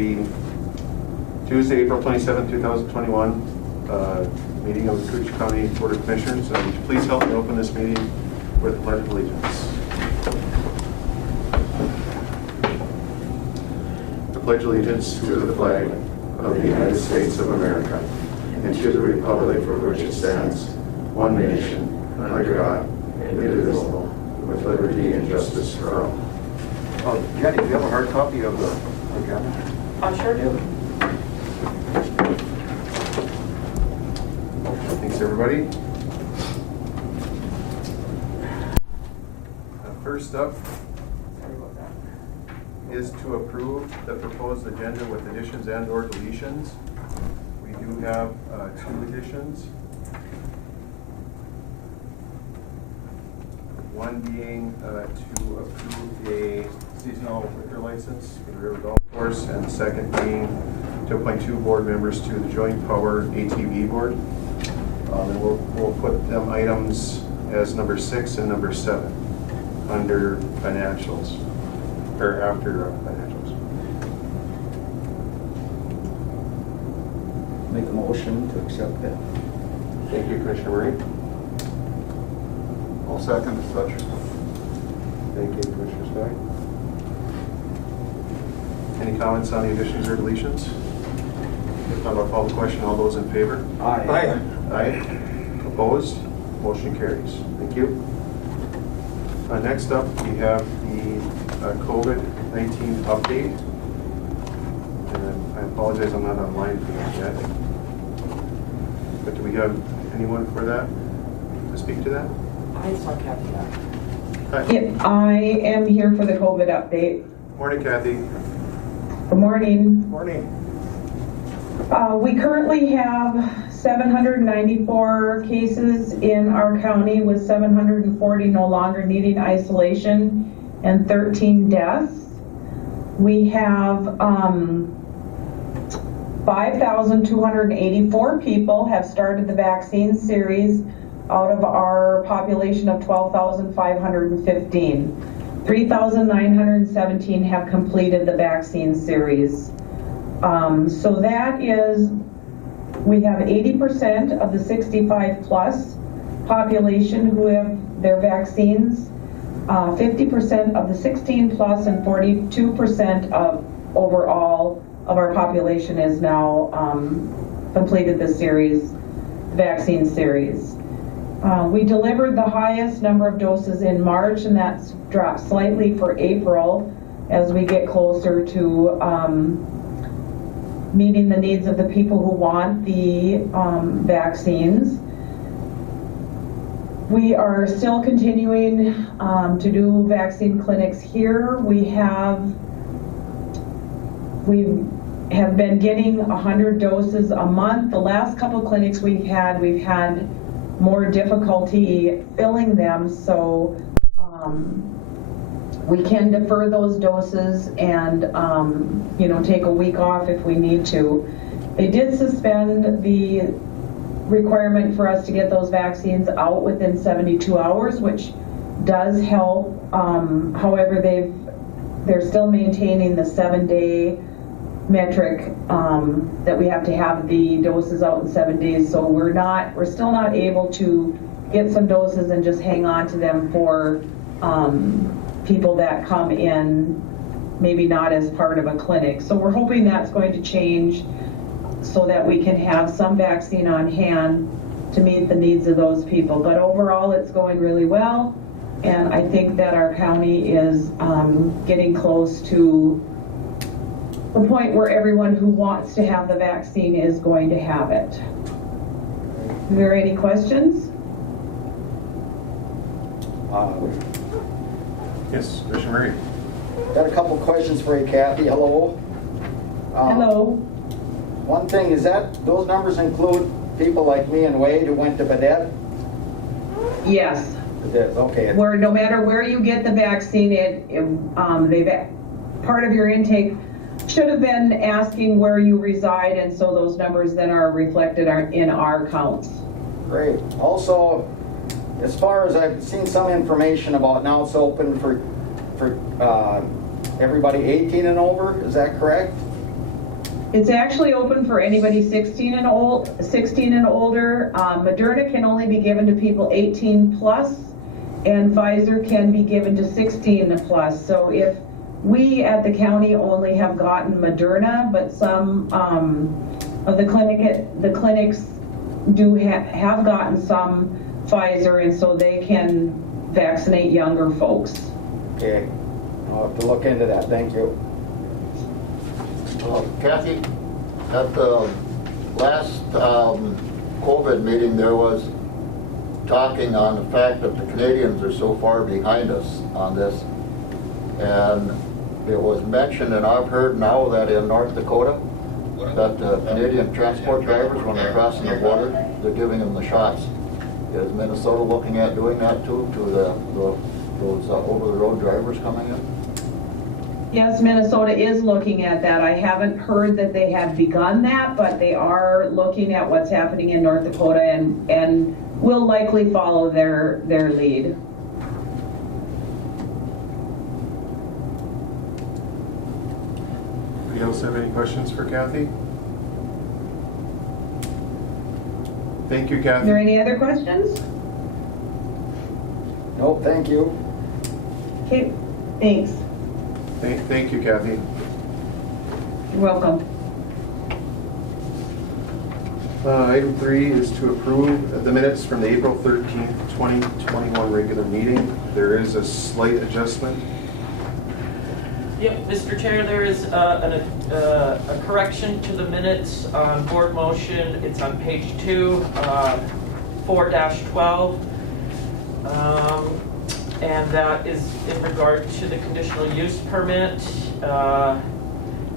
the Tuesday, April 27, 2021 meeting of the Koochiching County Board of Commissioners. Would you please help me open this meeting with the Pledge of Allegiance. I pledge allegiance to the flag of the United States of America and to the republic for which it stands, one nation, under God, indivisible, with liberty and justice for all. Oh, Jenny, do you have a hard copy of the agenda? I sure do. Thanks, everybody. First up is to approve the proposed agenda with additions and/or deletions. We do have 2 additions. One being to approve a seasonal liquor license for the River Golf Course, and the second being to appoint 2 board members to the Joint Power ATV Board. And we'll put them items as number 6 and number 7 under financials, or after financials. Make a motion to accept that. Thank you, Commissioner Murray. I'll second such. Thank you, Commissioner Stein. Any comments on the additions or deletions? If not, I'll call the question. All those in favor? Aye. Aye. Opposed? Motion carries. Thank you. Next up, we have the COVID-19 update. And I apologize, I'm not online for that yet. But do we have anyone for that, to speak to that? I saw Kathy. Hi. Yep, I am here for the COVID update. Morning, Kathy. Good morning. Morning. We currently have 794 cases in our county, with 740 no longer needing isolation and 13 deaths. We have 5,284 people have started the vaccine series out of our population of 12,515. 3,917 have completed the vaccine series. So that is, we have 80% of the 65 plus population who have their vaccines, 50% of the 16 plus, and 42% of overall of our population is now completed the series, vaccine series. We delivered the highest number of doses in March, and that's dropped slightly for April as we get closer to meeting the needs of the people who want the vaccines. We are still continuing to do vaccine clinics here. We have been getting 100 doses a month. The last couple clinics we've had more difficulty filling them, so we can defer those doses and take a week off if we need to. They did suspend the requirement for us to get those vaccines out within 72 hours, which does help. However, they're still maintaining the 7-day metric that we have to have the doses out in 7 days. So we're still not able to get some doses and just hang on to them for people that come in, maybe not as part of a clinic. So we're hoping that's going to change so that we can have some vaccine on hand to meet the needs of those people. But overall, it's going really well, and I think that our county is getting close to the point where everyone who wants to have the vaccine is going to have it. Are there any questions? Yes, Commissioner Murray. Got a couple questions for you, Kathy. Hello. Hello. One thing is that those numbers include people like me and Wade who went to Badet? Yes. Badet, okay. Where no matter where you get the vaccine, part of your intake should have been asking where you reside, and so those numbers then are reflected in our counts. Great. Also, as far as I've seen some information about now it's open for everybody 18 and over, is that correct? It's actually open for anybody 16 and older. Moderna can only be given to people 18 plus, and Pfizer can be given to 16 plus. So if we at the county only have gotten Moderna, but some of the clinics do have gotten some Pfizer, and so they can vaccinate younger folks. Okay, I'll have to look into that, thank you. Kathy, at the last COVID meeting, there was talking on the fact that the Canadians are so far behind us on this. And it was mentioned, and I've heard now that in North Dakota, that the Canadian transport drivers, when they're crossing the border, they're giving them the shots. Is Minnesota looking at doing that too, to those over-the-road drivers coming in? Yes, Minnesota is looking at that. I haven't heard that they have begun that, but they are looking at what's happening in North Dakota and will likely follow their lead. Anybody else have any questions for Kathy? Thank you, Are there Kathy. any other questions? Nope, thank you. Okay, thanks. Thank you, Kathy. You're welcome. Item 3 is to approve the minutes from the April 13th, 2021 regular meeting. There is a slight adjustment. Yep, Mr. Chair, there is a correction to the minutes on board motion. It's on page 2, 4-12. And that is in regard to the conditional use permit.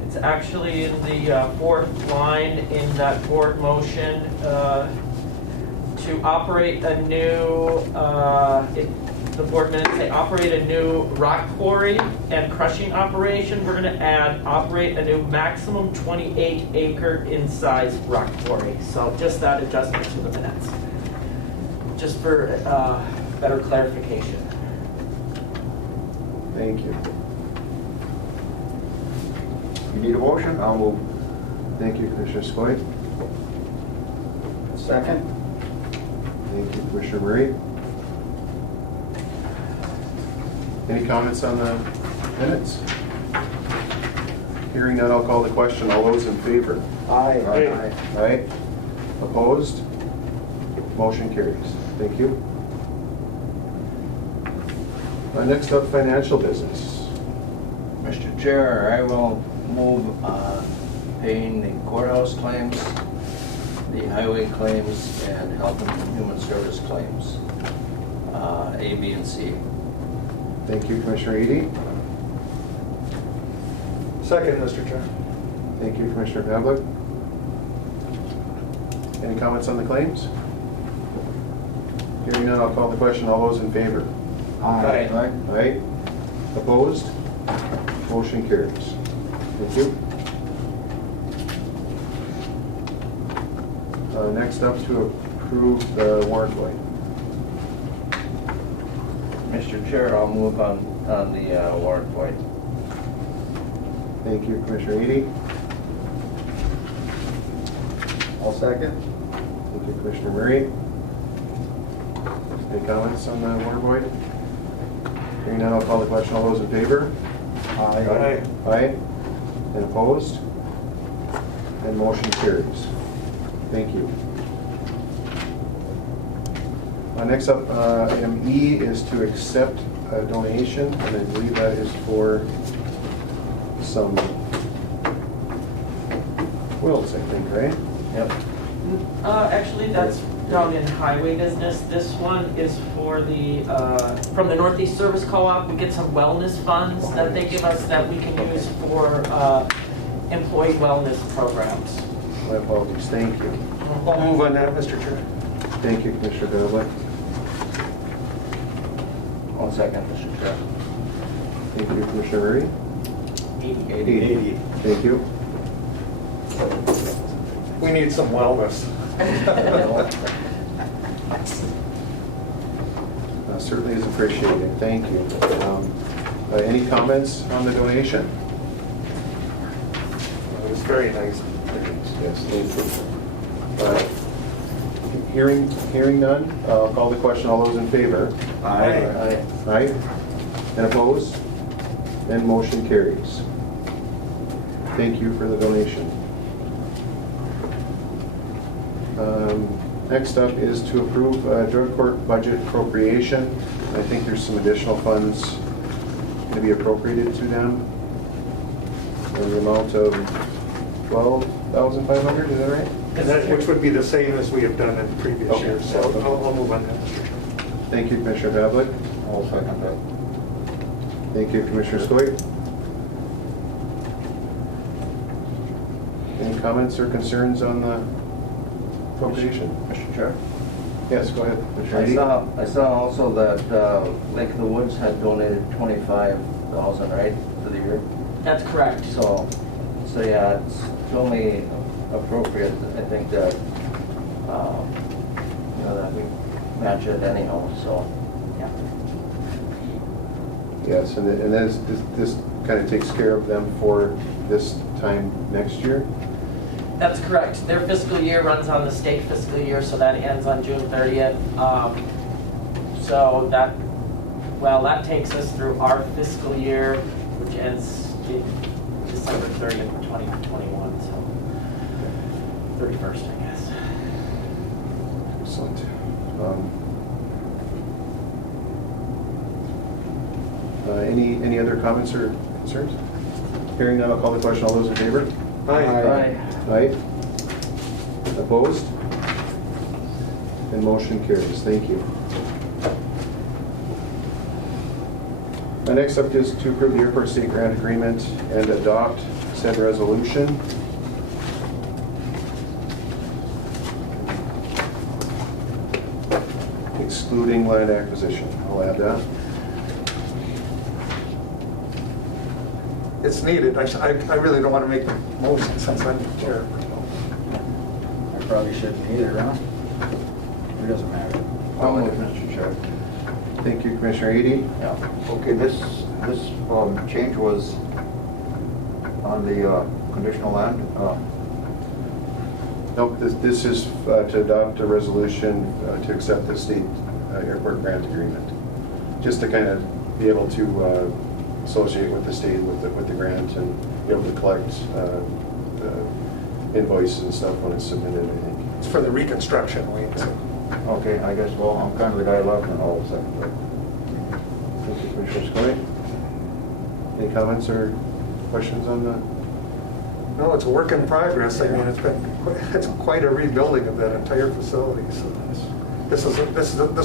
It's actually in the fourth line in that board motion to operate a new, the board minutes say operate a new rock quarry and crushing operation. We're going to add operate a new maximum 28 acre in size rock quarry. So just that adjustment to the minutes, just for better clarification. Thank you. You need a motion? I'll move. Thank you, Commissioner Skoye. Second? Thank you, Commissioner Murray. Any comments on the minutes? Hearing none, I'll call the question. All those in favor? Aye. Aye. Opposed? Motion carries. Thank you. Next up, financial business. Mr. Chair, I will move paying the courthouse claims, the highway claims, and health and human service claims, A, B, and C. Thank you, Commissioner Edie. Second, Mr. Chair. Thank you, Commissioner Pavlik. Any comments on the claims? Hearing none, I'll call the question. All those in favor? Aye. Aye. Opposed? Motion carries. Thank you. Next up, to approve the warrant void. Mr. Chair, I'll move on the warrant void. Thank you, Commissioner Edie. I'll second. Thank you, Commissioner Murray. Any comments on the warrant void? Hearing none, I'll call the question. All those in favor? Aye. Aye. And opposed? And motion carries. Thank you. Next up, item E is to accept a donation, and I believe that is for some quilts, I think, right? Yep. Actually, that's down in highway business. This one is for the, from the Northeast Service Co-op. We get some wellness funds that they give us that we can use for employee wellness programs. My apologies. Thank you. I'll move on that, Mr. Chair. Thank you, Commissioner Pavlik. I'll second, Mr. Chair. Thank you, Commissioner Murray. 80. Thank you. We need some wellness. Certainly is appreciated. Thank you. Any comments on the donation? This very nice. Yes, thank you. Hearing none, I'll call the question. All those in favor? Aye. Aye. And opposed? And motion carries. Thank you for the donation. Next up is to approve drug court budget appropriation. I think there's some additional funds to be appropriated to them in the amount of $12,500, is that right? Which would be the same as we have done in previous Okay. years, so I'll move on that, Mr. Chairman. Thank you, Commissioner Pavlik. I'll second that. Thank you, Commissioner Skoye. Any comments or concerns on the appropriation? Mr. Chair? Yes, go ahead. Commissioner Edie. I saw also that Lake of the Woods had donated 25,000, right, for the year? That's correct. So yeah, it's only appropriate, I think, that, that we match it anyhow, so, yeah. Yes, and this kind of takes care of them for this time next year? That's correct. Their fiscal year runs on the state fiscal year, so that ends on June 30th. So that takes us through our fiscal year, which ends in December 30th, 2021, so 31st, I guess. Excellent. Any other comments or concerns? Hearing none, I'll call the question. All those in favor? Aye. Aye. Opposed? And motion carries. Thank you. Next up is to approve the airport state grant agreement and adopt said resolution. Excluding land acquisition. I'll add that. It's needed. I really don't want to make the motion since I'm the chair. I probably shouldn't either, huh? It doesn't matter. I'll move, Mr. Chair. Thank you, Commissioner Edie. Yeah. Okay, this change was on the conditional land. Nope, this is to adopt a resolution to accept the state airport grant agreement. Just to kind of be able to associate with the state with the grant and be able to collect the invoices and stuff when it's submitted, I think. It's for the reconstruction, Wayne. So. Okay, I guess, well, I'm kind of the guy left and all of a sudden, but Thank you, Commissioner Skoye. Any comments or questions on the? No, it's a work in progress. I mean, it's quite a rebuilding of that entire facility. So this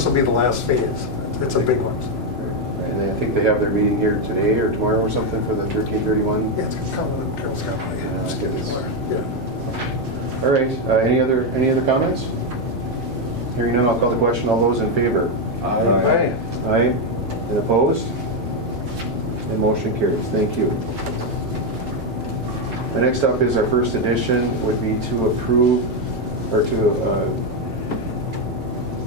will be the last phase. It's a big one. And I think they have their meeting here today or tomorrow or something for the 1331. Yeah, it's coming. Girl Scout. Yeah, it's good. Yeah. All right, any other comments? Hearing none, I'll call the question. All those in favor? Aye. Aye. And opposed? And motion carries. Thank you. The next up is our first edition would be to approve or to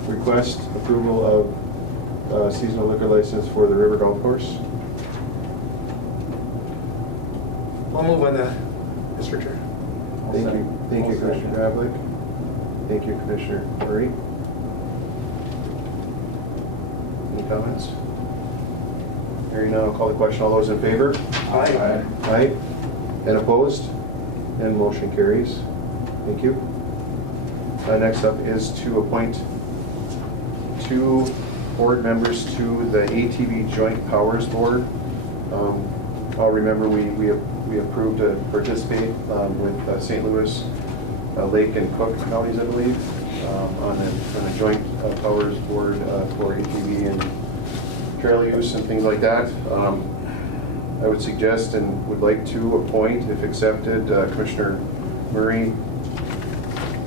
request approval of seasonal liquor license for the River Golf Course. I'll move on that, Mr. Chair. Thank you, Commissioner Pavlik. Thank you, Commissioner Murray. Any comments? Hearing none, I'll call the question. All those in favor? Aye. Aye. And opposed? And motion carries. Thank you. Next up is to appoint 2 board members to the ATV Joint Powers Board. I'll remember we approved to participate with St. Louis, Lake and Cook counties, I believe, on the Joint Powers Board for ATV and trail use and things like that. I would suggest and would like to appoint, if accepted, Commissioner Murray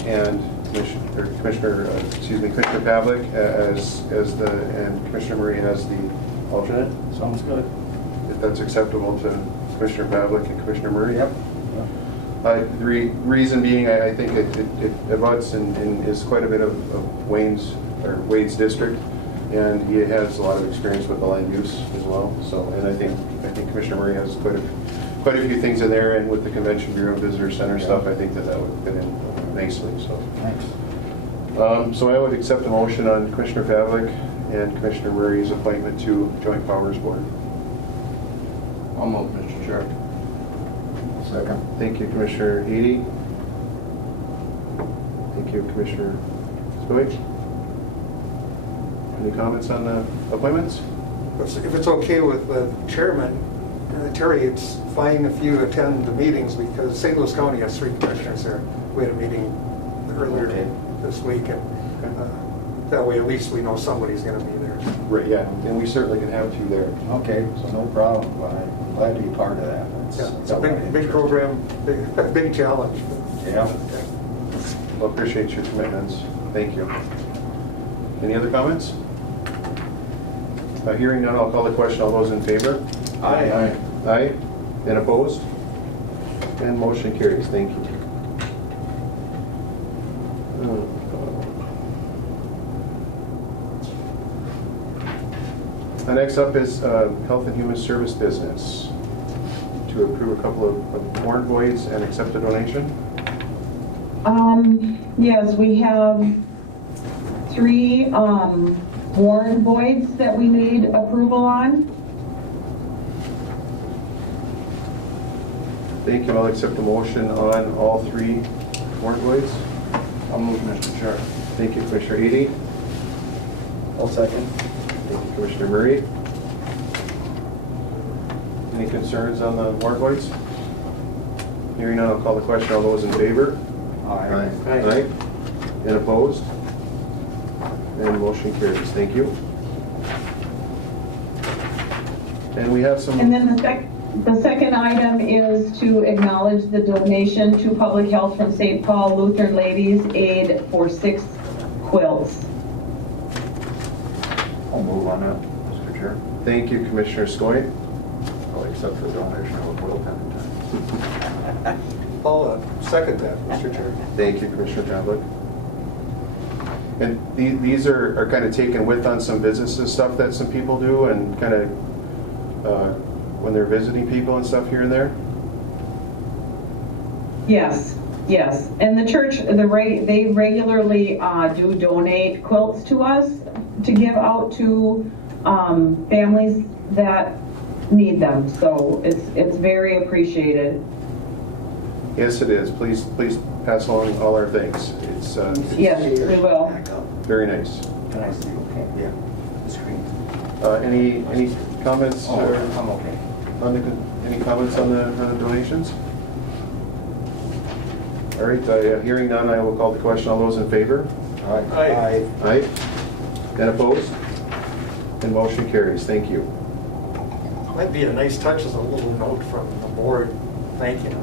and Commissioner Pavlik as and Commissioner Murray as the alternate. Sounds good. If that's acceptable to Commissioner Pavlik and Commissioner Murray. Yep. The reason being, I think it abuts and is quite a bit of Wade's district, and he has a lot of experience with the land use as well. So, and I think Commissioner Murray has quite quite a few things in there, and with the Convention Bureau and Visitor Center stuff, I think that would fit in nicely, so. Thanks. So I would accept a motion on Commissioner Pavlik and Commissioner Murray's appointment to Joint Powers Board. I'll move, Mr. Chair. Second. Thank you, Commissioner Ady. Thank you, Commissioner Skoye. Any comments on the appointments? If it's okay with the chairman, Terry, it's fine if you attend the meetings because St. Louis County has 3 commissioners there. We had a meeting earlier this week, and that way at least we know somebody's going to be there. Right, yeah, and we certainly can have 2 there. Okay, so no problem. I'm glad to be part of that. It's a big program, big challenge. Yeah. Well, appreciate your commitments. Thank you. Any other comments? Hearing none, I'll call the question. All those in favor? Aye. Aye. And opposed? And motion carries. Thank you. Next up is Health and Human Service business. To approve a couple of warrant voids and accept a donation. Yes, we have 3 warrant voids that we need approval on. Thank you. I'll accept a motion on all 3 warrant voids. I'll move, Mr. Chair. Thank you, Commissioner Ady. I'll second. Thank you, Commissioner Murray. Any concerns on the warrant voids? Hearing none, I'll call the question. All those in favor? Aye. Aye. And opposed? And motion carries. Thank you. And we have some... And then the second item is to acknowledge the donation to Public Health from St. Paul Lutheran Ladies Aid for 6 quilts. I'll move on that, Mr. Chair. Thank you, Commissioner Skoye. I'll accept the donation of a quilt anytime. I'll second that, Mr. Chair. Thank you, Commissioner Pavlik. And these are kind of taken with on some businesses stuff that some people do, and kind of when they're visiting people and stuff here and there? Yes, yes. And the church, they regularly do donate quilts to us to give out to families that need them. So it's very appreciated. Yes, it is. Please pass along all our thanks. It's Yes, we will. very nice. Can I see? Okay. Yeah. The screen. Any comments? Oh, I'm okay. Any comments on the donations? All right, hearing none, I will call the question. All those in favor? Aye. Aye. And opposed? And motion carries. Thank you. Might be a nice touch as a little note from the board thanking them.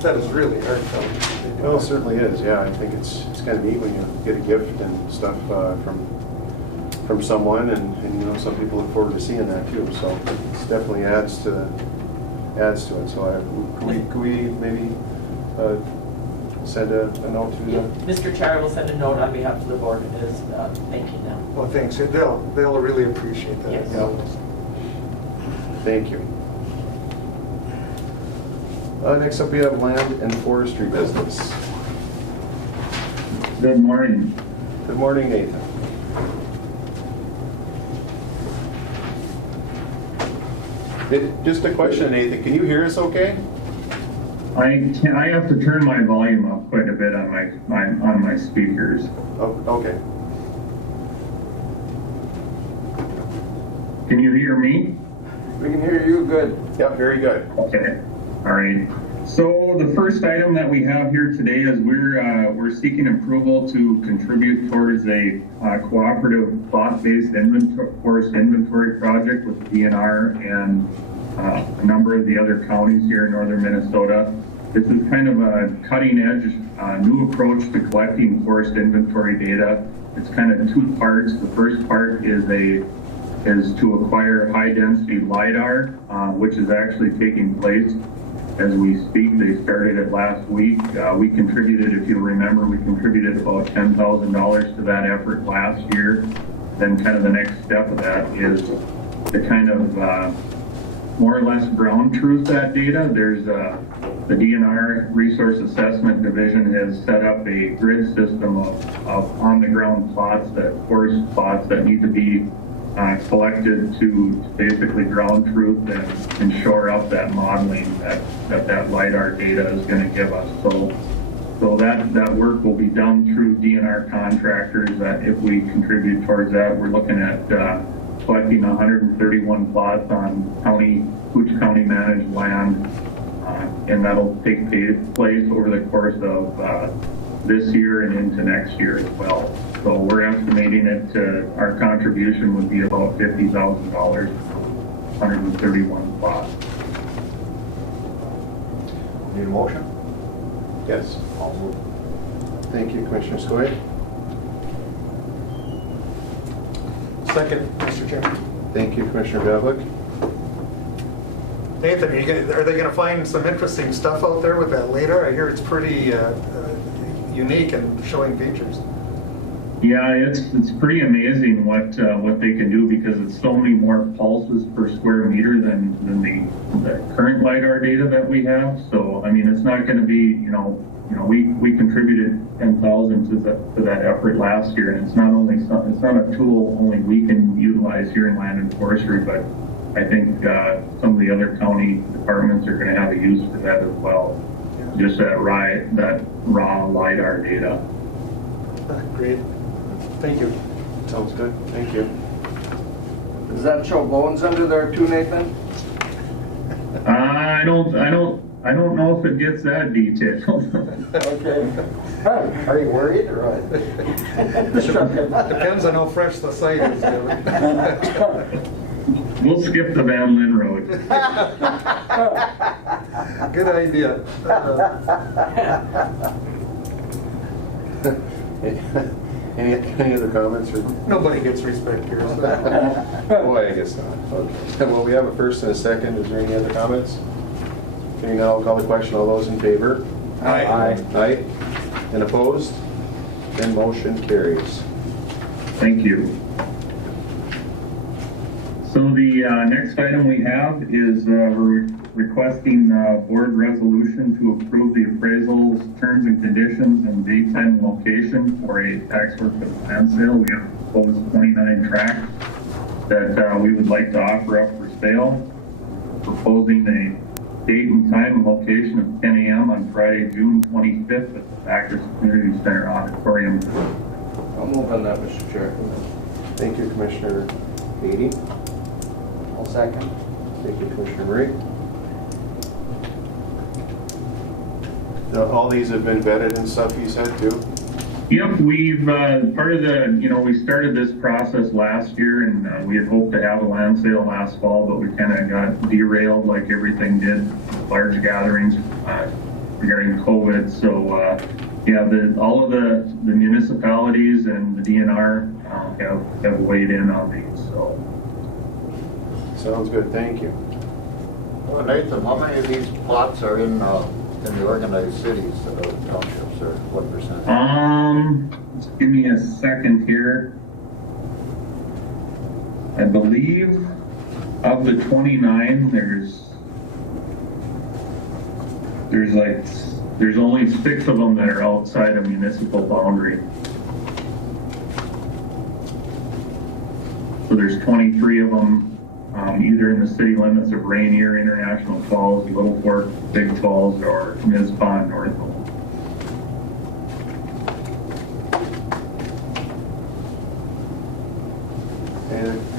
That is really heartfelt. Well, it certainly is. Yeah, I think it's kind of neat when you get a gift and stuff from someone, and you know, some people look forward to seeing that too. So it definitely adds to it. So could we maybe send a note to them? Mr. Chair will send a note on behalf of the board is thanking them. Well, thanks. They'll really appreciate that. Yes. Yeah. Thank you. Next up, we have land and forestry business. Good morning. Good morning, Nathan. Just a question, Nathan. Can you hear us okay? I have to turn my volume up quite a bit on my speakers. Oh, okay. Can you hear me? We can hear you good. Yeah, very good. Okay. All right. So the first item that we have here today is we're seeking approval to contribute towards a cooperative plot-based forest inventory project with the DNR and a number of the other counties here in northern Minnesota. This is kind of a cutting-edge new approach to collecting forest inventory data. It's kind of 2 parts. The first part is to acquire high-density LiDAR, which is actually taking place as we speak. They started it last week. We contributed, if you remember, about $10,000 to that effort last year. Then kind of the next step of that is to kind of more or less ground truth that data. There's the DNR Resource Assessment Division has set up a grid system of on-the-ground plots, forest plots that need to be collected to basically ground truth and shore up that modeling that LiDAR data is going to give us. So that work will be done through DNR contractors. That if we contribute towards that, we're looking at collecting 131 plots on Cooch County managed land, and that'll take place over the course of this year and into next year as well. So we're estimating our contribution would be about $50,000, 131 plots. Need a motion? Yes. I'll move. Thank you, Commissioner Skoye. Second, Mr. Chairman. Thank you, Commissioner Pavlik. Nathan, are they going to find some interesting stuff out there with that LiDAR? I hear it's pretty unique and showing features. Yeah, it's pretty amazing what they can do, because it's so many more pulses per square meter than the current LiDAR data that we have. So I mean, it's not going to be we contributed 10,000 to that effort last year, and it's not a tool only we can utilize here in Land and Forestry, but I think some of the other county departments are going to have a use for that as well. Yeah. Just that raw LiDAR data. Great. Thank you. Sounds good. Thank you. Does that show bones under there too, Nathan? I don't know if it gets that detailed. Okay. Are you worried or what? Depends on how fresh the site is, David. We'll skip the Van Linn Road. Good idea. Any other comments? Or? Nobody gets respect here. So. Boy, I guess not. Okay. Well, we have a first and a second. Is there any other comments? Okay, now I'll call the question. All those in favor? Aye. Aye. And opposed? Then motion carries. Thank you. So the next item we have is we're requesting board resolution to approve the appraisals, terms and conditions, and date, time, and location for a tax work of land sale. We have proposed 29 tracts that we would like to offer up for sale. Proposing a date and time and location of 10 a.m. on Friday, June 25th at the Packers Community Center Auditorium. I'll move on that, Mr. Chair. Thank you, Commissioner Beatty. I'll second. Thank you, Commissioner Murray. Now, all these have been vetted and stuff, you said, too? Yep, we've, part of the, we started this process last year, and we had hoped to have a land sale last fall, but we kind of got derailed like everything did, large gatherings regarding COVID. So, yeah, all of the municipalities and the DNR have weighed in on these, so. Sounds good, thank you. Well, Nathan, how many of these plots are in the organized cities, townships, or what percent? Just give me a second here. I believe of the 29, there's only 6 of them that are outside a municipal boundary. So there's 23 of them. Either in the city limits of Rainier, International Falls, Little Fork, Big Falls, or Mizpah and Northville.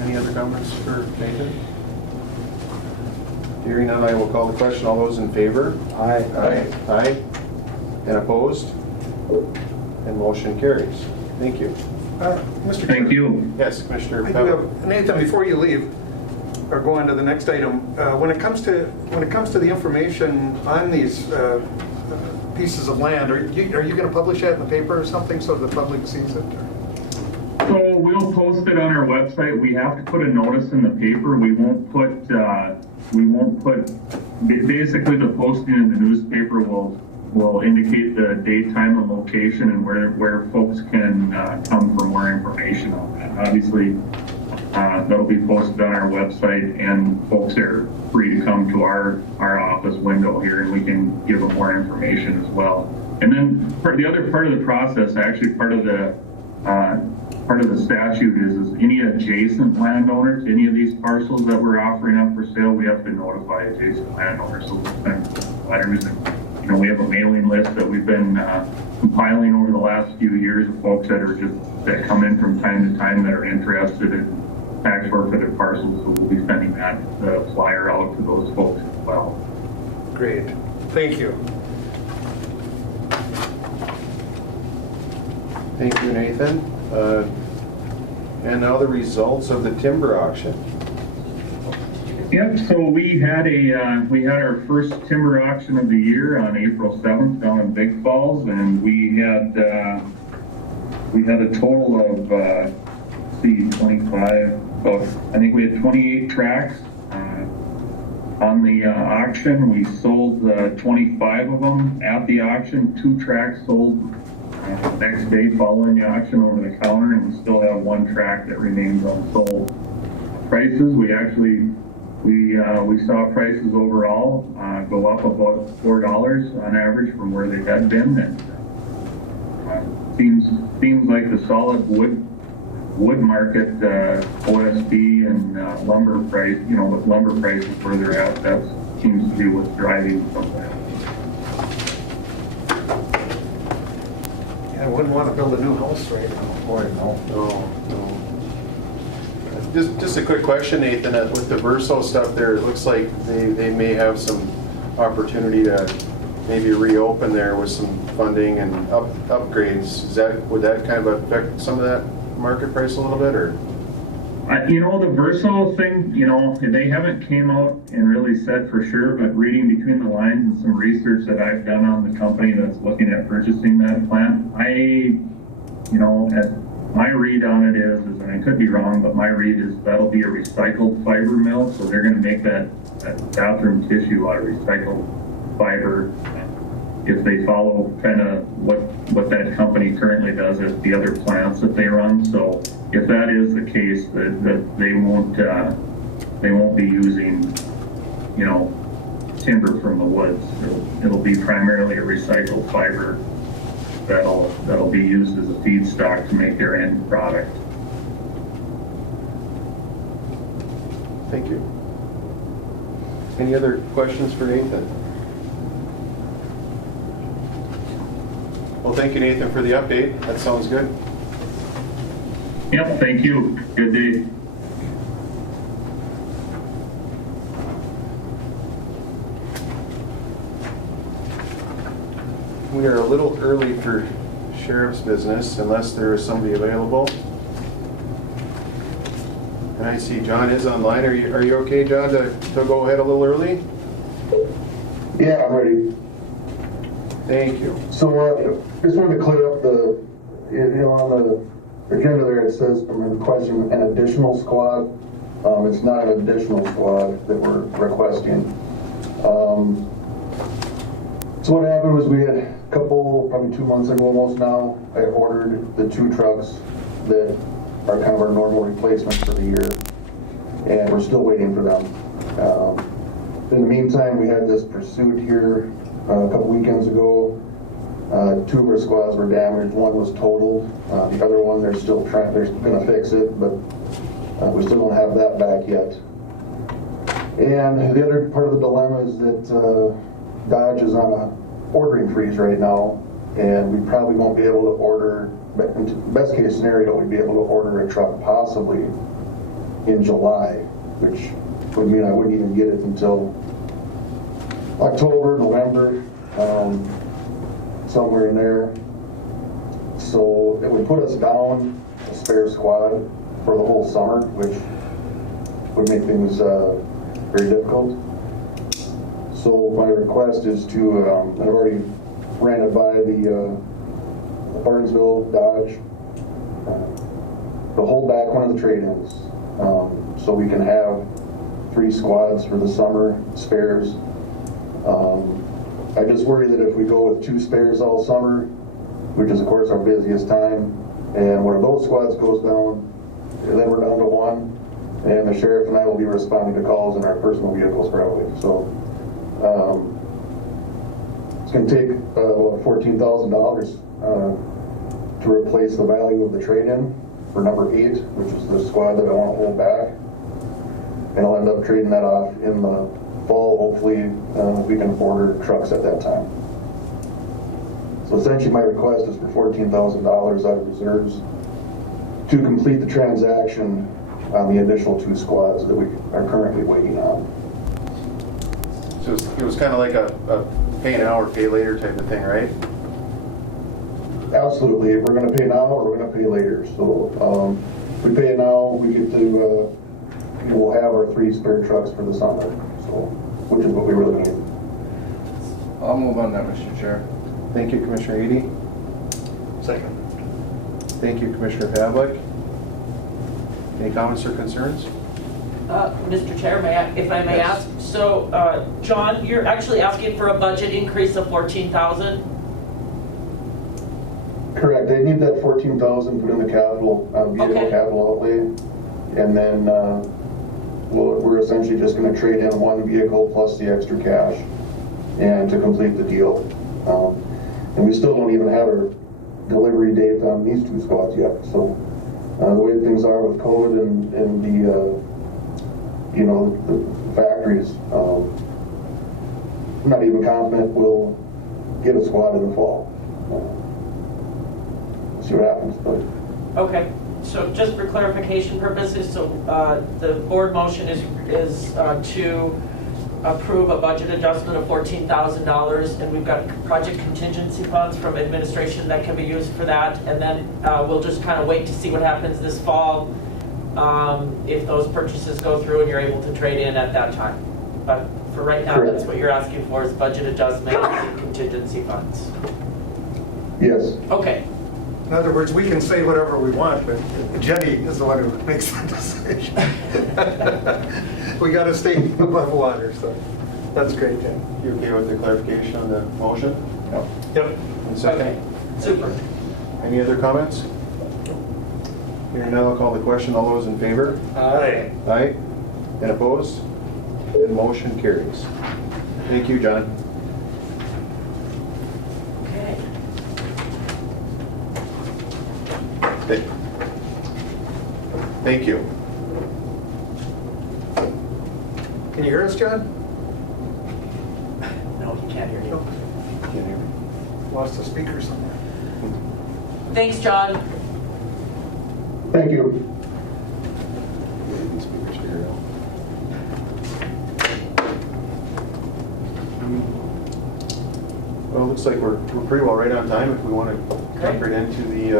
Any other comments for Nathan? Hearing none, I will call the question. All those in favor? Aye. Aye. And opposed? And motion carries. Thank you. Mr. Thank Chairman, you. Yes, Commissioner I do Pavlik. have, Nathan, before you leave, or go on to the next item, when it comes to the information on these pieces of land, are you going to publish that in the paper or something so the public sees it? So we'll post it on our website. We have to put a notice in the paper. We won't put, basically the posting in the newspaper will indicate the date, time, and location, and where folks can come for more information on that. Obviously, that'll be posted on our website, and folks are free to come to our office window here, and we can give them more information as well. And then the other part of the process, actually part of the statute is any adjacent landowners, any of these parcels that we're offering up for sale, we have to notify adjacent landowners. So we'll send letters, and we have a mailing list that we've been compiling over the last few years of folks that come in from time to time that are interested in tax forfeited parcels. So we'll be sending that flyer out to those folks as well. Great, thank you. Thank you, Nathan. And now the results of the timber auction. Yep. So we had our first timber auction of the year on April 7th down in Big Falls, and we had a total of 25. I think we had 28 tracts on the auction. We sold 25 of them at the auction. 2 tracts sold next day following the auction over the counter, and we still have 1 tract that remains unsold. Prices, we saw prices overall go up about $4 on average from where they had been, and seems like the solid wood market, OSB and lumber price, with lumber prices where they're at, that seems to be what's driving some of that. I wouldn't want to build a new house right now. Boy, no. No. Just a quick question, Nathan. With the Verso stuff there, it looks like they may have some opportunity to maybe reopen there with some funding and upgrades. Would that kind of affect some of that market price a little bit, or? The Verso thing, they haven't came out and really said for sure, but reading between the lines and some research that I've done on the company that's looking at purchasing that plant, my read on it is, and I could be wrong, but my read is that'll be a recycled fiber mill, so they're going to make that bathroom tissue out of recycled fiber. If they follow kind of what that company currently does at the other plants that they run. So if that is the case, that they won't be using, timber from the woods. It'll be primarily a recycled fiber that'll be used as a feedstock to make their end product. Thank you. Any other questions for Nathan? Well, thank you, Nathan, for the update. That sounds good. Yep, thank you. Good day. We are a little early for sheriff's business unless there is somebody available. And I see John is online. Are you okay, John, to go ahead a little early? Yeah, I'm ready. Thank you. So just wanted to clear up on the agenda there, it says I'm requesting an additional squad. It's not an additional squad that we're requesting. So what happened was we had a couple, probably 2 months ago almost now, I ordered the 2 trucks that are kind of our normal replacements for the year, and we're still waiting for them. In the meantime, we had this pursuit here a couple weekends ago. 2 of our squads were damaged. 1 was totaled. The other one, they're going to fix it, but we still don't have that back yet. And the other part of the dilemma is that Dodge is on a ordering freeze right now, and we probably won't be able to order, best case scenario, we'd be able to order a truck possibly in July, which would mean I wouldn't even get it until October, November, somewhere in there. So it would put us down a spare squad for the whole summer, which would make things very difficult. So my request is to, I've already ran it by the Barnesville Dodge, to hold back one of the trade-ins, so we can have 3 squads for the summer, spares. I just worry that if we go with 2 spares all summer, which is of course our busiest time, and one of those squads goes down, and then we're down to 1, and the sheriff and I will be responding to calls in our personal vehicles probably. So it's going to take $14,000 to replace the value of the trade-in for number 8, which is the squad that I want to hold back. And I'll end up trading that off in the fall. Hopefully we can order trucks at that time. So essentially my request is for $14,000 out of reserves to complete the transaction on the additional 2 squads that we are currently waiting on. So it was kind of like a pay now or pay later type of thing, right? Absolutely. If we're going to pay now or we're going to pay later. So if we pay now, we get to, we'll have our 3 spare trucks for the summer, so which is what we really need. I'll move on that, Mr. Chair. Thank you, Commissioner Edie. Second. Thank you, Commissioner Pavlik. Any comments or concerns? Mr. Chair, if I may ask, so John, you're actually asking for a budget increase of 14,000? Correct. I need that $14,000 put in the capital, vehicle capital outlay, and then we're essentially just going to trade in 1 vehicle plus the extra cash, and to complete the deal. And we still don't even have a delivery date on these 2 squads yet. So the way things are with COVID and the the factories, I'm not even confident we'll get a squad in the fall. We'll see what happens. But Okay, so just for clarification purposes, so the board motion is to approve a budget adjustment of $14,000, and we've got project contingency funds from administration that can be used for that, and then we'll just kind of wait to see what happens this fall if those purchases go through and you're able to trade in at that time. But for right now, Correct. that's what you're asking for is budget adjustment and contingency funds. yes. Okay, In other words, we can say whatever we want, but Jenny is the one who makes the decision. We got to stay above water, so that's great, Jen. You okay with the clarification on the motion? No. Yep. And second? okay, super. Any other comments? Hearing none, I'll call the question. All those in favor? Aye. Aye. And opposed? And motion carries. Thank you, John. Okay. Thank you. Can you hear us, John? No, he can't hear you. Can't hear me. Lost the speaker somewhere. Thanks, John. Thank you. These speakers figured out. Well, it looks like we're pretty well right on time. If we want to jump right into the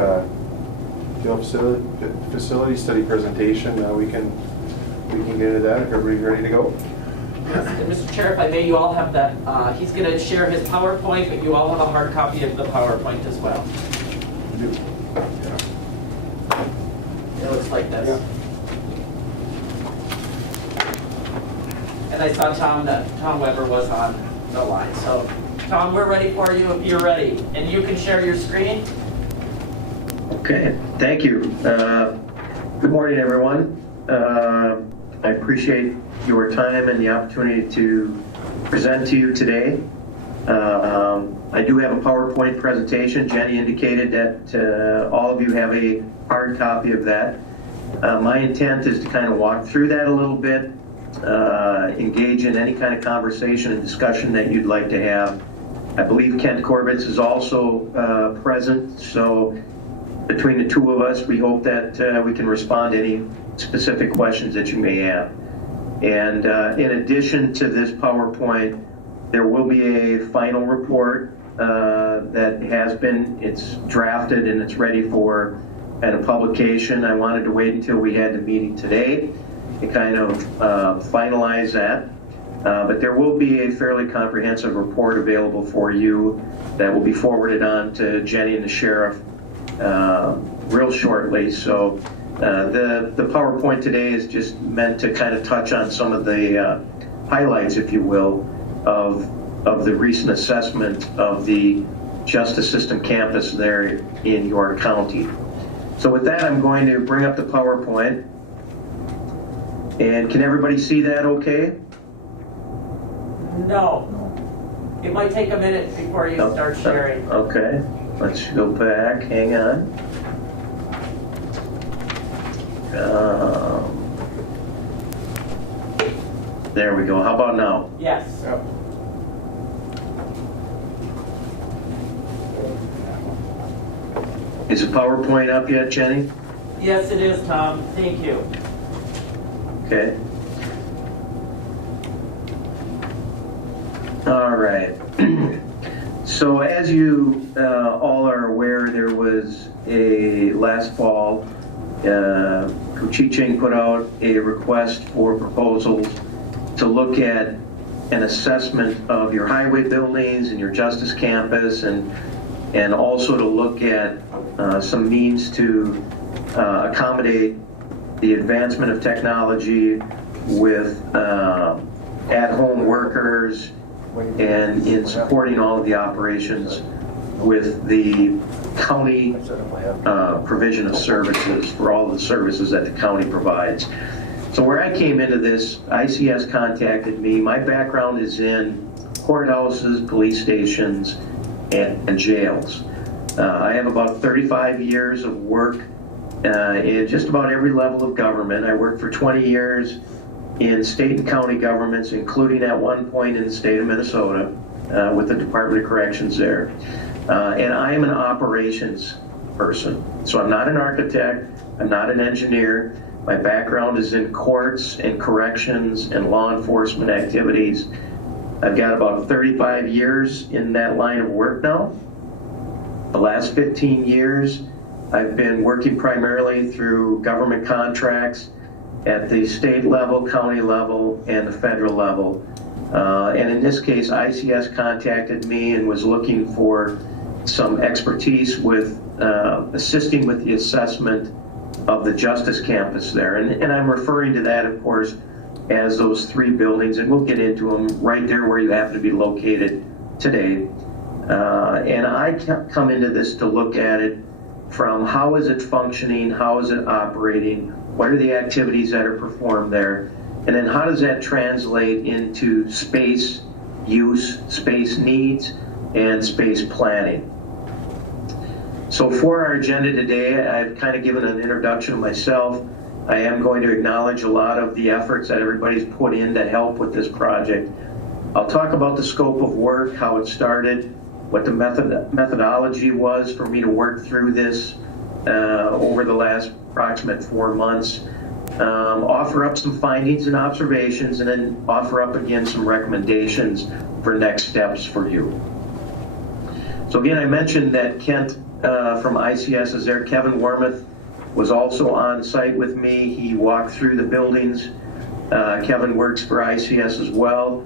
jail facility study presentation, we can get into that if everybody's ready to go. Yes, and Mr. Chair, if I may, you all have that. He's going to share his PowerPoint, but you all have a hard copy of the PowerPoint as well. It looks like this. Yeah. And I saw Tom Weber was on the line. So, Tom, we're ready for you if you're ready. And you can share your screen. Okay, thank you. Good morning, everyone. I appreciate your time and the opportunity to present to you today. I do have a PowerPoint presentation. Jenny indicated that all of you have a hard copy of that. My intent is to kind of walk through that a little bit, engage in any kind of conversation and discussion that you'd like to have. I believe Kent Corbett is also present, so between the 2 of us, we hope that we can respond to any specific questions that you may have. And in addition to this PowerPoint, there will be a final report that has been, it's drafted and it's ready for a publication. I wanted to wait until we had the meeting today to kind of finalize that. But there will be a fairly comprehensive report available for you that will be forwarded on to Jenny and the sheriff real shortly. So the PowerPoint today is just meant to kind of touch on some of the highlights, if you will, of the recent assessment of the justice system campus there in York County. So with that, I'm going to bring up the PowerPoint. And can everybody see that okay? No. It might take a minute before you start sharing. Okay, let's go back, hang on. There we go, how about now? Yes. Yep. Is the PowerPoint up yet, Jenny? Yes, it is, Tom. Thank you. Okay. All right. So as you all are aware, there was last fall, Koochiching put out a request for proposals to look at an assessment of your highway buildings and your justice campus, and also to look at some means to accommodate the advancement of technology with at-home workers and in supporting all of the operations with the county provision of services for all of the services that the county provides. So where I came into this, ICS contacted me. My background is in courthouses, police stations, and jails. I have about 35 years of work in just about every level of government. I worked for 20 years in state and county governments, including at one point in the state of Minnesota with the Department of Corrections there. And I am an operations person. So I'm not an architect, I'm not an engineer. My background is in courts and corrections and law enforcement activities. I've got about 35 years in that line of work now. The last 15 years, I've been working primarily through government contracts at the state level, county level, and the federal level. And in this case, ICS contacted me and was looking for some expertise with assisting with the assessment of the Justice Campus there. And I'm referring to that, of course, as those three buildings, and we'll get into them right there where you happen to be located today. And I come into this to look at it from how is it functioning, how is it operating, what are the activities that are performed there, and then how does that translate into space use, space needs, and space planning. So for our agenda today, I've kind of given an introduction of myself. I am going to acknowledge a lot of the efforts that everybody's put in to help with this project. I'll talk about the scope of work, how it started, what the methodology was for me to work through this over the last approximate 4 months, offer up some findings and observations, and then offer up again some recommendations for next steps for you. So again, I mentioned that Kent from ICS is there. Kevin Wormuth was also on site with me. He walked through the buildings. Kevin works for ICS as well.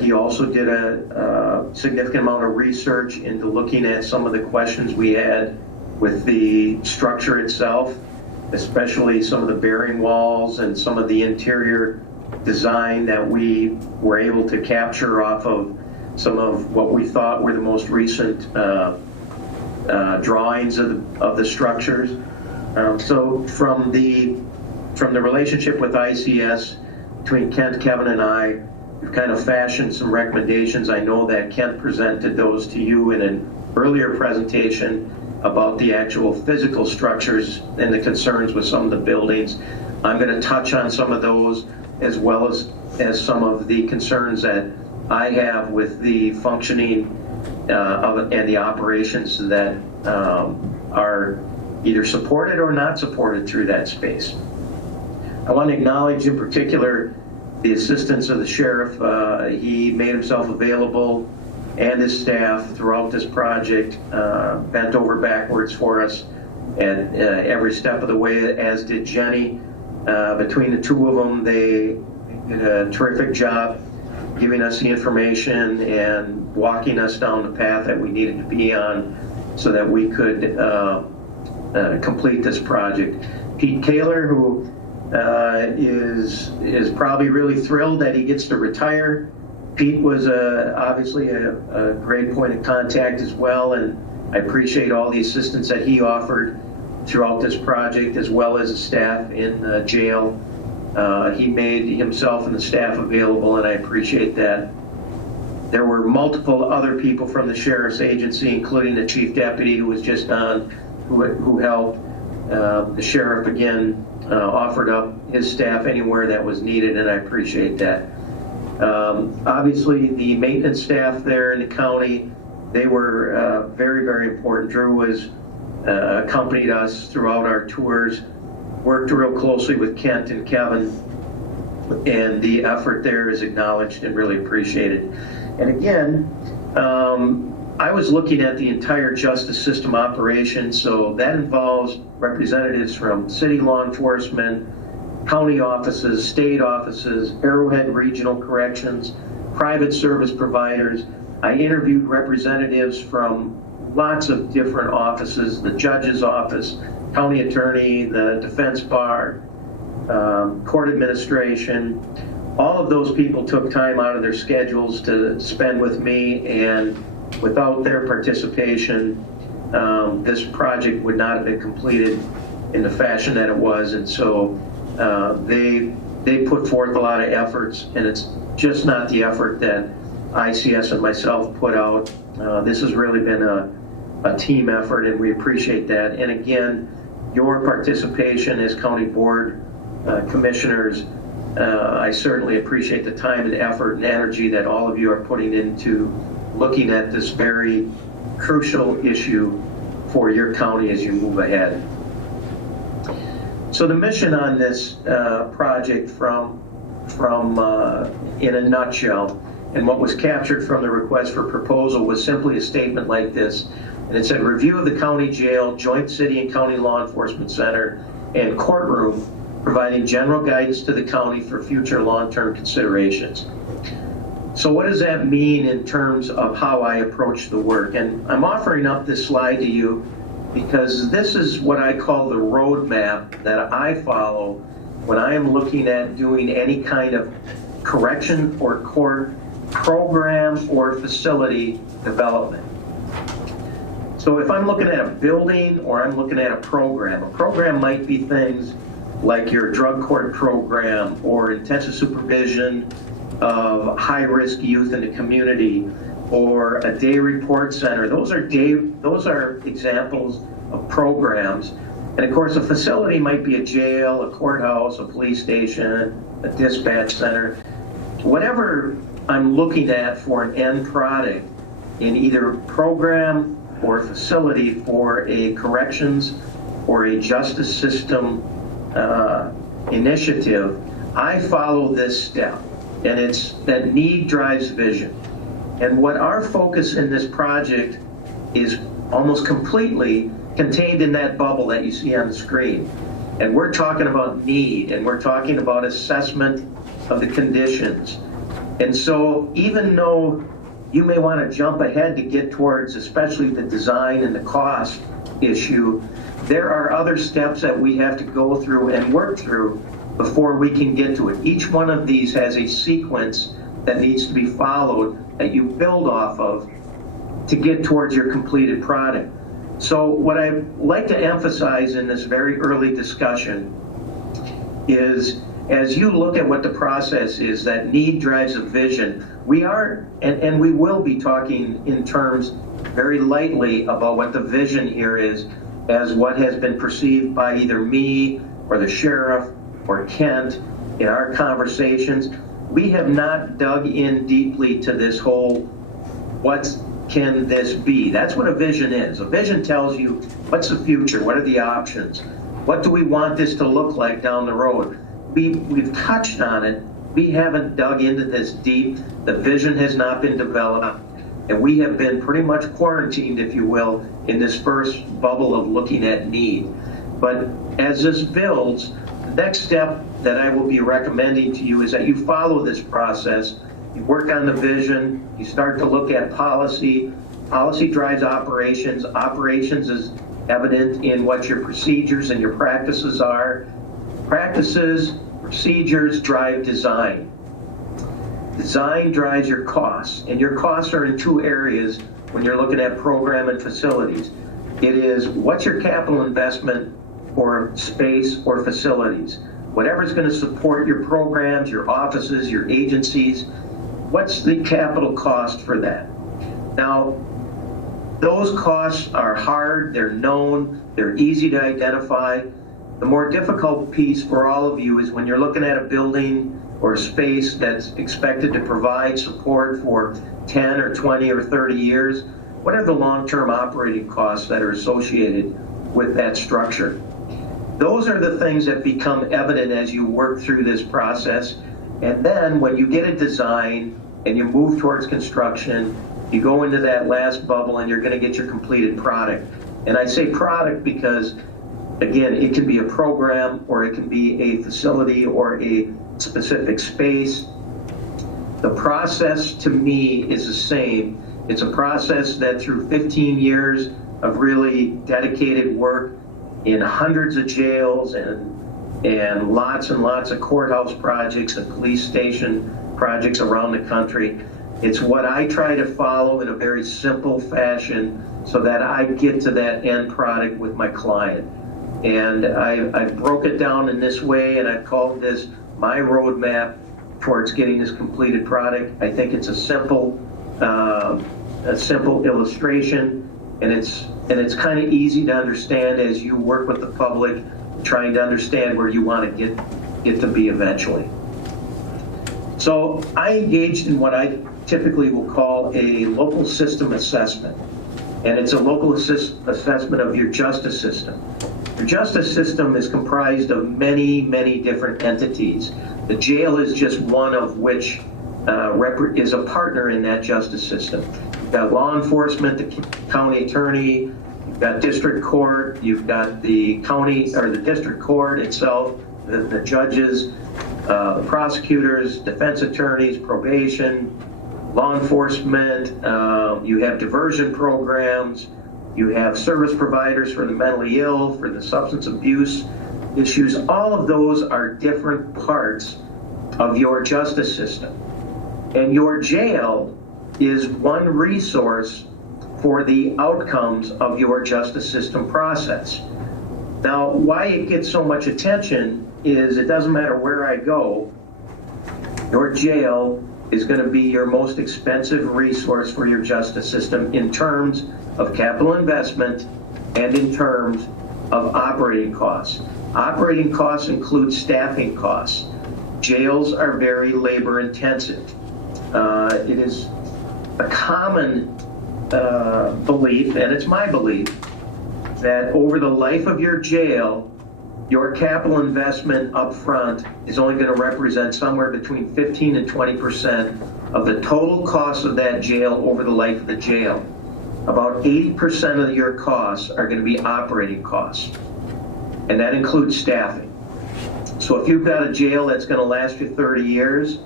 He also did a significant amount of research into looking at some of the questions we had with the structure itself, especially some of the bearing walls and some of the interior design that we were able to capture off of some of what we thought were the most recent drawings of the structures. So from the relationship with ICS between Kent, Kevin, and I, we've kind of fashioned some recommendations. I know that Kent presented those to you in an earlier presentation about the actual physical structures and the concerns with some of the buildings. I'm going to touch on some of those as well as some of the concerns that I have with the functioning and the operations that are either supported or not supported through that space. I want to acknowledge in particular the assistance of the sheriff. He made himself available and his staff throughout this project, bent over backwards for us at every step of the way, as did Jenny. Between the two of them, they did a terrific job giving us the information and walking us down the path that we needed to be on so that we could complete this project. Pete Kaler, who is probably really thrilled that he gets to retire. Pete was obviously a great point of contact as well, and I appreciate all the assistance that he offered throughout this project, as well as the staff in the jail He made himself and the staff available, and I appreciate that. There were multiple other people from the sheriff's agency, including the chief deputy who was just on, who helped. The sheriff, again, offered up his staff anywhere that was needed, and I appreciate that. Obviously, the maintenance staff there in the county, they were very, very important. Drew was accompanied us throughout our tours, worked real closely with Kent and Kevin, and the effort there is acknowledged and really appreciated. And again, I was looking at the entire justice system operation, so that involves representatives from city law enforcement, county offices, state offices, Arrowhead Regional Corrections, private service providers. I interviewed representatives from lots of different offices, the judge's office, county attorney, the defense bar, court administration. All of those people took time out of their schedules to spend with me, and without their participation, this project would not have been completed in the fashion that it was. And so they put forth a lot of efforts, and it's just not the effort that ICS and myself put out. This has really been a team effort, and we appreciate that. And again, your participation as county board commissioners, I certainly appreciate the time and effort and energy that all of you are putting into looking at this very crucial issue for your county as you move ahead. So the mission on this project from in a nutshell, and what was captured from the request for proposal was simply a statement like this. And it said, review of the county jail, joint city and county law enforcement center, and courtroom, providing general guidance to the county for future long-term considerations. So what does that mean in terms of how I approach the work? And I'm offering up this slide to you because this is what I call the roadmap that I follow when I am looking at doing any kind of correction or court program or facility development. So if I'm looking at a building or I'm looking at a program might be things like your drug court program or intensive supervision of high-risk youth in the community, or a day report center. Those are examples of programs. And of course, a facility might be a jail, a courthouse, a police station, a dispatch center. Whatever I'm looking at for an end product in either program or facility for a corrections or a justice system initiative, I follow this step. And it's that need drives vision. And what our focus in this project is almost completely contained in that bubble that you see on the screen. And we're talking about need, and we're talking about assessment of the conditions. And so even though you may want to jump ahead to get towards especially the design and the cost issue, there are other steps that we have to go through and work through before we can get to it. Each one of these has a sequence that needs to be followed that you build off of to get towards your completed product. So what I'd like to emphasize in this very early discussion is, as you look at what the process is, that need drives a vision, we are, and we will be talking in terms very lightly about what the vision here is as what has been perceived by either me or the sheriff or Kent in our conversations. We have not dug in deeply to this whole, what can this be? That's what a vision is. A vision tells you what's the future, what are the options, what do we want this to look like down the road. We've touched on it, we haven't dug into this deep, the vision has not been developed, and we have been pretty much quarantined, if you will, in this first bubble of looking at need. But as this builds, the next step that I will be recommending to you is that you follow this process. You work on the vision, you start to look at policy. Policy drives operations. Operations is evident in what your procedures and your practices are. Practices, procedures drive design. Design drives your costs, and your costs are in two areas when you're looking at program and facilities. It is what's your capital investment for space or facilities. whatever's going to support your programs, your offices, your agencies. What's the capital cost for that? Now, those costs are hard, they're known, they're easy to identify. The more difficult piece for all of you is when you're looking at a building or a space that's expected to provide support for 10 or 20 or 30 years, what are the long-term operating costs that are associated with that structure? Those are the things that become evident as you work through this process. And then when you get a design and you move towards construction, you go into that last bubble and you're going to get your completed product. And I say product because, again, it can be a program or it can be a facility or a specific space. The process to me is the same. It's a process that through 15 years of really dedicated work in hundreds of jails and lots of courthouse projects and police station projects around the country. It's what I try to follow in a very simple fashion so that I get to that end product with my client. And I broke it down in this way, and I've called this my roadmap towards getting this completed product. I think it's a simple illustration, and it's kind of easy to understand as you work with the public, trying to understand where you want to get to be eventually. So I engaged in what I typically will call a local system assessment, and it's a local assessment of your justice system. Your justice system is comprised of many, many different entities. The jail is just one of which is a partner in that justice system. You've got law enforcement, the county attorney, you've got district court, you've got the county or the district court itself, the judges, the prosecutors, defense attorneys, probation, law enforcement, you have diversion programs, you have service providers for the mentally ill, for the substance abuse issues. All of those are different parts of your justice system. And your jail is one resource for the outcomes of your justice system process. Now, why it gets so much attention is it doesn't matter where I go, your jail is going to be your most expensive resource for your justice system in terms of capital investment and in terms of operating costs. Operating costs include staffing costs. Jails are very labor intensive. It is a common belief, and it's my belief, that over the life of your jail, your capital investment up front is only going to represent somewhere between 15 and 20% of the total cost of that jail over the life of the jail. About 80% of your costs are going to be operating costs, and that includes staffing. So if you've got a jail that's going to last you 30 years,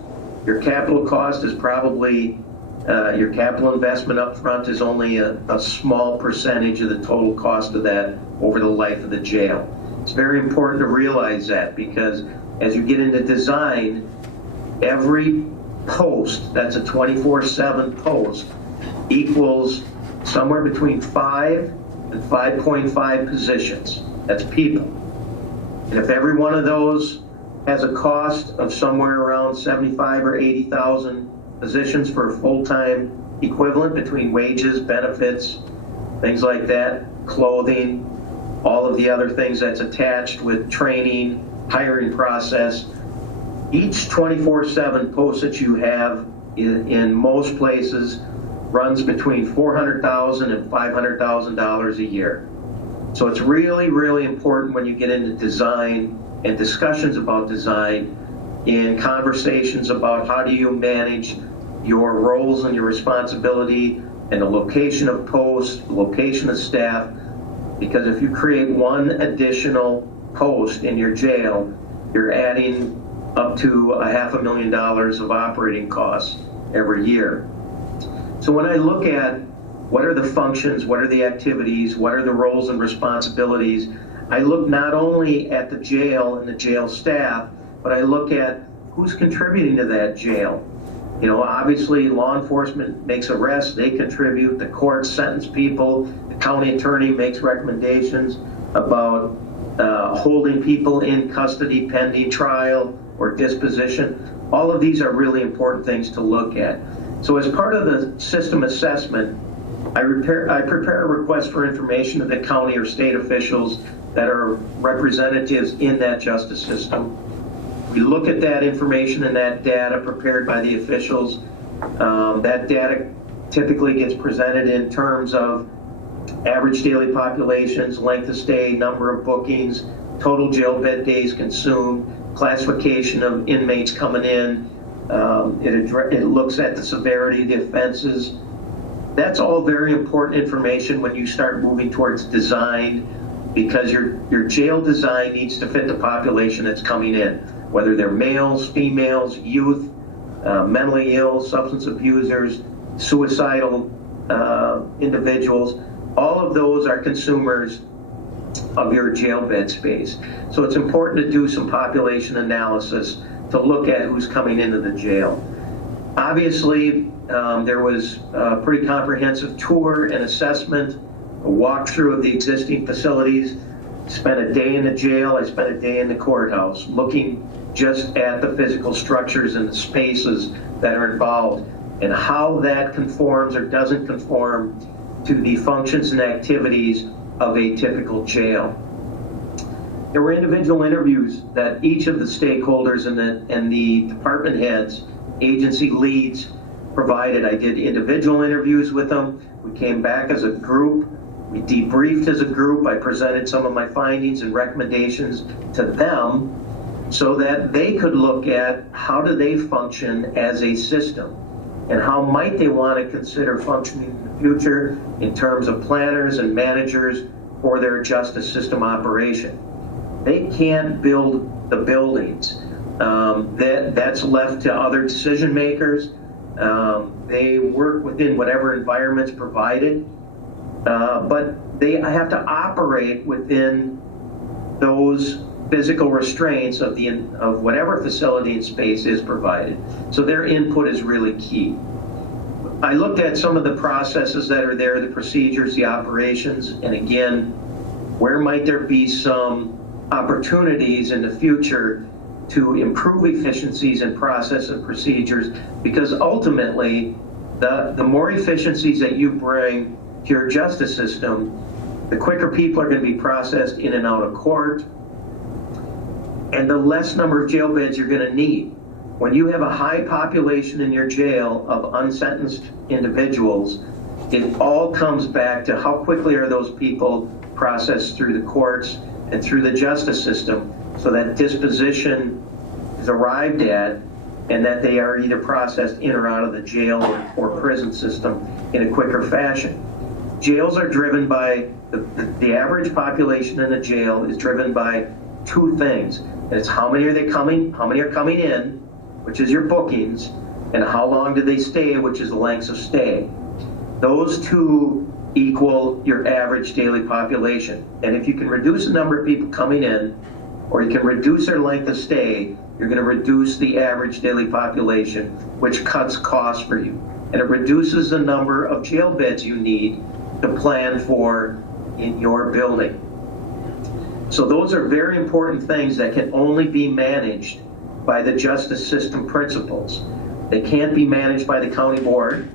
your capital cost is probably, your capital investment up front is only a small percentage of the total cost of that over the life of the jail. It's very important to realize that, because as you get into design, every post that's a 24/7 post equals somewhere between 5 and 5.5 positions. That's people. And if every one of those has a cost of somewhere around 75 or 80,000 positions for a full-time equivalent between wages, benefits, things like that, clothing, all of the other things that's attached with training, hiring process. Each 24/7 post that you have in most places runs between $400,000 and $500,000 a year. So it's really, really important when you get into design and discussions about design, in conversations about how do you manage your roles and your responsibility and the location of posts, the location of staff. Because if you create one additional post in your jail, you're adding up to $500,000 of operating costs every year. So when I look at what are the functions, what are the activities, what are the roles and responsibilities, I look not only at the jail and the jail staff, but I look at who's contributing to that jail. You know, obviously law enforcement makes arrests, they contribute, the courts sentence people, the county attorney makes recommendations about holding people in custody pending trial or disposition. All of these are really important things to look at. So as part of the system assessment, I prepare a request for information to the county or state officials that are representatives in that justice system. We look at that information and that data prepared by the officials. That data typically gets presented in terms of average daily populations, length of stay, number of bookings, total jail bed days consumed, classification of inmates coming in. It looks at the severity of the offenses. That's all very important information when you start moving towards design, because your jail design needs to fit the population that's coming in, whether they're males, females, youth, mentally ill, substance abusers, suicidal individuals. All of those are consumers of your jail bed space. So it's important to do some population analysis to look at who's coming into the jail. Obviously, there was a pretty comprehensive tour and assessment, a walkthrough of the existing facilities. Spent a day in the jail, I spent a day in the courthouse, looking just at the physical structures and the spaces that are involved and how that conforms or doesn't conform to the functions and activities of a typical jail. There were individual interviews that each of the stakeholders and the department heads, agency leads provided. I did individual interviews with them. We came back as a group. We debriefed as a group. I presented some of my findings and recommendations to them so that they could look at how do they function as a system and how might they want to consider functioning in the future in terms of planners and managers for their justice system operation. They can't build the buildings. That's left to other decision makers. They work within whatever environment's provided, but they have to operate within those physical restraints of whatever facility and space is provided. So their input is really key. I looked at some of the processes that are there, the procedures, the operations, and again, where might there be some opportunities in the future to improve efficiencies in process and procedures, because ultimately, the more efficiencies that you bring to your justice system, the quicker people are going to be processed in and out of court, and the less number of jail beds you're going to need. When you have a high population in your jail of unsentenced individuals, it all comes back to how quickly are those people processed through the courts and through the justice system so that disposition is arrived at and that they are either processed in or out of the jail or prison system in a quicker fashion. Jails are driven by, the average population in a jail is driven by two things. And it's how many are coming in, which is your bookings, and how long do they stay, which is the lengths of stay. Those two equal your average daily population. And if you can reduce the number of people coming in, or you can reduce their length of stay, you're going to reduce the average daily population, which cuts costs for you. And it reduces the number of jail beds you need to plan for in your building. So those are very important things that can only be managed by the justice system principles. They can't be managed by the county board.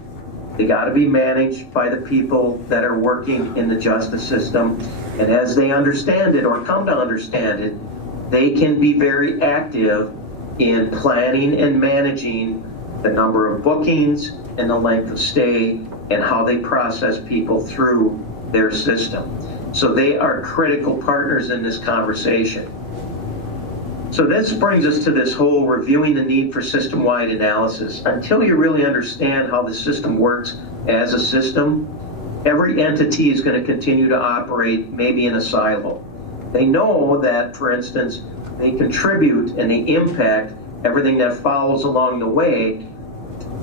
They got to be managed by the people that are working in the justice system. And as they understand it or come to understand it, they can be very active in planning and managing the number of bookings and the length of stay and how they process people through their system. So they are critical partners in this conversation. So this brings us to this whole reviewing the need for system-wide analysis. Until you really understand how the system works as a system, every entity is going to continue to operate maybe in a silo. They know that, for instance, they contribute and they impact everything that follows along the way,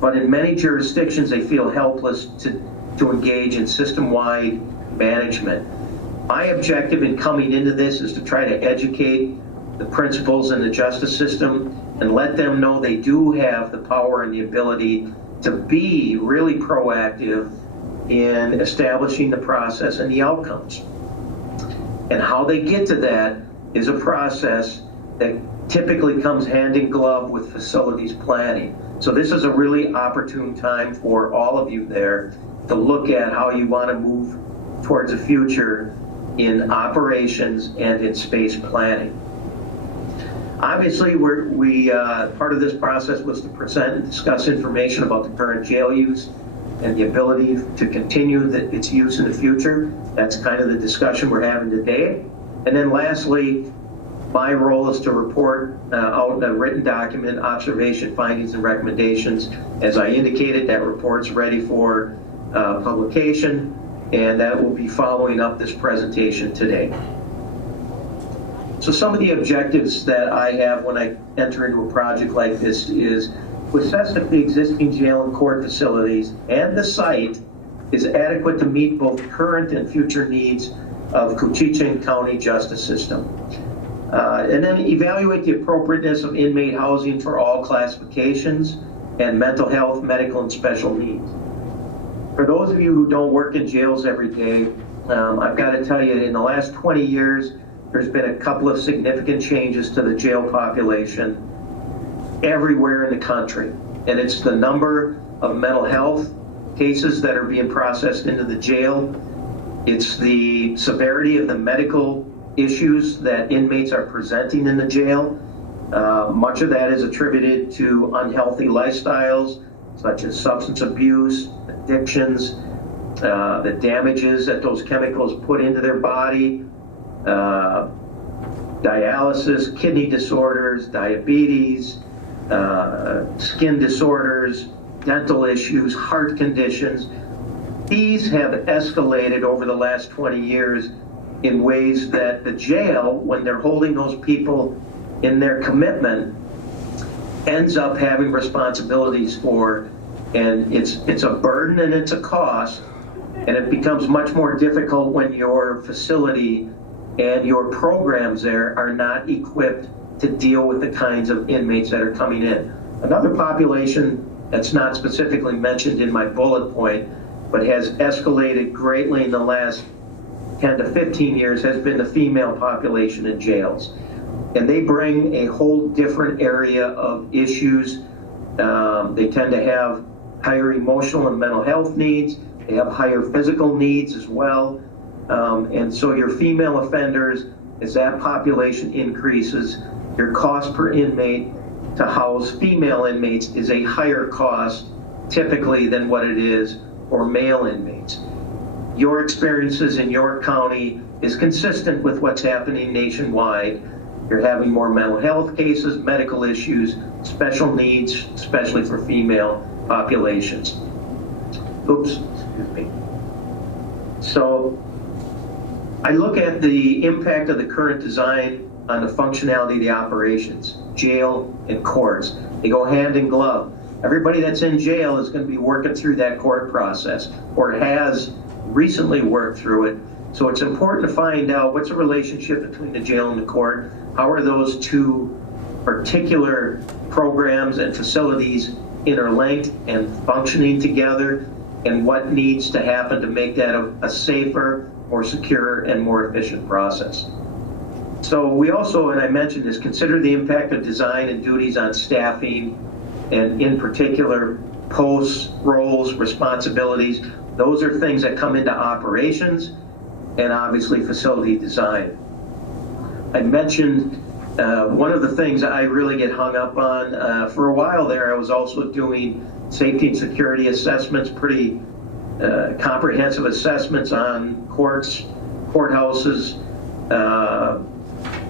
but in many jurisdictions they feel helpless to engage in system-wide management. My objective in coming into this is to try to educate the principals in the justice system and let them know they do have the power and the ability to be really proactive in establishing the process and the outcomes. And how they get to that is a process that typically comes hand in glove with facilities planning. So this is a really opportune time for all of you there to look at how you want to move towards the future in operations and in space planning. Obviously, part of this process was to present and discuss information about the current jail use and the ability to continue its use in the future. That's kind of the discussion we're having today. And then lastly, my role is to report out a written document, observation, findings, and recommendations. As I indicated, that report's ready for publication, and that will be following up this presentation today. So some of the objectives that I have when I enter into a project like this is to assess if the existing jail and court facilities and the site is adequate to meet both current and future needs of Koochiching County justice system. And then evaluate the appropriateness of inmate housing for all classifications and mental health, medical, and special needs. For those of you who don't work in jails every day, I've got to tell you, in the last 20 years, there's been a couple of significant changes to the jail population everywhere in the country. And it's the number of mental health cases that are being processed into the jail. It's the severity of the medical issues that inmates are presenting in the jail. Much of that is attributed to unhealthy lifestyles, such as substance abuse, addictions, the damages that those chemicals put into their body, dialysis, kidney disorders, diabetes, skin disorders, dental issues, heart conditions. These have escalated over the last 20 years in ways that the jail, when they're holding those people in their commitment, ends up having responsibilities for, and it's a burden and it's a cost, and it becomes much more difficult when your facility and your programs there are not equipped to deal with the kinds of inmates that are coming in. Another population that's not specifically mentioned in my bullet point, but has escalated greatly in the last 10 to 15 years, has been the female population in jails. And they bring a whole different area of issues. They tend to have higher emotional and mental health needs. They have higher physical needs as well. And so your female offenders, as that population increases, your cost per inmate to house female inmates is a higher cost typically than what it is for male inmates. Your experiences in your county is consistent with what's happening nationwide. You're having more mental health cases, medical issues, special needs, especially for female populations. Oops, excuse me. So I look at the impact of the current design on the functionality of the operations, jail and courts. They go hand in glove. Everybody that's in jail is going to be working through that court process or has recently worked through it. So it's important to find out what's the relationship between the jail and the court. How are those two particular programs and facilities interlinked and functioning together, and what needs to happen to make that a safer, more secure, and more efficient process. So we also, and I mentioned this, consider the impact of design and duties on staffing, and in particular, posts, roles, responsibilities. Those are things that come into operations and obviously facility design. I mentioned one of the things I really get hung up on, for a while there, I was also doing safety and security assessments, pretty comprehensive assessments on courts, courthouses,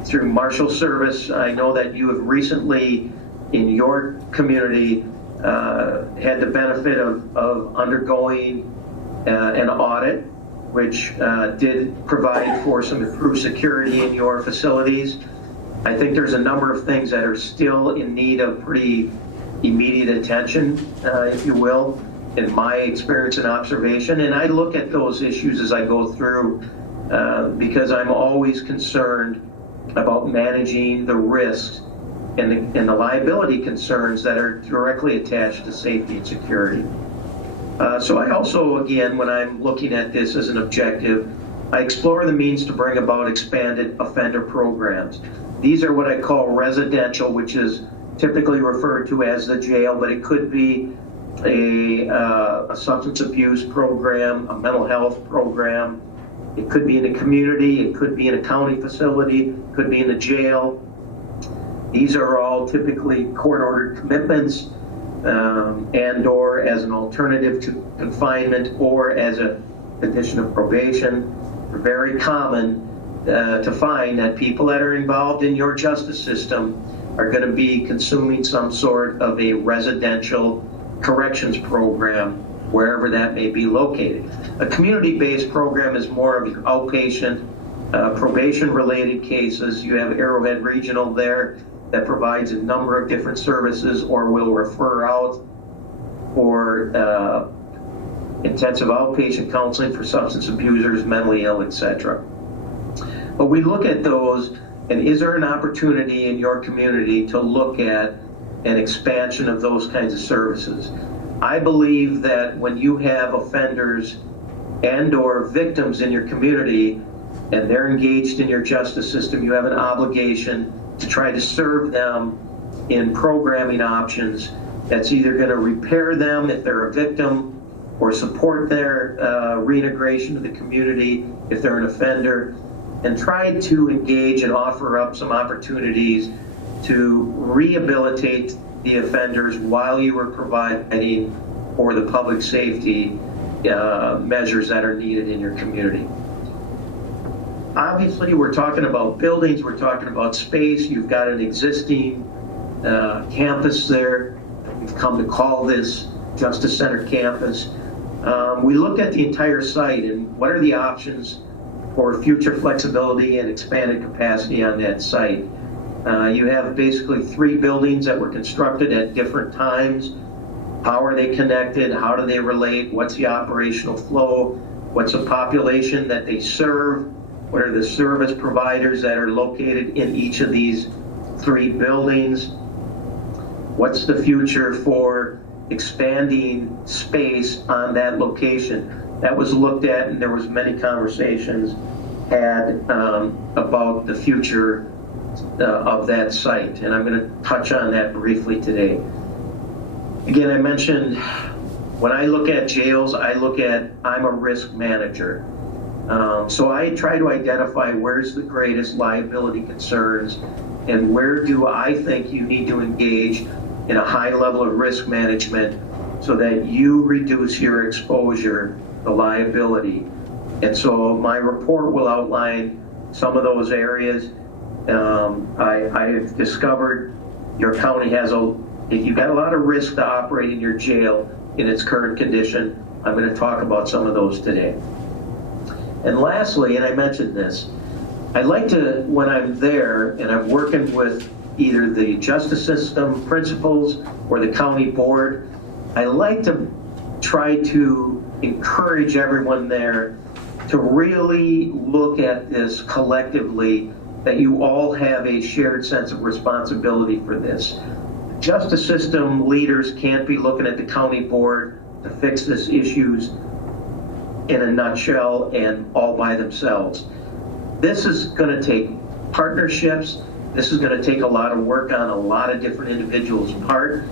through Marshal Service. I know that you have recently, in your community, had the benefit of undergoing an audit, which did provide for some improved security in your facilities. I think there's a number of things that are still in need of pretty immediate attention, if you will, in my experience and observation. And I look at those issues as I go through because I'm always concerned about managing the risks and the liability concerns that are directly attached to safety and security. So I also, again, when I'm looking at this as an objective, I explore the means to bring about expanded offender programs. These are what I call residential, which is typically referred to as the jail, but it could be a substance abuse program, a mental health program. It could be in a community, it could be in a county facility, it could be in a jail. These are all typically court-ordered commitments and/or as an alternative to confinement or as a condition of probation. They're very common to find that people that are involved in your justice system are going to be consuming some sort of a residential corrections program, wherever that may be located. A community-based program is more of your outpatient, probation-related cases. You have Arrowhead Regional there that provides a number of different services or will refer out for intensive outpatient counseling for substance abusers, mentally ill, etc. But we look at those, and is there an opportunity in your community to look at an expansion of those kinds of services? I believe that when you have offenders and/or victims in your community and they're engaged in your justice system, you have an obligation to try to serve them in programming options that's either going to repair them if they're a victim or support their reintegration to the community if they're an offender, and try to engage and offer up some opportunities to rehabilitate the offenders while you are providing for the public safety measures that are needed in your community. Obviously, we're talking about buildings, we're talking about space. You've got an existing campus there. We've come to call this Justice Center campus. We looked at the entire site and what are the options for future flexibility and expanded capacity on that site. You have basically 3 buildings that were constructed at different times. How are they connected? How do they relate? What's the operational flow? What's the population that they serve? What are the service providers that are located in each of these 3 buildings? What's the future for expanding space on that location? That was looked at, and there was many conversations had about the future of that site, and I'm going to touch on that briefly today. Again, I mentioned when I look at jails, I'm a risk manager. So I try to identify where's the greatest liability concerns and where do I think you need to engage in a high level of risk management so that you reduce your exposure to liability. And so my report will outline some of those areas. I have discovered your county has you've got a lot of risk to operate in your jail in its current condition. I'm going to talk about some of those today. And lastly, and I mentioned this, I like to, when I'm there and I'm working with either the justice system principals or the county board, I like to try to encourage everyone there to really look at this collectively, that you all have a shared sense of responsibility for this. Justice system leaders can't be looking at the county board to fix this issues in a nutshell and all by themselves. This is going to take partnerships. This is going to take a lot of work on a lot of different individuals' part,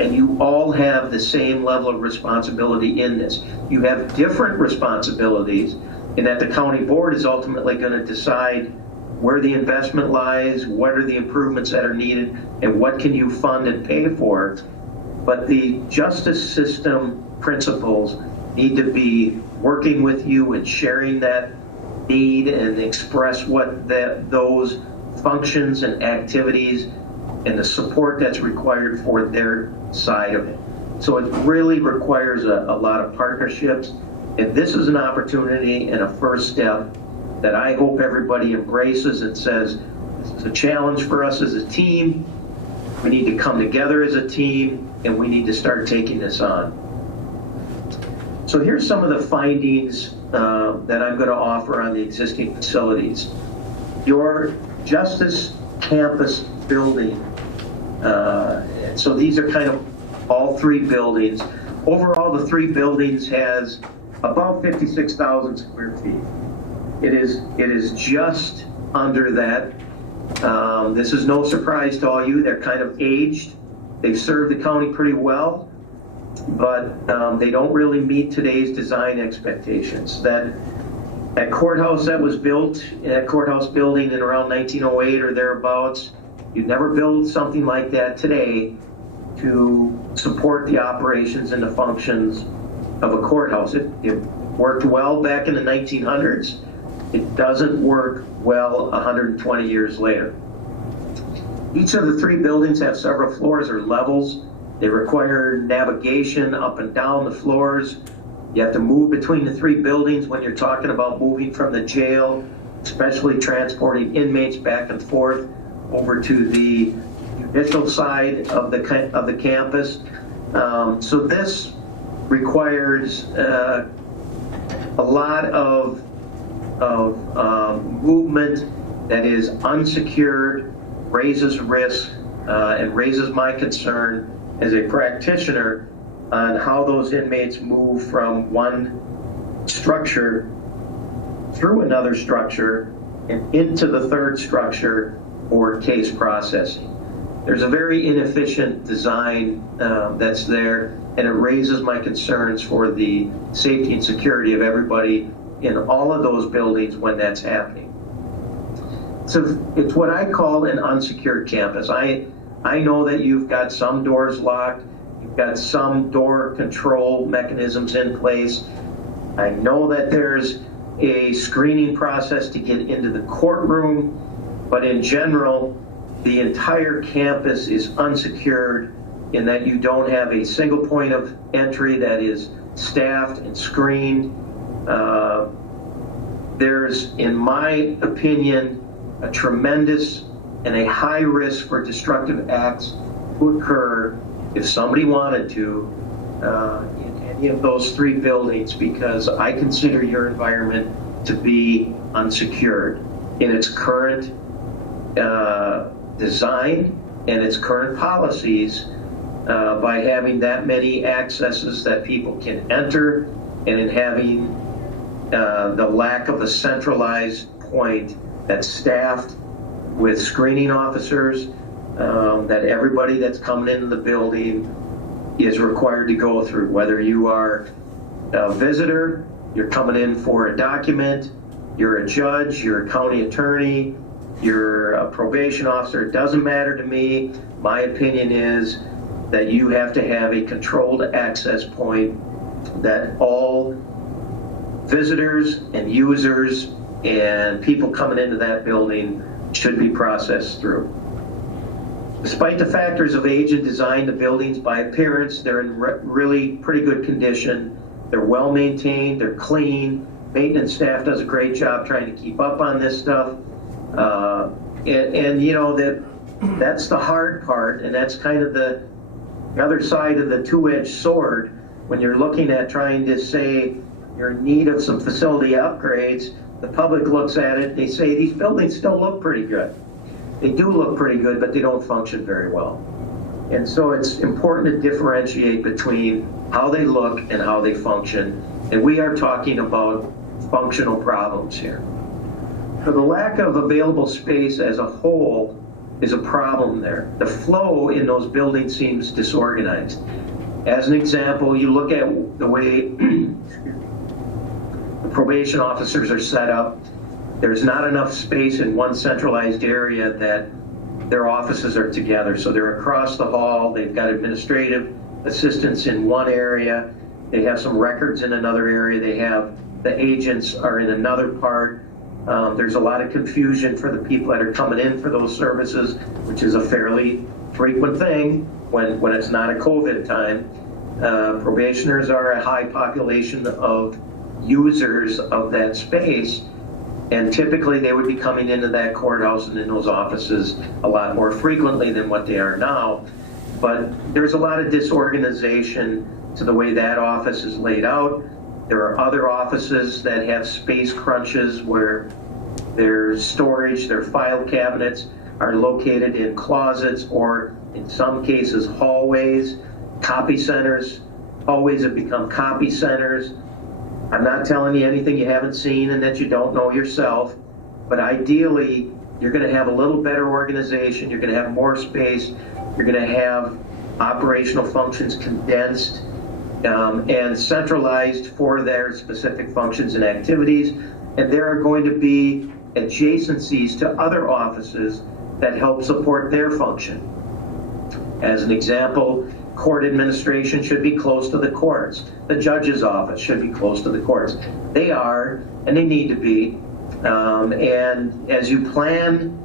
and you all have the same level of responsibility in this. You have different responsibilities in that the county board is ultimately going to decide where the investment lies, what are the improvements that are needed, and what can you fund and pay for. But the justice system principals need to be working with you and sharing that need and express what those functions and activities and the support that's required for their side of it. So it really requires a lot of partnerships, and this is an opportunity and a first step that I hope everybody embraces and says, this is a challenge for us as a team. We need to come together as a team, and we need to start taking this on. So here's some of the findings that I'm going to offer on the existing facilities. Your Justice Campus building, so these are kind of all 3 buildings. Overall, the 3 buildings has about 56,000 square feet. It is just under that. This is no surprise to all you. They're kind of aged. They've served the county pretty well, but they don't really meet today's design expectations. That courthouse that was built, that courthouse building in around 1908 or thereabouts, you'd never build something like that today to support the operations and the functions of a courthouse. It worked well back in the 1900s. It doesn't work well 120 years later. Each of the three buildings have several floors or levels. They require navigation up and down the floors. You have to move between the three buildings when you're talking about moving from the jail, especially transporting inmates back and forth over to the judicial side of the campus. So this requires a lot of movement that is unsecured, raises risk, and raises my concern as a practitioner on how those inmates move from one structure through another structure and into the third structure for case processing. There's a very inefficient design that's there, and it raises my concerns for the safety and security of everybody in all of those buildings when that's happening. So it's what I call an unsecured campus. I know that you've got some doors locked, you've got some door control mechanisms in place. I know that there's a screening process to get into the courtroom, but in general, the entire campus is unsecured in that you don't have a single point of entry that is staffed and screened. There's, in my opinion, a tremendous and a high risk for destructive acts to occur if somebody wanted to in any of those three buildings, because I consider your environment to be unsecured in its current design and its current policies by having that many accesses that people can enter, and in having the lack of a centralized point that's staffed with screening officers, that everybody that's coming into the building is required to go through, whether you are a visitor, you're coming in for a document, you're a judge, you're a county attorney, you're a probation officer. It doesn't matter to me. My opinion is that you have to have a controlled access point that all visitors and users and people coming into that building should be processed through. Despite the factors of age and design, the buildings by appearance, they're in really pretty good condition. They're well maintained, they're clean. Maintenance staff does a great job trying to keep up on this stuff. And you know, that's the hard part, and that's kind of the other side of the two-edged sword when you're looking at trying to say you're in need of some facility upgrades. The public looks at it, they say these buildings still look pretty good. They do look pretty good, but they don't function very well. And so it's important to differentiate between how they look and how they function. And we are talking about functional problems here. So the lack of available space as a whole is a problem there. The flow in those buildings seems disorganized. As an example, you look at the way the probation officers are set up. There's not enough space in one centralized area that their offices are together. So they're across the hall. They've got administrative assistants in one area. They have some records in another area. They have the agents are in another part. There's a lot of confusion for the people that are coming in for those services, which is a fairly frequent thing when it's not a COVID time. Probationers are a high population of users of that space, and typically they would be coming into that courthouse and in those offices a lot more frequently than what they are now. But there's a lot of disorganization to the way that office is laid out. There are other offices that have space crunches where their storage, their file cabinets are located in closets or in some cases hallways. Copy centers, hallways have become copy centers. I'm not telling you anything you haven't seen and that you don't know yourself, but ideally, you're going to have a little better organization, you're going to have more space, you're going to have operational functions condensed and centralized for their specific functions and activities, and there are going to be adjacencies to other offices that help support their function. As an example, court administration should be close to the courts. The judge's office should be close to the courts. They are, and they need to be. And as you plan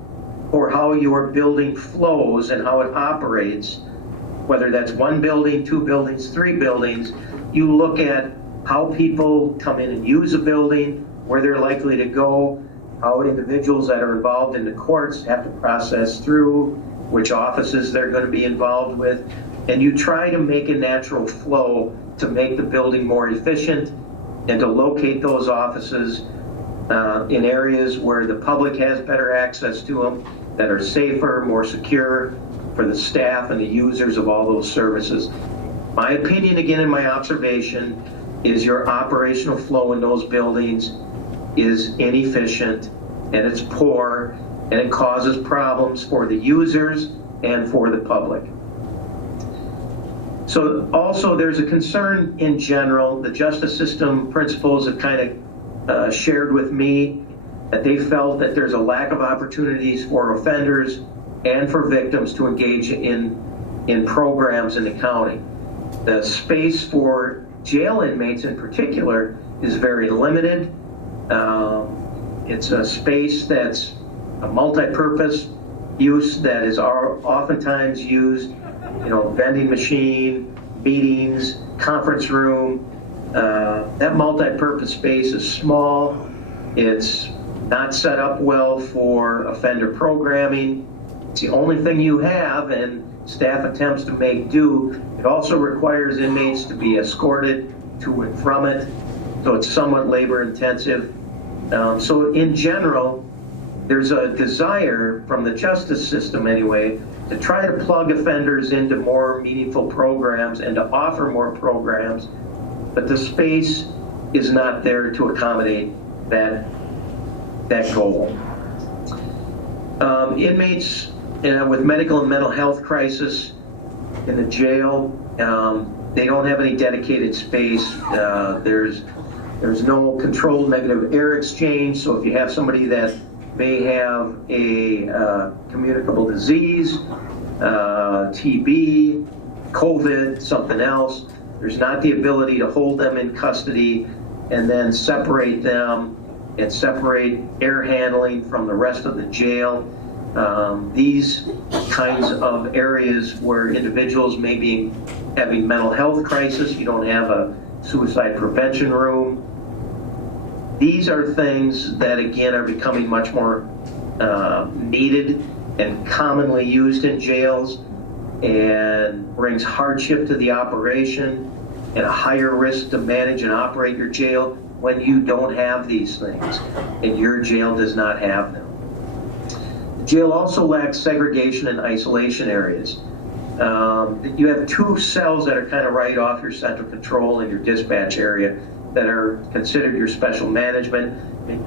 for how your building flows and how it operates, whether that's one building, two buildings, three buildings, you look at how people come in and use a building, where they're likely to go, how individuals that are involved in the courts have to process through, which offices they're going to be involved with, and you try to make a natural flow to make the building more efficient and to locate those offices in areas where the public has better access to them, that are safer, more secure for the staff and the users of all those services. My opinion, again, in my observation, is your operational flow in those buildings is inefficient and it's poor and it causes problems for the users and for the public. So also there's a concern in general, the justice system principals have kind of shared with me that they felt that there's a lack of opportunities for offenders and for victims to engage in programs in the county. The space for jail inmates in particular is very limited. It's a space that's a multi-purpose use that is oftentimes used, vending machine, meetings, conference room. That multi-purpose space is small. It's not set up well for offender programming. It's the only thing you have, and staff attempts to make do. It also requires inmates to be escorted to and from it, so it's somewhat labor intensive. So in general, there's a desire from the justice system anyway to try to plug offenders into more meaningful programs and to offer more programs, but the space is not there to accommodate that goal. Inmates with medical and mental health crisis in the jail, they don't have any dedicated space. There's no controlled negative air exchange, so if you have somebody that may have a communicable disease, TB, COVID, something else, there's not the ability to hold them in custody and then separate them and separate air handling from the rest of the jail. These kinds of areas where individuals may be having mental health crisis, you don't have a suicide prevention room. These are things that, again, are becoming much more needed and commonly used in jails, and brings hardship to the operation and a higher risk to manage and operate your jail when you don't have these things and your jail does not have them. The jail also lacks segregation and isolation areas. You have two cells that are kind of right off your central control and your dispatch area that are considered your special management. They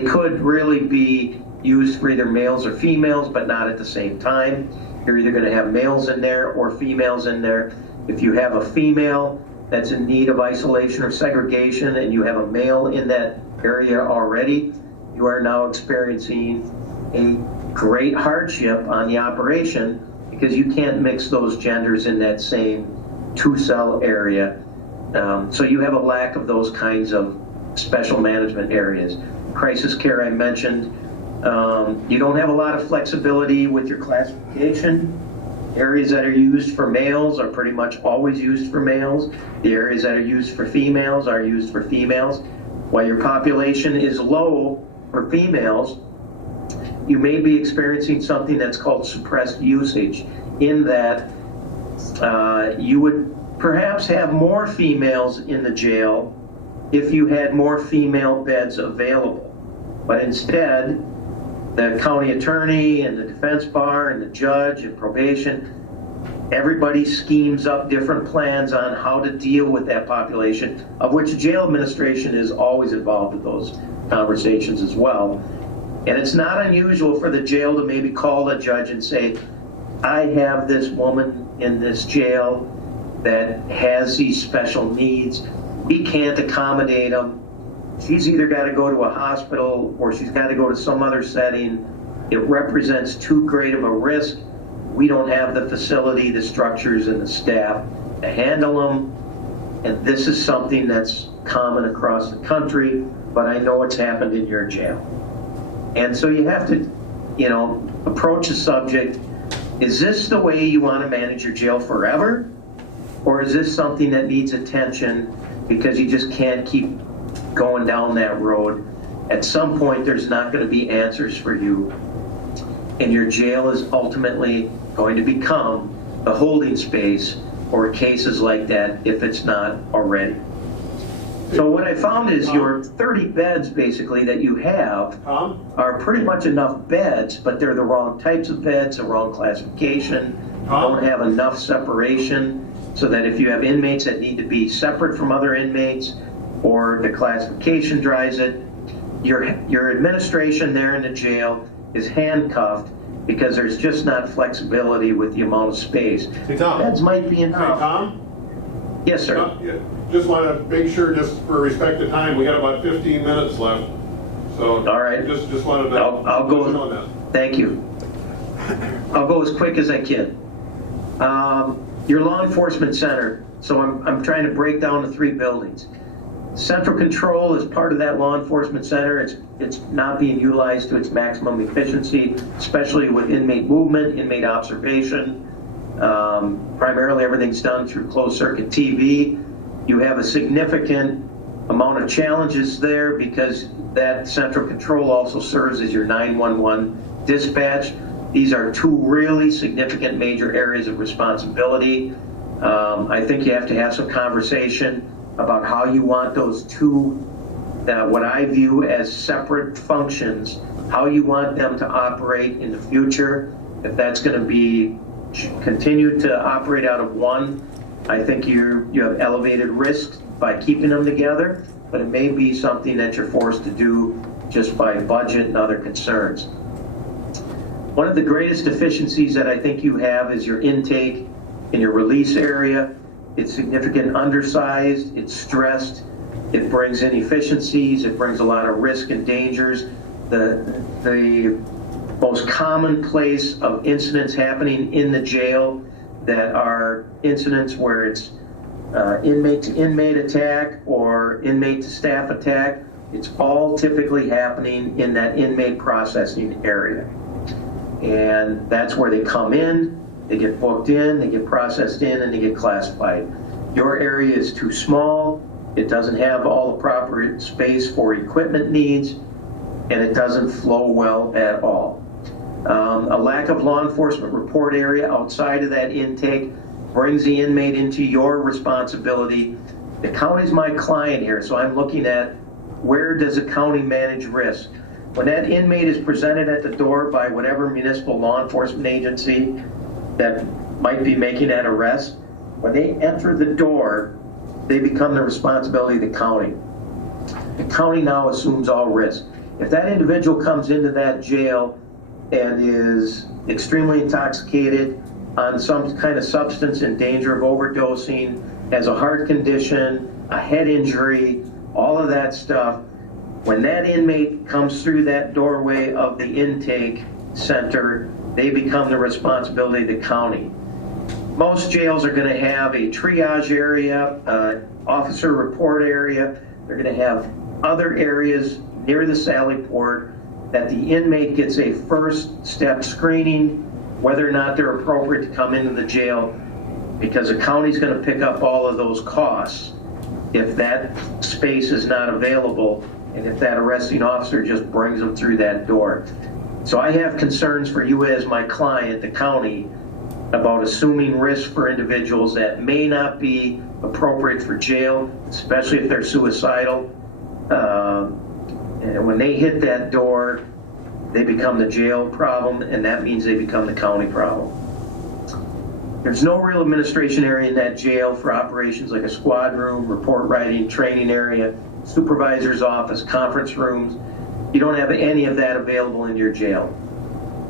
could really be used for either males or females, but not at the same time. You're either going to have males in there or females in there. If you have a female that's in need of isolation or segregation and you have a male in that area already, you are now experiencing a great hardship on the operation because you can't mix those genders in that same two-cell area. So you have a lack of those kinds of special management areas. Crisis care I mentioned. You don't have a lot of flexibility with your classification. Areas that are used for males are pretty much always used for males. The areas that are used for females are used for females. While your population is low for females, you may be experiencing something that's called suppressed usage, in that you would perhaps have more females in the jail if you had more female beds available. But instead, the county attorney and the defense bar and the judge and probation Everybody schemes up different plans on how to deal with that population, of which jail administration is always involved with those conversations as well. And it's not unusual for the jail to maybe call a judge and say, I have this woman in this jail that has these special needs. We can't accommodate them. She's either got to go to a hospital or she's got to go to some other setting. It represents too great of a risk. We don't have the facility, the structures, and the staff to handle them. And this is something that's common across the country, but I know it's happened in your jail. And so you have to, approach the subject. Is this the way you want to manage your jail forever? Or is this something that needs attention because you just can't keep going down that road? At some point, there's not going to be answers for you. And your jail is ultimately going to become the holding space for cases like that if it's not already. So what I found is your 30 beds basically that you have are pretty much enough beds, but they're the wrong types of beds, the wrong classification, don't have enough separation, so that if you have inmates that need to be separate from other inmates, or the classification drives it, your administration there in the jail is handcuffed because there's just not flexibility with the amount of space. Hey, Tom. Beds might be enough. Hey, Tom? Yes, sir. Just want to make sure, just for respect to time, we got about 15 minutes left. So, all right. Just wanted to I'll go on that. Thank you. I'll go as quick as I can. Your law enforcement center. So I'm trying to break down the 3 buildings. Central control is part of that law enforcement center. It's not being utilized to its maximum efficiency, especially with inmate movement, inmate observation. Primarily everything's done through closed circuit TV. You have a significant amount of challenges there because that central control also serves as your 911 dispatch. These are 2 really significant major areas of responsibility. I think you have to have some conversation about how you want those 2, what I view as separate functions, how you want them to operate in the future. If that's going to be continued to operate out of one, I think you have elevated risks by keeping them together, but it may be something that you're forced to do just by budget and other concerns. One of the greatest deficiencies that I think you have is your intake in your release area. It's significant undersized, it's stressed, it brings inefficiencies, it brings a lot of risk and dangers. The most common place of incidents happening in the jail that are incidents where it's inmate to inmate attack or inmate to staff attack, it's all typically happening in that inmate processing area. And that's where they come in, they get booked in, they get processed in, and they get classified. Your area is too small, it doesn't have all the proper space for equipment needs, and it doesn't flow well at all. A lack of law enforcement report area outside of that intake brings the inmate into your responsibility. The county's my client here, so I'm looking at where does the county manage risk. When that inmate is presented at the door by whatever municipal law enforcement agency that might be making that arrest, when they enter the door, they become the responsibility of the county. The county now assumes all risk. If that individual comes into that jail and is extremely intoxicated on some kind of substance in danger of overdosing, has a heart condition, a head injury, all of that stuff, when that inmate comes through that doorway of the intake center, they become the responsibility of the county. Most jails are going to have a triage area, officer report area. They're going to have other areas near the sally port that the inmate gets a first step screening, whether or not they're appropriate to come into the jail, because the county's going to pick up all of those costs if that space is not available and if that arresting officer just brings them through that door. So I have concerns for you as my client, the county, about assuming risk for individuals that may not be appropriate for jail, especially if they're suicidal. And when they hit that door, they become the jail problem, and that means they become the county problem. There's no real administration area in that jail for operations like a squad room, report writing, training area, supervisor's office, conference rooms. You don't have any of that available in your jail.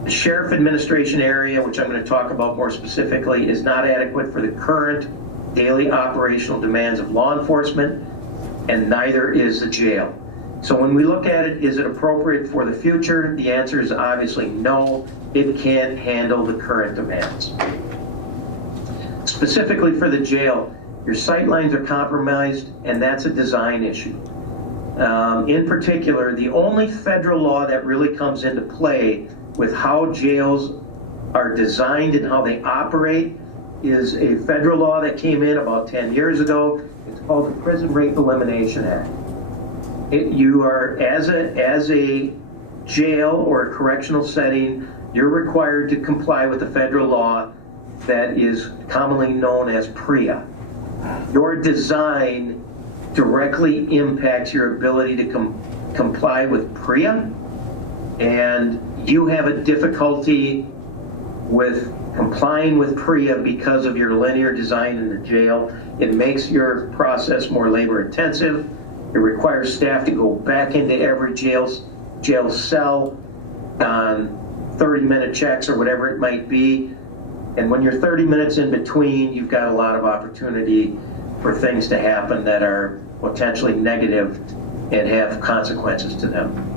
The sheriff administration area, which I'm going to talk about more specifically, is not adequate for the current daily operational demands of law enforcement, and neither is the jail. So when we look at it, is it appropriate for the future? The answer is obviously no. It can't handle the current demands. Specifically for the jail, your sight lines are compromised, and that's a design issue. In particular, the only federal law that really comes into play with how jails are designed and how they operate is a federal law that came in about 10 years ago. It's called the Prison Rape Elimination Act. You are, as a jail or a correctional setting, you're required to comply with the federal law that is commonly known as PREA. Your design directly impacts your ability to comply with PREA, and you have a difficulty with complying with PREA because of your linear design in the jail. It makes your process more labor intensive. It requires staff to go back into every jail cell on 30-minute checks or whatever it might be. And when you're 30 minutes in between, you've got a lot of opportunity for things to happen that are potentially negative and have consequences to them.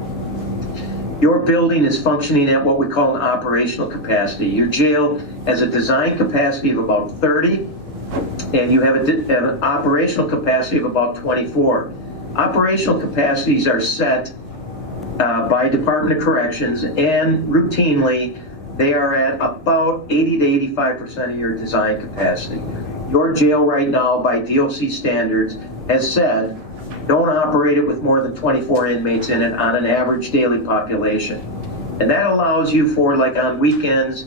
Your building is functioning at what we call an operational capacity. Your jail has a design capacity of about 30, and you have an operational capacity of about 24. Operational capacities are set by Department of Corrections, and routinely they are at about 80 to 85% of your design capacity. Your jail right now, by DOC standards, has said don't operate it with more than 24 inmates in it on an average daily population. And that allows you for, like on weekends,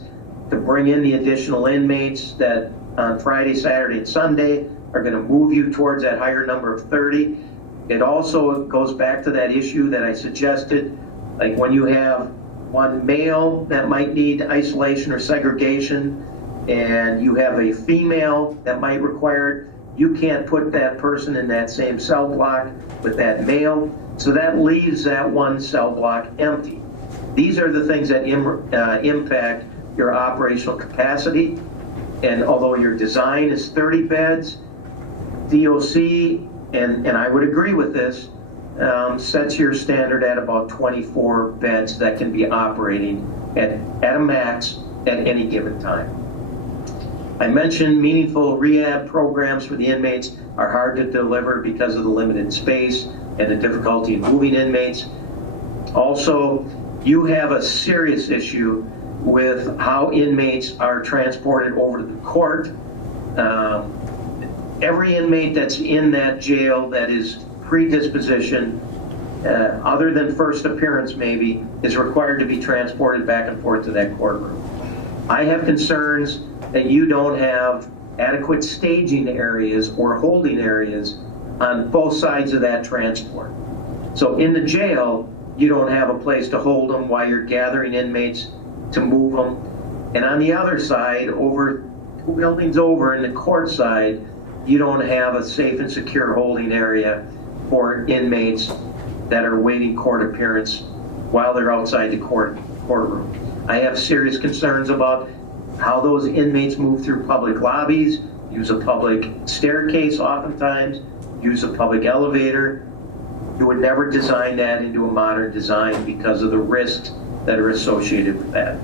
to bring in the additional inmates that on Friday, Saturday, and Sunday are going to move you towards that higher number of 30. It also goes back to that issue that I suggested, like when you have one male that might need isolation or segregation, and you have a female that might require it, you can't put that person in that same cell block with that male, so that leaves that one cell block empty. These are the things that impact your operational capacity, and although your design is 30 beds, DOC, and I would agree with this, sets your standard at about 24 beds that can be operating at a max at any given time. I mentioned meaningful rehab programs for the inmates are hard to deliver because of the limited space and the difficulty in moving inmates. Also, you have a serious issue with how inmates are transported over to the court. Every inmate that's in that jail that is predisposition, other than first appearance maybe, is required to be transported back and forth to that courtroom. I have concerns that you don't have adequate staging areas or holding areas on both sides of that transport. So in the jail, you don't have a place to hold them while you're gathering inmates to move them. And on the other side, over 2 buildings over in the court side, you don't have a safe and secure holding area for inmates that are waiting court appearance while they're outside the courtroom. I have serious concerns about how those inmates move through public lobbies, use a public staircase oftentimes, use a public elevator. You would never design that into a modern design because of the risks that are associated with that.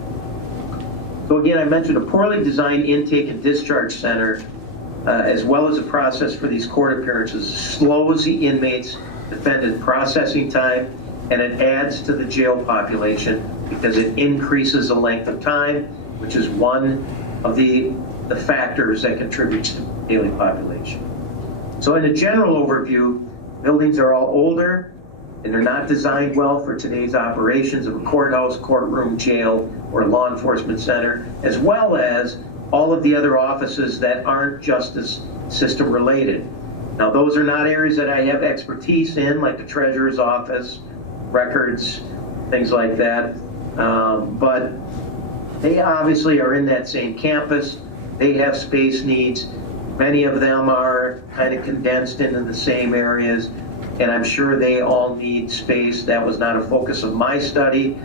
So again, I mentioned a poorly designed intake and discharge center, as well as a process for these court appearances, slows the inmates' defendant processing time, and it adds to the jail population because it increases the length of time, which is one of the factors that contributes to daily population. So in a general overview, buildings are all older and they're not designed well for today's operations of a courthouse, courtroom, jail, or law enforcement center, as well as all of the other offices that aren't justice system related. Now, those are not areas that I have expertise in, like the treasurer's office, records, things like that, but they obviously are in that same campus. They have space needs. Many of them are kind of condensed into the same areas, and I'm sure they all need space. That was not a focus of my study,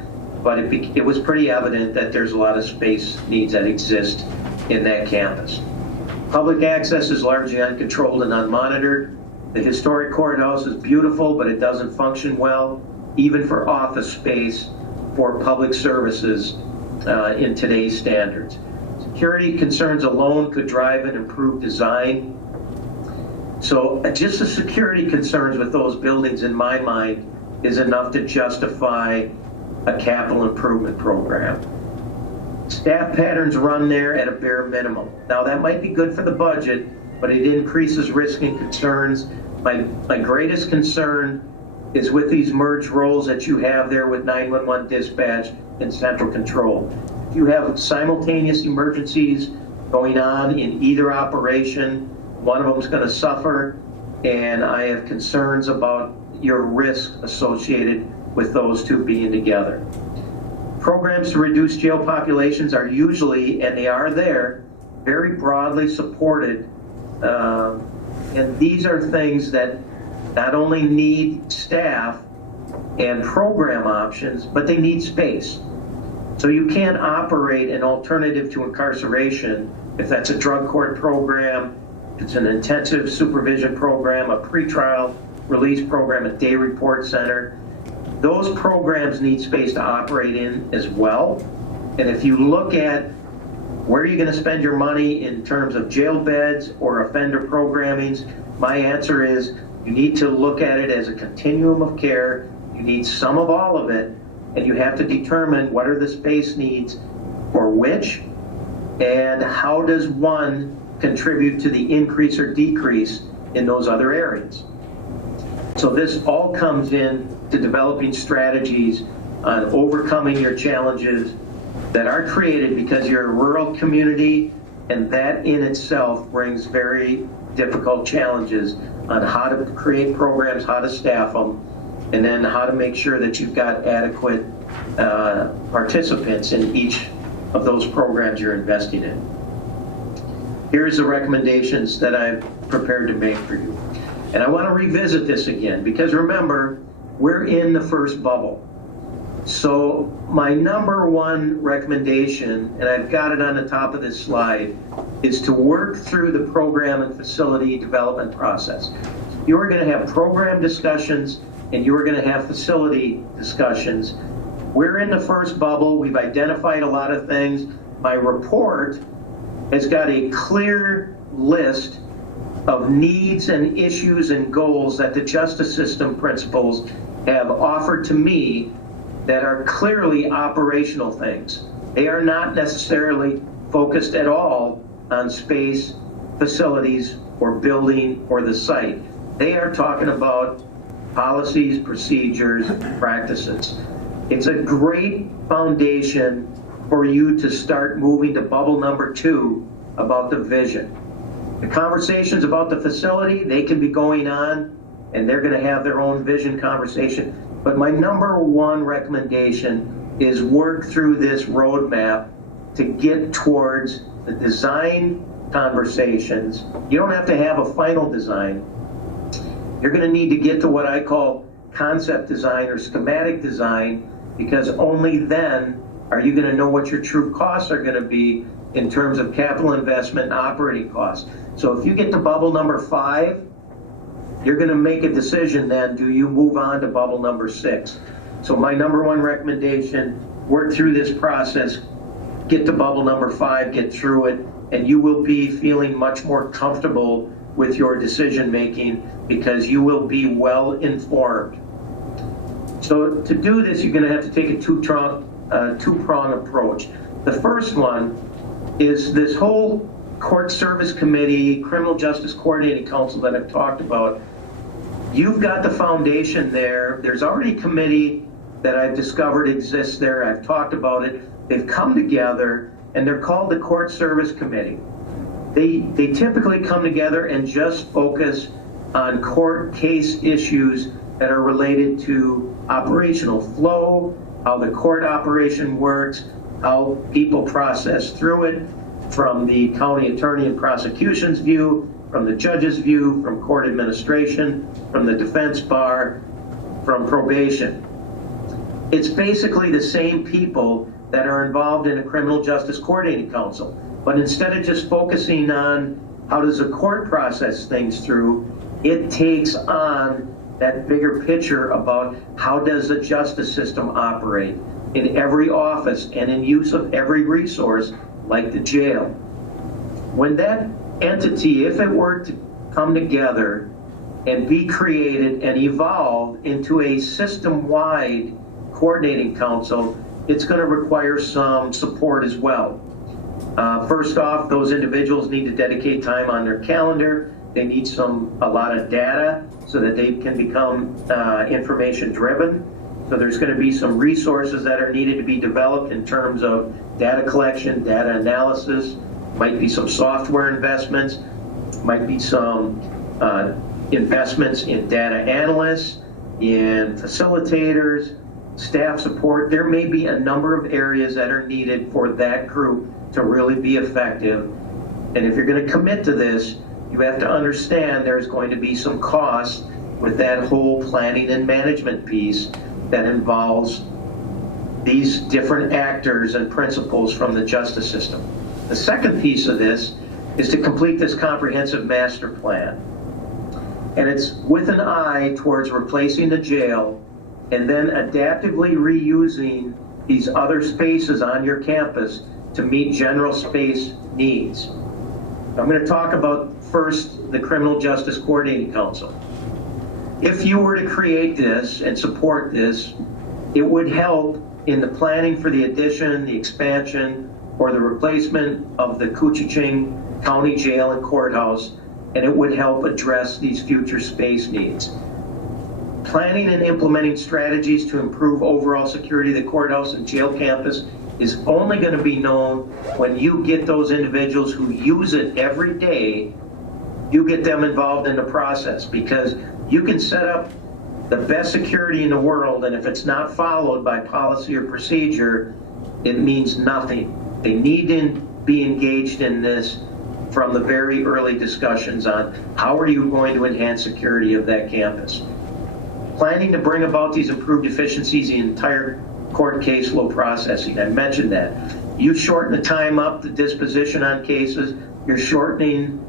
but it was pretty evident that there's a lot of space needs that exist in that campus. Public access is largely uncontrolled and unmonitored. The historic courthouse is beautiful, but it doesn't function well, even for office space for public services in today's standards. Security concerns alone could drive an improved design. So just the security concerns with those buildings, in my mind, is enough to justify a capital improvement program. Staff patterns run there at a bare minimum. Now that might be good for the budget, but it increases risk and concerns. My greatest concern is with these merged roles that you have there with 911 dispatch and central control. If you have simultaneous emergencies going on in either operation, one of them is going to suffer, and I have concerns about your risk associated with those two being together. Programs to reduce jail populations are usually, and they are there, very broadly supported. And these are things that not only need staff and program options, but they need space. So you can't operate an alternative to incarceration if that's a drug court program, it's an intensive supervision program, a pretrial release program, a day report center. Those programs need space to operate in as well. And if you look at where you're going to spend your money in terms of jail beds or offender programmings, my answer is you need to look at it as a continuum of care. You need some of all of it, and you have to determine what are the space needs for which, and how does one contribute to the increase or decrease in those other areas. So this all comes in to developing strategies on overcoming your challenges that are created because you're a rural community, and that in itself brings very difficult challenges on how to create programs, how to staff them, and then how to make sure that you've got adequate participants in each of those programs you're investing in. Here's the recommendations that I've prepared to make for you. And I want to revisit this again, because remember, we're in the first bubble. So my number one recommendation, and I've got it on the top of this slide, is to work through the program and facility development process. You are going to have program discussions and you are going to have facility discussions. We're in the first bubble. We've identified a lot of things. My report has got a clear list of needs and issues and goals that the justice system principals have offered to me that are clearly operational things. They are not necessarily focused at all on space, facilities, or building, or the site. They are talking about policies, procedures, practices. It's a great foundation for you to start moving to bubble number 2 about the vision. The conversations about the facility, they can be going on, and they're going to have their own vision conversation. But my number one recommendation is work through this roadmap to get towards the design conversations. You don't have to have a final design. You're going to need to get to what I call concept design or schematic design, because only then are you going to know what your true costs are going to be in terms of capital investment and operating costs. So if you get to bubble number 5, you're going to make a decision then, do you move on to bubble number 6? So my number one recommendation, work through this process, get to bubble number 5, get through it, and you will be feeling much more comfortable with your decision making because you will be well informed. So to do this, you're going to have to take a two-prong approach. The first one is this whole court service committee, criminal justice coordinating council that I've talked about. You've got the foundation there. There's already a committee that I've discovered exists there. I've talked about it. They've come together, and they're called the Court Service Committee. They typically come together and just focus on court case issues that are related to operational flow, how the court operation works, how people process through it. from the county attorney and prosecution's view, from the judge's view, from court administration, from the defense bar, from probation. It's basically the same people that are involved in a criminal justice coordinating council. But instead of just focusing on how does the court process things through, it takes on that bigger picture about how does the justice system operate in every office and in use of every resource like the jail. When that entity, if it were to come together and be created and evolve into a system-wide coordinating council, it's going to require some support as well. First off, those individuals need to dedicate time on their calendar. They need a lot of data so that they can become information driven. So there's going to be some resources that are needed to be developed in terms of data collection, data analysis, might be some software investments, might be some investments in data analysts, in facilitators, staff support. There may be a number of areas that are needed for that group to really be effective. And if you're going to commit to this, you have to understand there's going to be some cost with that whole planning and management piece that involves these different actors and principles from the justice system. The second piece of this is to complete this comprehensive master plan. And it's with an eye towards replacing the jail and then adaptively reusing these other spaces on your campus to meet general space needs. I'm going to talk about first the Criminal Justice Coordinating Council. If you were to create this and support this, it would help in the planning for the addition, the expansion, or the replacement of the Koochiching County Jail and Courthouse, and it would help address these future space needs. Planning and implementing strategies to improve overall security of the courthouse and jail campus is only going to be known when you get those individuals who use it every day, you get them involved in the process, because you can set up the best security in the world, and if it's not followed by policy or procedure, it means nothing. They need to be engaged in this from the very early discussions on how are you going to enhance security of that campus. Planning to bring about these improved efficiencies in the entire court caseload processing. I mentioned that. You shorten the time up, the disposition on cases, you're shortening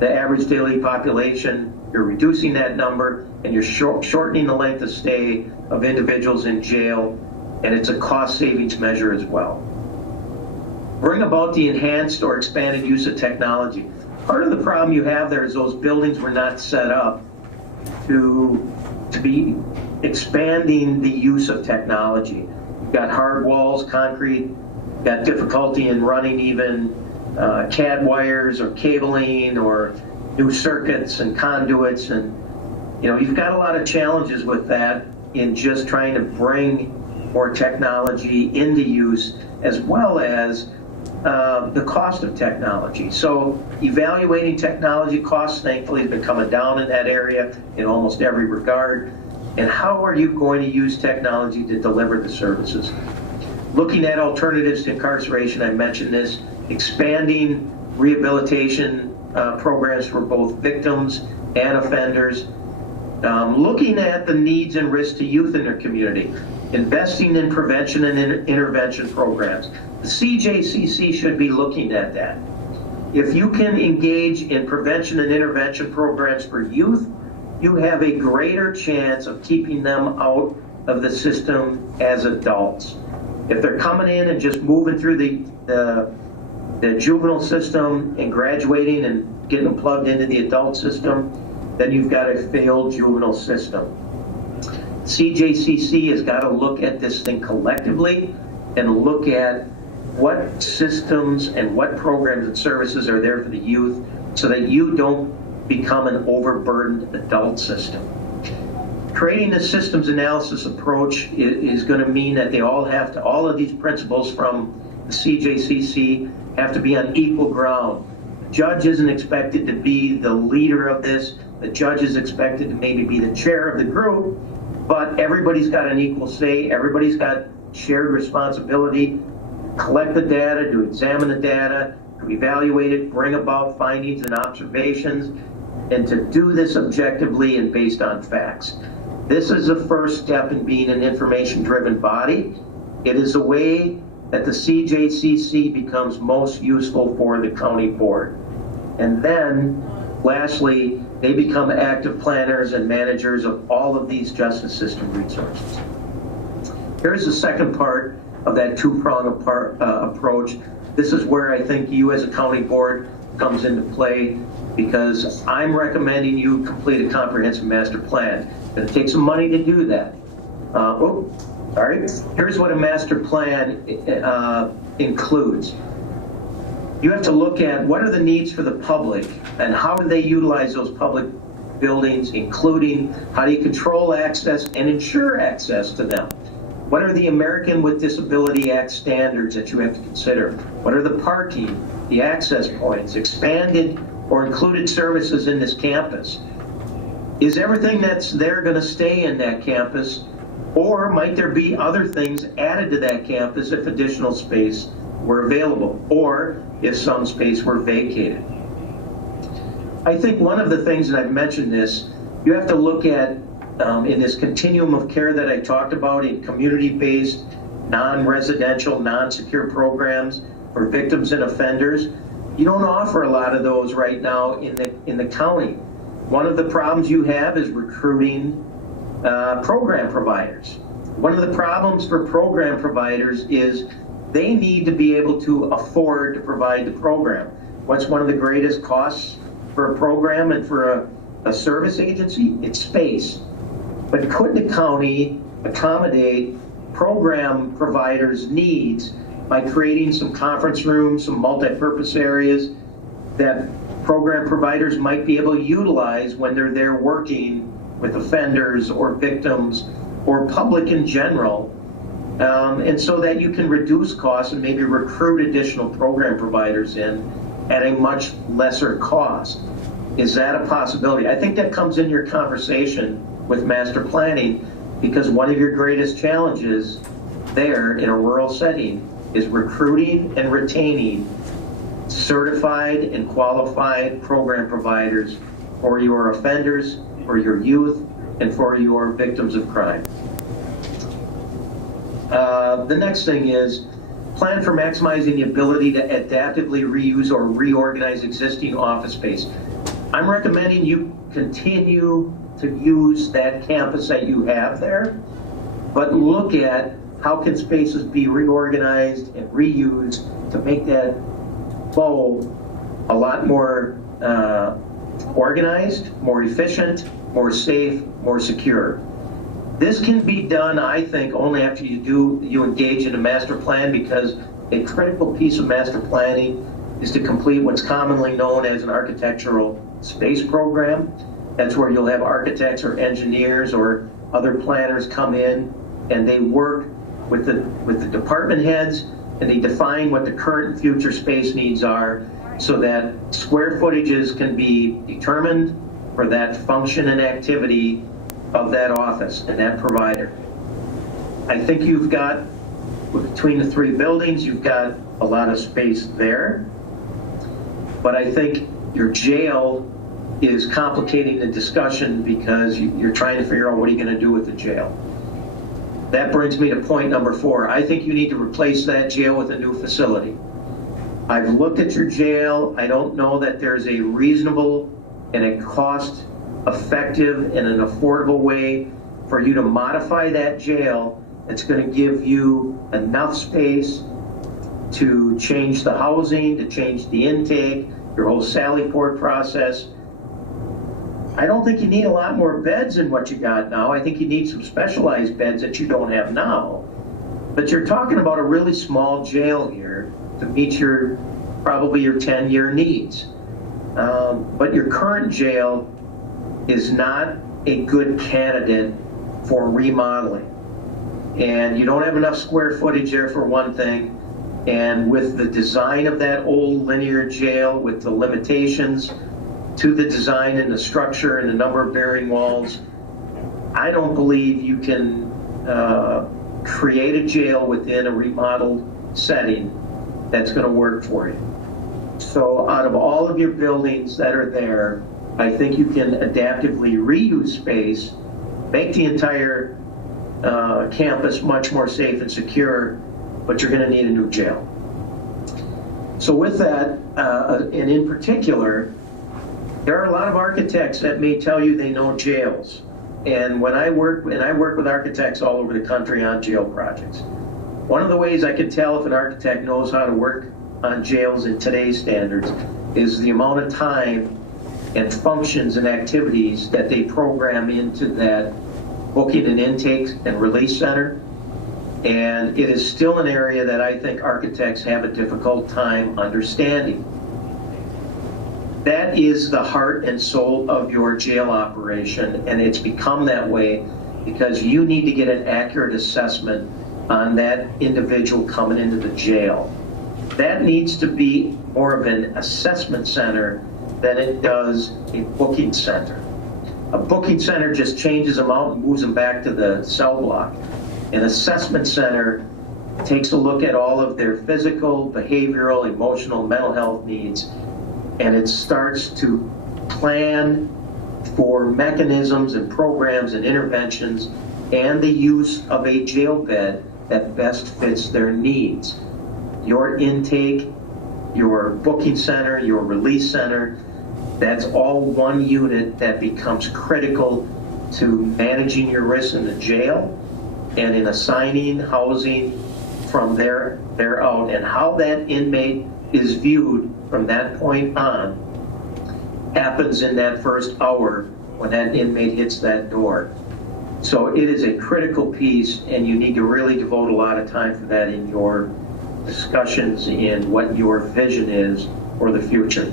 the average daily population, you're reducing that number, and you're shortening the length of stay of individuals in jail, and it's a cost savings measure as well. Bring about the enhanced or expanded use of technology. Part of the problem you have there is those buildings were not set up to be expanding the use of technology. You've got hard walls, concrete, you've got difficulty in running even CAD wires or cabling or new circuits and conduits, and you've got a lot of challenges with that in just trying to bring more technology into use, as well as the cost of technology. So evaluating technology costs, thankfully, has been coming down in that area in almost every regard. And how are you going to use technology to deliver the services? Looking at alternatives to incarceration, I mentioned this, expanding rehabilitation programs for both victims and offenders, looking at the needs and risks to youth in their community, investing in prevention and intervention programs. The CJCC should be looking at that. If you can engage in prevention and intervention programs for youth, you have a greater chance of keeping them out of the system as adults. If they're coming in and just moving through the juvenile system and graduating and getting them plugged into the adult system, then you've got a failed juvenile system. CJCC has got to look at this thing collectively and look at what systems and what programs and services are there for the youth so that you don't become an overburdened adult system. Creating this systems analysis approach is going to mean that all of these principles from the CJCC have to be on equal ground. The judge isn't expected to be the leader of this. The judge is expected to maybe be the chair of the group, but everybody's got an equal say. Everybody's got shared responsibility. Collect the data, to examine the data, to evaluate it, bring about findings and observations, and to do this objectively and based on facts. This is a first step in being an information-driven body. It is a way that the CJCC becomes most useful for the county board. And then, lastly, they become active planners and managers of all of these justice system resources. Here's the second part of that two-prong approach. This is where I think you as a county board comes into play, because I'm recommending you complete a comprehensive master plan. It's going to take some money to do that. Here's what a master plan includes. You have to look at what are the needs for the public and how do they utilize those public buildings, including how do you control access and ensure access to them? What are the American with Disability Act standards that you have to consider? What are the parking, the access points, expanded or included services in this campus? Is everything that's there going to stay in that campus, or might there be other things added to that campus if additional space were available, or if some space were vacated? I think one of the things, and I've mentioned this, you have to look at in this continuum of care that I talked about in community-based, non-residential, non-secure programs for victims and offenders. You don't offer a lot of those right now in the county. One of the problems you have is recruiting program providers. One of the problems for program providers is they need to be able to afford to provide the program. What's one of the greatest costs for a program and for a service agency? It's space. But could the county accommodate program providers' needs by creating some conference rooms, some multi-purpose areas that program providers might be able to utilize when they're there working with offenders or victims or public in general, and so that you can reduce costs and maybe recruit additional program providers in at a much lesser cost? Is that a possibility? I think that comes in your conversation with master planning, because one of your greatest challenges there in a rural setting is recruiting and retaining certified and qualified program providers for your offenders, for your youth, and for your victims of crime. The next thing is plan for maximizing the ability to adaptively reuse or reorganize existing office space. I'm recommending you continue to use that campus that you have there, but look at how can spaces be reorganized and reused to make that flow a lot more organized, more efficient, more safe, more secure. This can be done, I think, only after you engage in a master plan, because a critical piece of master planning is to complete what's commonly known as an architectural space program. That's where you'll have architects or engineers or other planners come in, and they work with the department heads, and they define what the current and future space needs are so that square footages can be determined for that function and activity of that office and that provider. I think you've got, between the three buildings, you've got a lot of space there, but I think your jail is complicating the discussion because you're trying to figure out what are you going to do with the jail. That brings me to point number 4. I think you need to replace that jail with a new facility. I've looked at your jail. I don't know that there's a reasonable and a cost-effective and an affordable way for you to modify that jail that's going to give you enough space to change the housing, to change the intake, your whole Sally Port process. I don't think you need a lot more beds than what you got now. I think you need some specialized beds that you don't have now. But you're talking about a really small jail here to meet probably your 10-year needs. But your current jail is not a good candidate for remodeling. And you don't have enough square footage there, for one thing. And with the design of that old linear jail, with the limitations to the design and the structure and the number of bearing walls, I don't believe you can create a jail within a remodeled setting that's going to work for you. So out of all of your buildings that are there, I think you can adaptively reuse space, make the entire campus much more safe and secure, but you're going to need a new jail. So with that, and in particular, there are a lot of architects that may tell you they know jails. And when I work with architects all over the country on jail projects, one of the ways I can tell if an architect knows how to work on jails in today's standards is the amount of time and functions and activities that they program into that booking and intake and release center. And it is still an area that I think architects have a difficult time understanding. That is the heart and soul of your jail operation, and it's become that way because you need to get an accurate assessment on that individual coming into the jail. That needs to be more of an assessment center than it does a booking center. A booking center just changes them out and moves them back to the cell block. An assessment center takes a look at all of their physical, behavioral, emotional, mental health needs, and it starts to plan for mechanisms and programs and interventions and the use of a jail bed that best fits their needs. Your intake, your booking center, your release center, that's all one unit that becomes critical to managing your risks in the jail and in assigning housing from there out, and how that inmate is viewed from that point on happens in that first hour when that inmate hits that door. So it is a critical piece, and you need to really devote a lot of time for that in your discussions in what your vision is for the future.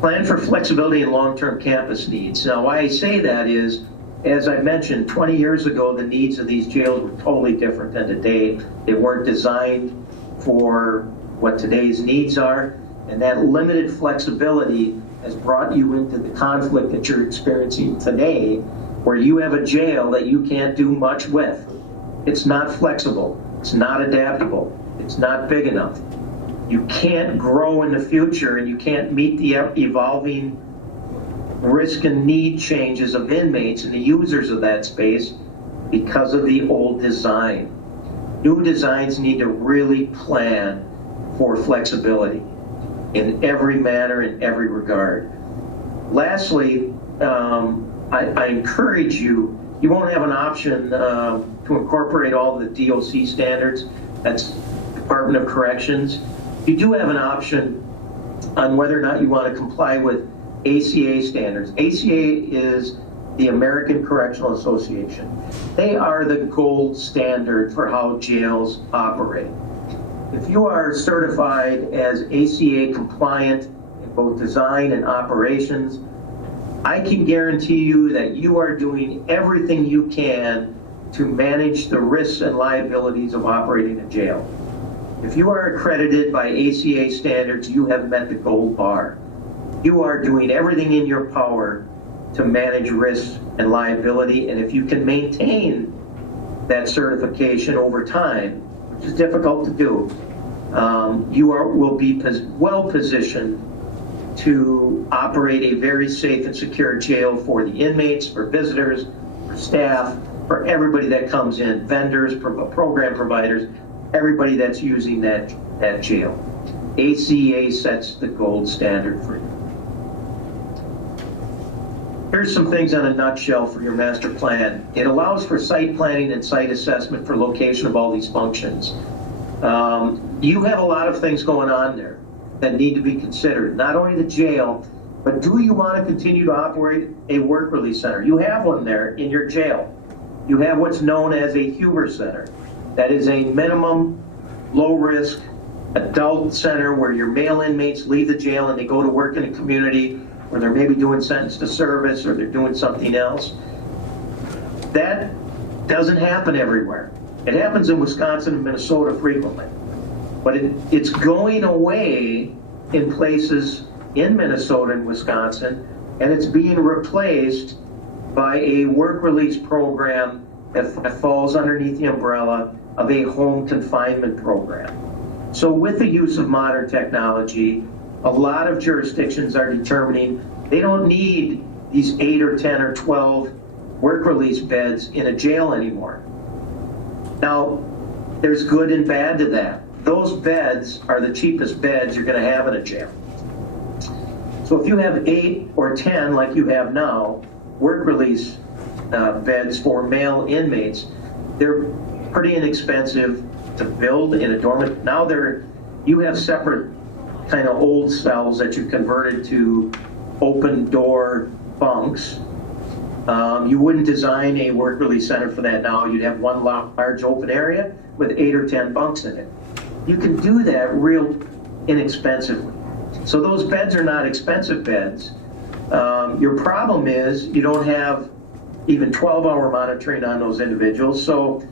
Plan for flexibility and long-term campus needs. Now, why I say that is, as I mentioned, 20 years ago, the needs of these jails were totally different than today. They weren't designed for what today's needs are, and that limited flexibility has brought you into the conflict that you're experiencing today, where you have a jail that you can't do much with. It's not flexible, it's not adaptable, it's not big enough. You can't grow in the future, and you can't meet the evolving risk and need changes of inmates and the users of that space because of the old design. New designs need to really plan for flexibility in every manner, in every regard. Lastly, I encourage you, you won't have an option to incorporate all the DOC standards, that's Department of Corrections. You do have an option on whether or not you want to comply with ACA standards. ACA is the American Correctional Association. They are the gold standard for how jails operate. If you are certified as ACA compliant in both design and operations, I can guarantee you that you are doing everything you can to manage the risks and liabilities of operating a jail. If you are accredited by ACA standards, you have met the gold bar. You are doing everything in your power to manage risk and liability, and if you can maintain that certification over time, which is difficult to do, you will be well positioned to operate a very safe and secure jail for the inmates, for visitors, for staff, for everybody that comes in, vendors, program providers, everybody that's using that jail. ACA sets the gold standard for you. Here's some things in a nutshell for your master plan. It allows for site planning and site assessment for location of all these functions. You have a lot of things going on there that need to be considered. Not only the jail, but do you want to continue to operate a work release center? You have one there in your jail. You have what's known as a Huber Center. That is a minimum, low-risk adult center where your male inmates leave the jail and they go to work in a community where they're maybe doing sentence to service or they're doing something else. That doesn't happen everywhere. It happens in Wisconsin and Minnesota frequently. But it's going away in places in Minnesota and Wisconsin, and it's being replaced by a work release program that falls underneath the umbrella of a home confinement program. So with the use of modern technology, a lot of jurisdictions are determining they don't need these 8 or 10 or 12 work release beds in a jail anymore. Now, there's good and bad to that. Those beds are the cheapest beds you're going to have in a jail. So if you have 8 or 10, like you have now, work release beds for male inmates, they're pretty inexpensive to build in a dormitory. Now you have separate kind of old cells that you've converted to open door bunks. You wouldn't design a work release center for that now. You'd have one large open area with 8 or 10 bunks in it. You can do that real inexpensively. So those beds are not expensive beds. Your problem is you don't have even 12-hour monitoring on those individuals. So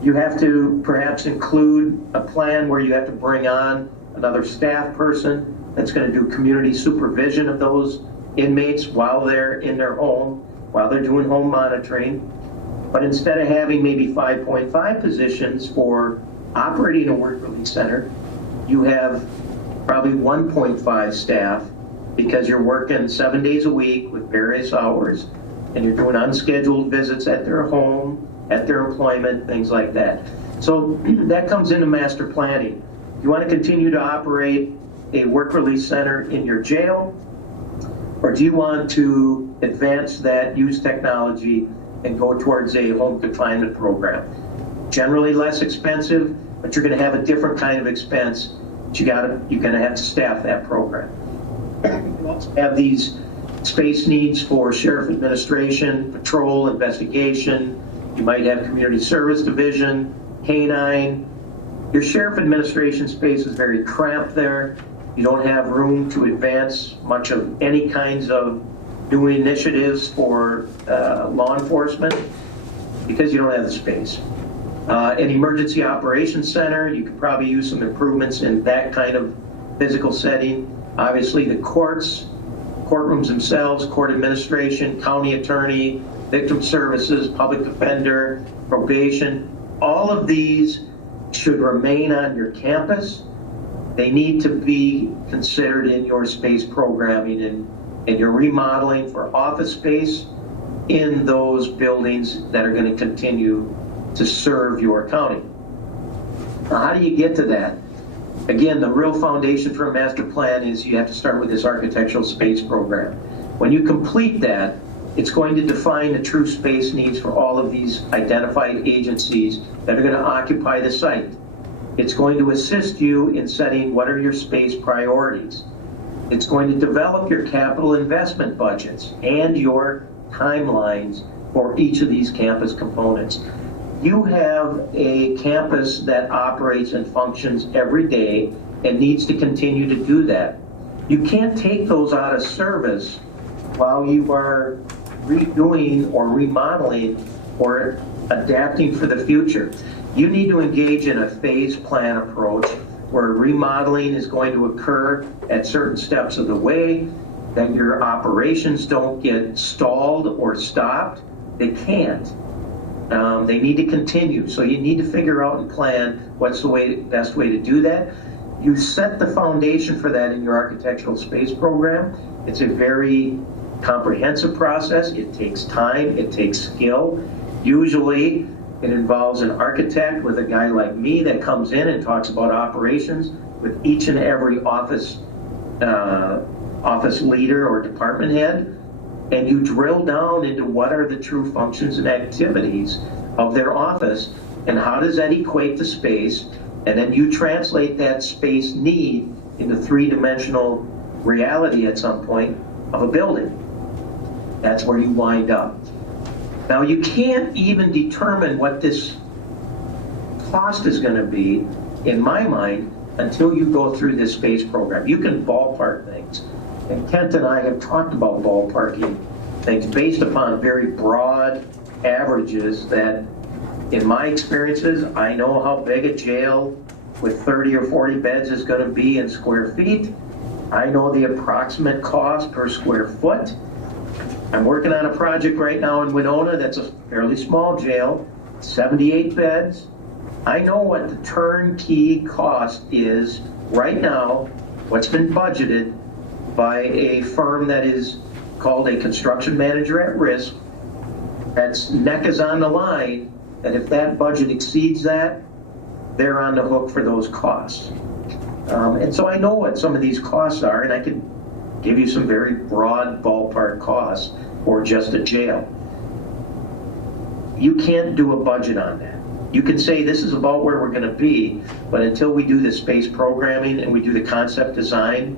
you have to perhaps include a plan where you have to bring on another staff person that's going to do community supervision of those inmates while they're in their home, while they're doing home monitoring. But instead of having maybe 5.5 positions for operating a work release center, you have probably 1.5 staff because you're working 7 days a week with various hours and you're doing unscheduled visits at their home, at their employment, things like that. So that comes into master planning. You want to continue to operate a work release center in your jail, or do you want to advance that, use technology, and go towards a home confinement program? Generally less expensive, but you're going to have a different kind of expense. You're going to have to staff that program. You also have these space needs for sheriff administration, patrol, investigation. You might have community service division, canine. Your sheriff administration space is very cramped there. You don't have room to advance much of any kinds of new initiatives for law enforcement because you don't have the space. An emergency operations center, you could probably use some improvements in that kind of physical setting. Obviously the courtrooms themselves, court administration, county attorney, victim services, public defender, probation, all of these should remain on your campus. They need to be considered in your space programming and your remodeling for office space in those buildings that are going to continue to serve your county. Now, how do you get to that? Again, the real foundation for a master plan is you have to start with this architectural space program. When you complete that, it's going to define the true space needs for all of these identified agencies that are going to occupy the site. It's going to assist you in setting what are your space priorities. It's going to develop your capital investment budgets and your timelines for each of these campus components. You have a campus that operates and functions every day and needs to continue to do that. You can't take those out of service while you are redoing or remodeling or adapting for the future. You need to engage in a phased plan approach where remodeling is going to occur at certain steps of the way, that your operations don't get stalled or stopped. They can't. They need to continue. So you need to figure out and plan what's the best way to do that. You set the foundation for that in your architectural space program. It's a very comprehensive process. It takes time, it takes skill. Usually it involves an architect with a guy like me that comes in and talks about operations with each and every office leader or department head, and you drill down into what are the true functions and activities of their office and how does that equate to space, and then you translate that space need into three-dimensional reality at some point of a building. That's where you wind up. Now, you can't even determine what this cost is going to be, in my mind, until you go through this space program. You can ballpark things. And Kent and I have talked about ballparking things based upon very broad averages that, in my experiences, I know how big a jail with 30 or 40 beds is going to be in square feet. I know the approximate cost per square foot. I'm working on a project right now in Winona that's a fairly small jail, 78 beds, I know what the turnkey cost is right now, what's been budgeted by a firm that is called a construction manager at risk. That's neck is on the line, and if that budget exceeds that, they're on the hook for those costs. And so I know what some of these costs are, and I can give you some very broad ballpark costs for just a jail. You can't do a budget on that. You can say this is about where we're going to be, but until we do the space programming and we do the concept design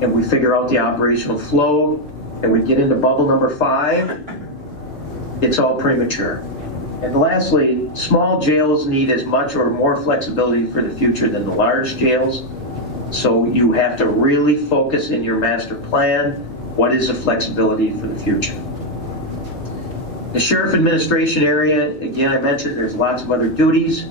and we figure out the operational flow and we get into bubble number 5, it's all premature. And lastly, small jails need as much or more flexibility for the future than the large jails. So you have to really focus in your master plan, what is the flexibility for the future. The sheriff administration area, again, I mentioned there's lots of other duties.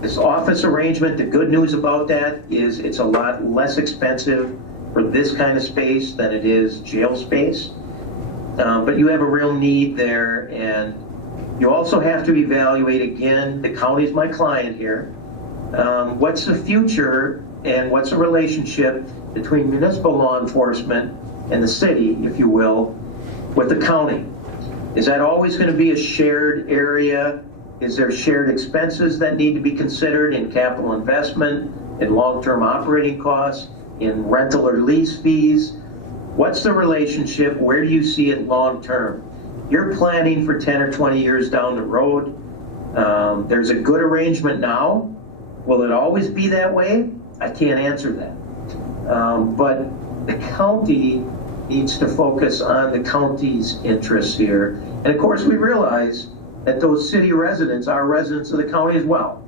This office arrangement, the good news about that is it's a lot less expensive for this kind of space than it is jail space. But you have a real need there, and you also have to evaluate, again, the county's my client here. What's the future and what's the relationship between municipal law enforcement and the city, if you will, with the county? Is that always going to be a shared area? Is there shared expenses that need to be considered in capital investment, in long-term operating costs, in rental or lease fees? What's the relationship? Where do you see it long-term? You're planning for 10 or 20 years down the road. There's a good arrangement now. Will it always be that way? I can't answer that. But the county needs to focus on the county's interests here. And of course, we realize that those city residents are residents of the county as well.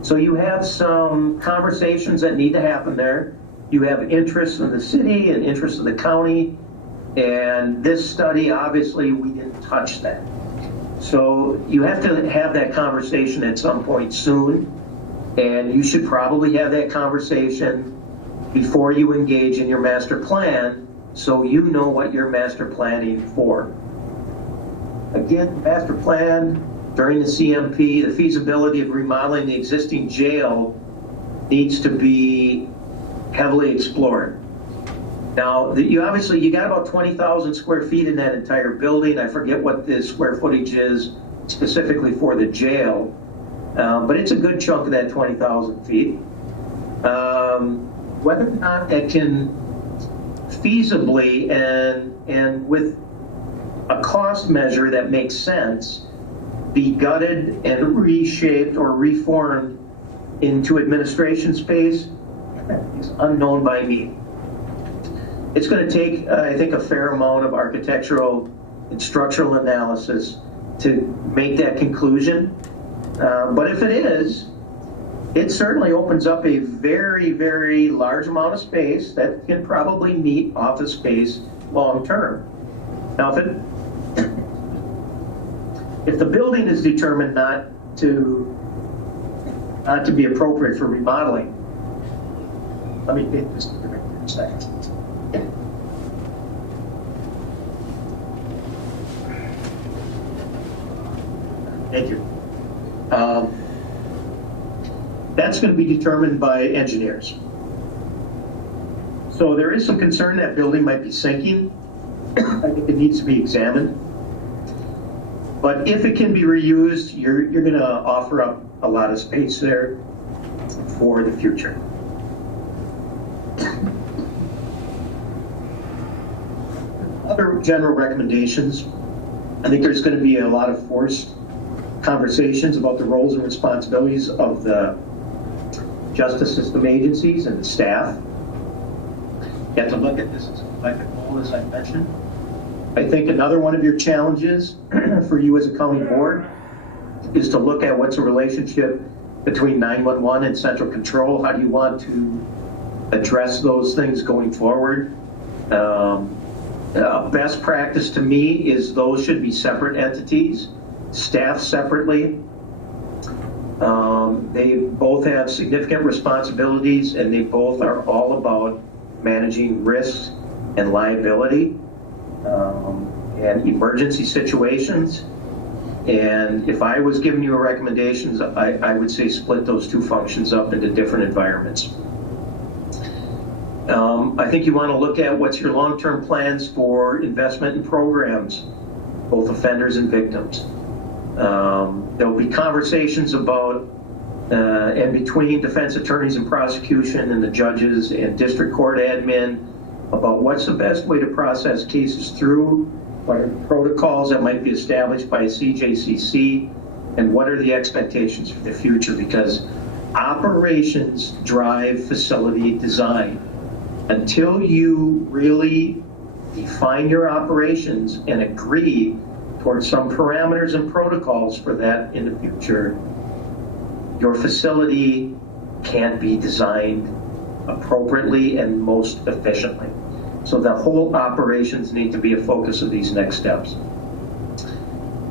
So you have some conversations that need to happen there. You have interests in the city and interests in the county. And this study, obviously, we didn't touch that. So you have to have that conversation at some point soon. And you should probably have that conversation before you engage in your master plan, so you know what you're master planning for. Again, master plan during the CMP, the feasibility of remodeling the existing jail needs to be heavily explored. Now, you got about 20,000 square feet in that entire building. I forget what the square footage is specifically for the jail, but it's a good chunk of that 20,000 feet. Whether or not that can feasibly and with a cost measure that makes sense be gutted and reshaped or reformed into administration space is unknown by me. It's going to take, I think, a fair amount of architectural and structural analysis to make that conclusion. But if it is, it certainly opens up a very, very large amount of space that can probably meet office space long term. Now, if the building is determined not to be appropriate for remodeling, let me get this for a second. Thank you. That's going to be determined by engineers. So there is some concern that building might be sinking. I think it needs to be examined. But if it can be reused, you're going to offer up a lot of space there for the future. Other general recommendations, I think there's going to be a lot of forced conversations about the roles and responsibilities of the justice system agencies and the staff. You have to look at this as a collective goal, as I mentioned. I think another one of your challenges for you as a county board is to look at what's the relationship between 911 and central control. How do you want to address those things going forward? Best practice to me is those should be separate entities, staffed separately. They both have significant responsibilities, and they both are all about managing risks and liability and emergency situations. And if I was giving you a recommendations, I would say split those two functions up into different environments. I think you want to look at what's your long-term plans for investment in programs, both offenders and victims. There'll be conversations about and between defense attorneys and prosecution and the judges and district court admin about what's the best way to process cases through, what are protocols that might be established by CJCC, and what are the expectations for the future, because operations drive facility design. Until you really define your operations and agree towards some parameters and protocols for that in the future, your facility can't be designed appropriately and most efficiently. So the whole operations need to be a focus of these next steps.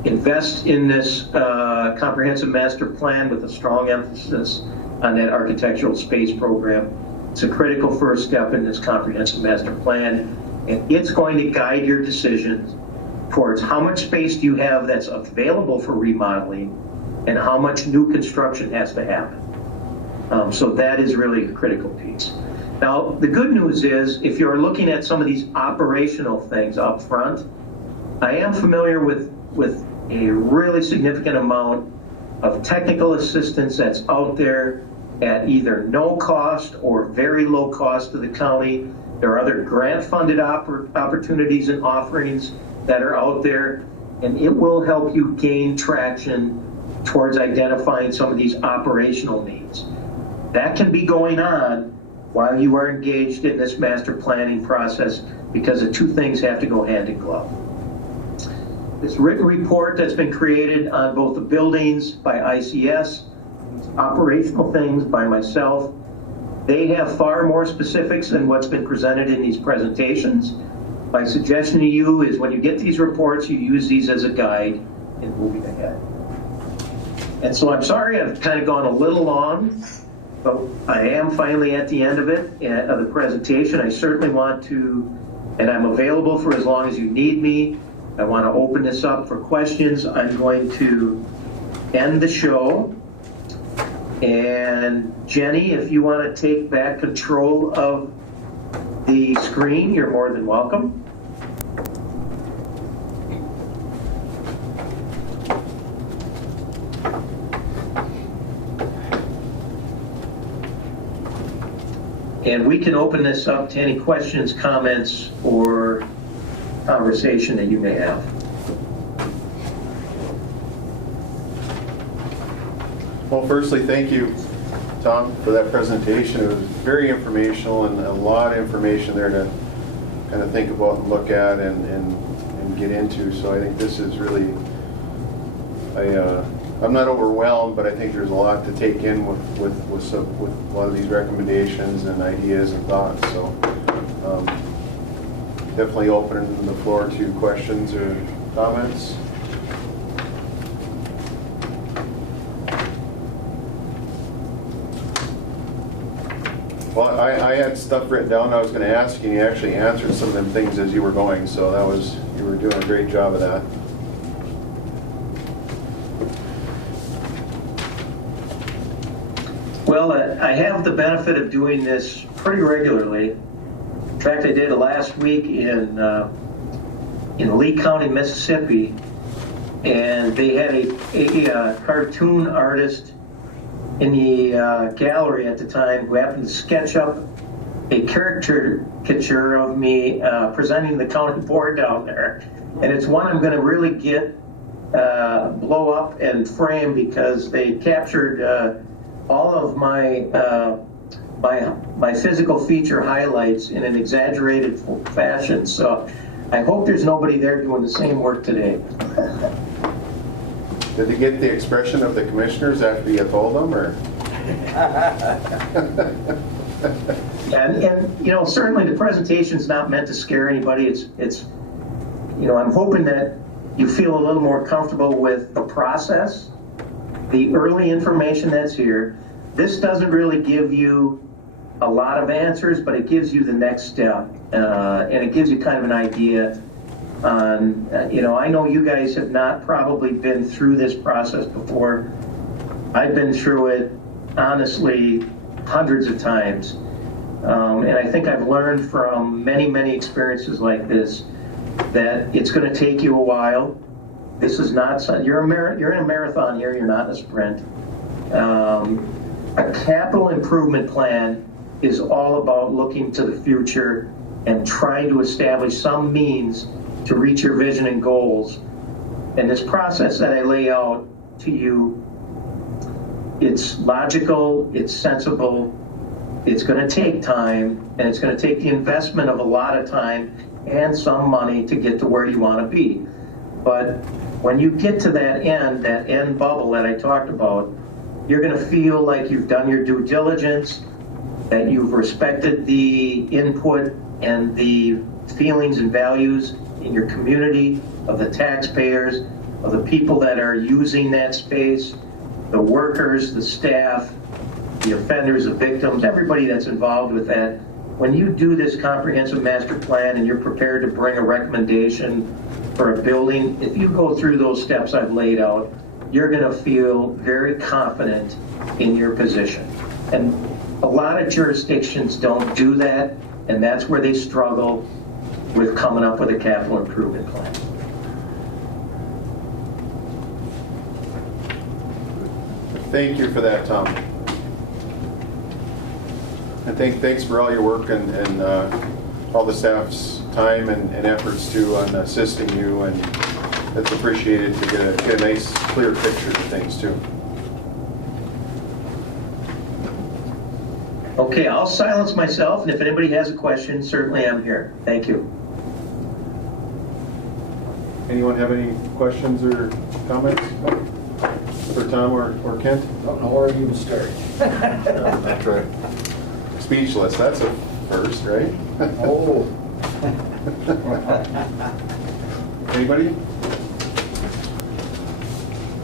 Invest in this comprehensive master plan with a strong emphasis on that architectural space program. It's a critical first step in this comprehensive master plan, and it's going to guide your decisions towards how much space do you have that's available for remodeling and how much new construction has to happen. So that is really a critical piece. Now, the good news is, if you're looking at some of these operational things up front, I am familiar with a really significant amount of technical assistance that's out there at either no cost or very low cost to the county. There are other grant-funded opportunities and offerings that are out there, and it will help you gain traction towards identifying some of these operational needs. That can be going on while you are engaged in this master planning process, because the two things have to go hand in glove. This written report that's been created on both the buildings by ICS, operational things by myself, they have far more specifics than what's been presented in these presentations. My suggestion to you is, when you get these reports, you use these as a guide in moving ahead. And so I'm sorry I've kind of gone a little long, but I am finally at the end of it, of the presentation. I certainly want to, and I'm available for as long as you need me. I want to open this up for questions. I'm going to end the show. And Jenny, if you want to take back control of the screen, you're more than welcome. And we can open this up to any questions, comments, or conversation that you may have. Well, firstly, thank you, Tom, for that presentation. It was very informational, and a lot of information there to kind of think about and look at and get into. So I think this is really, I'm not overwhelmed, but I think there's a lot to take in with a lot of these recommendations and ideas and thoughts. So definitely open the floor to questions or comments. Well, I had stuff written down I was going to ask you, and you actually answered some of them things as you were going, so that was, you were doing a great job of that. Well, I have the benefit of doing this pretty regularly. In fact, I did it last week in Lee County, Mississippi, and they had a cartoon artist in the gallery at the time who happened to sketch up a caricature of me presenting the county board down there. And it's one I'm going to really get blow up and frame, because they captured all of my my physical feature highlights in an exaggerated fashion. So I hope there's nobody there doing the same work today. Did they get the expression of the commissioners after you told them, or? And you know, certainly the presentation's not meant to scare anybody. It's you know, I'm hoping that you feel a little more comfortable with the process, the early information that's here. This doesn't really give you a lot of answers, but it gives you the next step, and it gives you kind of an idea on, I know you guys have not probably been through this process before. I've been through it, honestly, hundreds of times. And I think I've learned from many, many experiences like this that it's going to take you a while. This is not, you're in a marathon here, you're not in a sprint. A capital improvement plan is all about looking to the future and trying to establish some means to reach your vision and goals. And this process that I lay out to you, it's logical, it's sensible, it's going to take time, and it's going to take the investment of a lot of time and some money to get to where you want to be. But when you get to that end bubble that I talked about, you're going to feel like you've done your due diligence, that you've respected the input and the feelings and values in your community, of the taxpayers, of the people that are using that space, the workers, the staff, the offenders, the victims, everybody that's involved with that. When you do this comprehensive master plan and you're prepared to bring a recommendation for a building, if you go through those steps I've laid out, you're going to feel very confident in your position. And a lot of jurisdictions don't do that, and that's where they struggle with coming up with a capital improvement plan. Thank you for that, Tom. And thanks for all your work and all the staff's time and efforts too on assisting you, and that's appreciated to get a nice, clear picture of things too. Okay, I'll silence myself, and if anybody has a question, certainly I'm here. Thank you. Anyone have any questions or comments for Tom or Kent? Don't know where to even start. That's right. Speechless, that's a first, right? Oh. Anybody?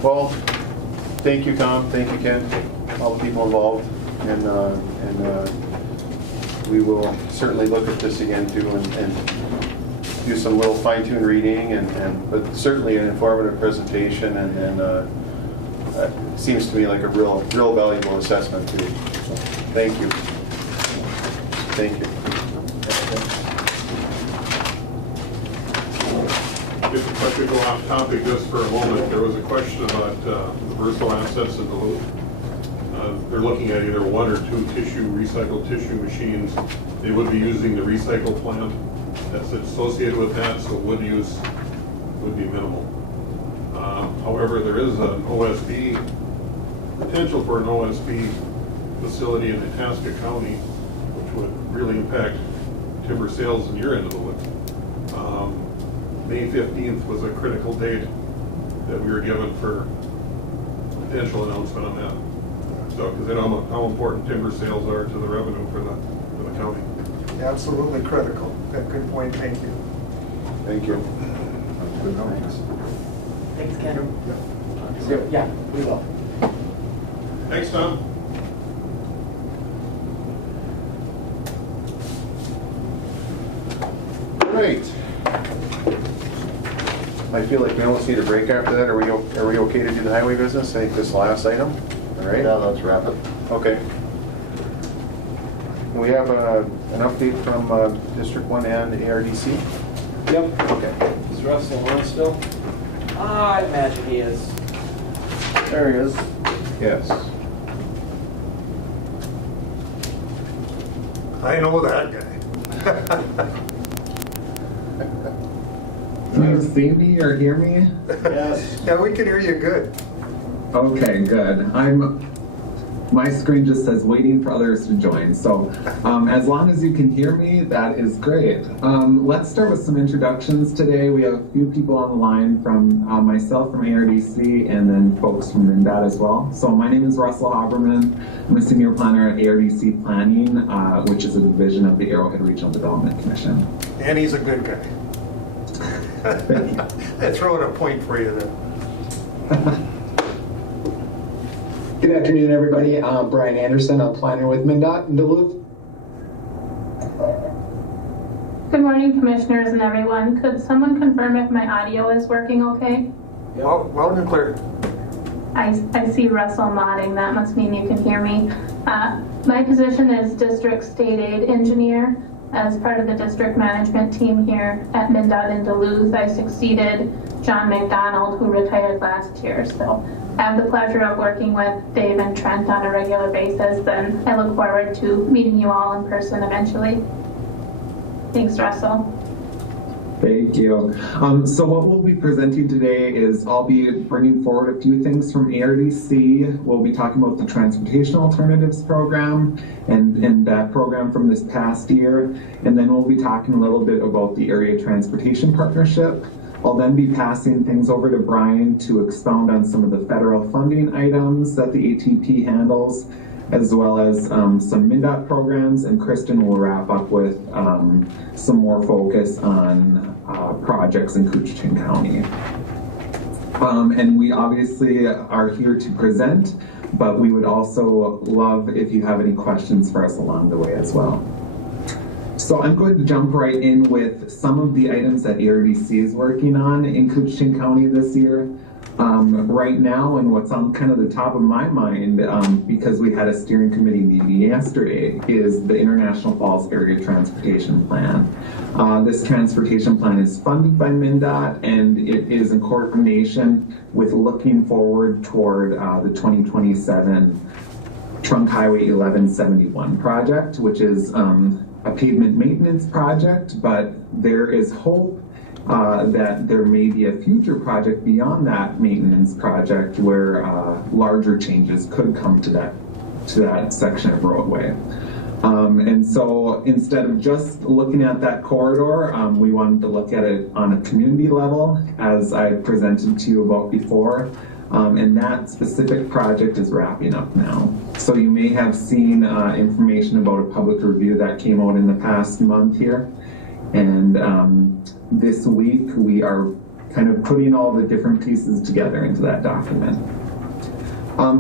Well, thank you, Tom. Thank you, Kent. All the people involved, and we will certainly look at this again too, and do some little fine-tuned reading, but certainly an informative presentation, and seems to me like a real valuable assessment too. So, thank you. Thank you. If I could go off topic just for a moment, there was a question about the versatile assets in Duluth. They're looking at either one or two recycled tissue machines. They would be using the recycle plant that's associated with that, so wood use would be minimal. However, there is an OSB, potential for an OSB facility in Itasca County, which would really impact timber sales in your end of the wood. May 15th was a critical date that we were given for potential announcement on that. So, because they know how important timber sales are to the revenue for the county. Absolutely critical. Good point, thank you. Thank you. Thanks, Ken. Yeah, we will. Thanks, Tom. Great. I feel like we almost need a break after that. Are we okay to do the highway business? I think this last item. All right. Yeah, let's wrap it. Okay. We have an update from District 1 and ARDC. Yep. Okay. Is Russell on still? I imagine he is. There he is. Yes. I know that guy. Can you see me or hear me? Yes. Yeah, we can hear you good. Okay, good. My screen just says waiting for others to join. So as long as you can hear me, that is great. Let's start with some introductions today. We have a few people on the line from myself from ARDC and then folks from MnDOT as well. So my name is Russell Haberman. I'm a senior planner at ARDC Planning, which is a division of the Arrowhead Regional Development Commission. And he's a good guy. I throw in a point for you there. Good afternoon, everybody. I'm Brian Anderson. I'm planner with MnDOT in Duluth. Good morning, commissioners and everyone. Could someone confirm if my audio is working okay? Loud and clear. I see Russell nodding. That must mean you can hear me. My position is district state aid engineer. As part of the district management team here at MnDOT in Duluth, I succeeded John McDonald, who retired last year. So I have the pleasure of working with Dave and Trent on a regular basis, and I look forward to meeting you all in person eventually. Thanks, Russell. Thank you. So what we'll be presenting today is I'll be bringing forward a few things from ARDC. We'll be talking about the Transportation Alternatives Program and that program from this past year. And then we'll be talking a little bit about the Area Transportation Partnership. I'll then be passing things over to Brian to expound on some of the federal funding items that the ATP handles, as well as some MnDOT programs, and Kristen will wrap up with some more focus on projects in Koochiching County. And we obviously are here to present, but we would also love if you have any questions for us along the way as well. So I'm going to jump right in with some of the items that ARDC is working on in Koochiching County this year. Right now, and what's on kind of the top of my mind, because we had a steering committee meeting yesterday, is the International Falls Area Transportation Plan. This transportation plan is funded by MnDOT, and it is in coordination with looking forward toward the 2027 Trunk Highway 1171 project, which is a pavement maintenance project, but there is hope that there may be a future project beyond that maintenance project where larger changes could come to that section of roadway. And so instead of just looking at that corridor, we wanted to look at it on a community level, as I presented to you about before. And that specific project is wrapping up now. So you may have seen information about a public review that came out in the past month here. And this week we are kind of putting all the different pieces together into that document.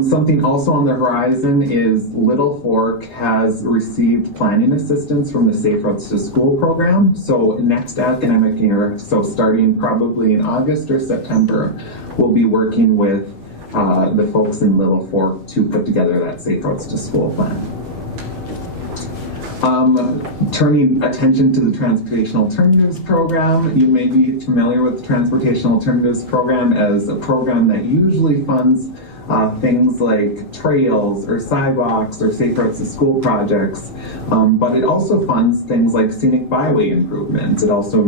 Something also on the horizon is Little Fork has received planning assistance from the Safe Routes to School program. So next academic year, so starting probably in August or September, we'll be working with the folks in Little Fork to put together that Safe Routes to School plan. Turning attention to the Transportation Alternatives Program, you may be familiar with the Transportation Alternatives Program as a program that usually funds things like trails or sidewalks or Safe Routes to School projects, but it also funds things like scenic byway improvements. It also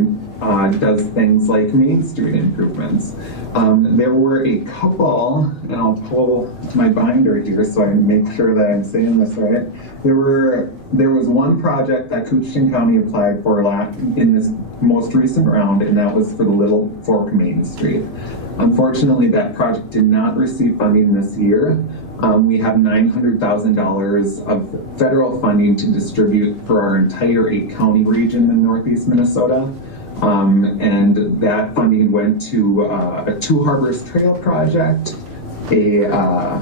does things like Main Street improvements. There were a couple, and I'll pull my binder here so I make sure that I'm saying this right. There was one project that Koochiching County applied for in this most recent round, and that was for the Little Fork Main Street. Unfortunately, that project did not receive funding this year. We have $900,000 of federal funding to distribute for our entire 8-county region in Northeast Minnesota. And that funding went to a Two Harbors Trail project, a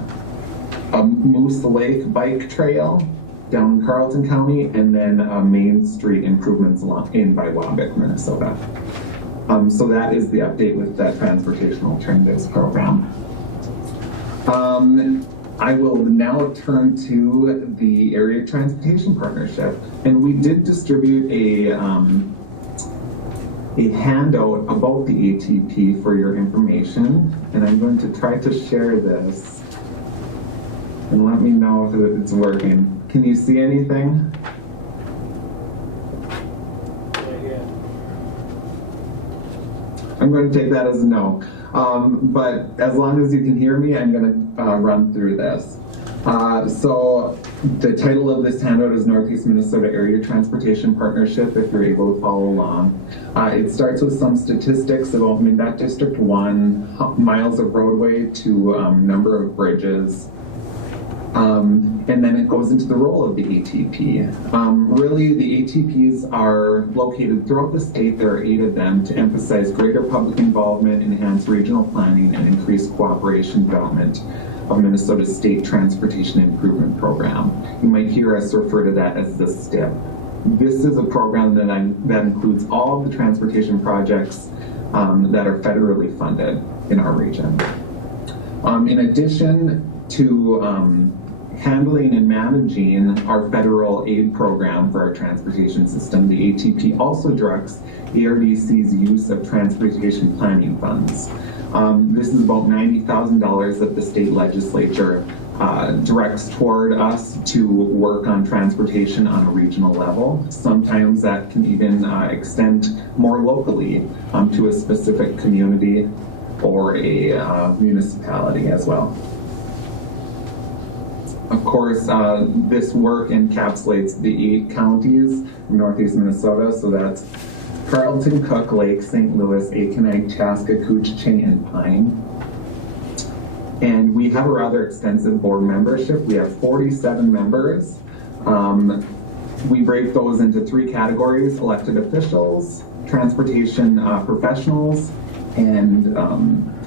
Moose Lake bike trail down in Carleton County, and then Main Street improvements in by Wabick, Minnesota. So that is the update with that Transportation Alternatives Program. I will now turn to the Area Transportation Partnership. And we did distribute a handout about the ATP for your information. And I'm going to try to share this. And let me know if it's working. Can you see anything? I'm going to take that as a no. But as long as you can hear me, I'm going to run through this. So the title of this handout is Northeast Minnesota Area Transportation Partnership, if you're able to follow along. It starts with some statistics about MnDOT District 1, miles of roadway to number of bridges. And then it goes into the role of the ATP. Really, the ATPs are located throughout the state. There are 8 of them to emphasize greater public involvement, enhance regional planning, and increase cooperation development of Minnesota's State Transportation Improvement Program. You might hear us refer to that as the STIP. This is a program that includes all of the transportation projects that are federally funded in our region. In addition to handling and managing our federal aid program for our transportation system, the ATP also directs ARDC's use of transportation planning funds. This is about $90,000 that the state legislature directs toward us to work on transportation on a regional level. Sometimes that can even extend more locally to a specific community or a municipality as well. Of course, this work encapsulates the 8 counties in northeast Minnesota, so that's Carleton, Cook, Lake, St. Louis, Aconite, Chaska, Koochiching, and Pine. And we have a rather extensive board membership. We have 47 members. We break those into 3 categories: elected officials, transportation professionals, and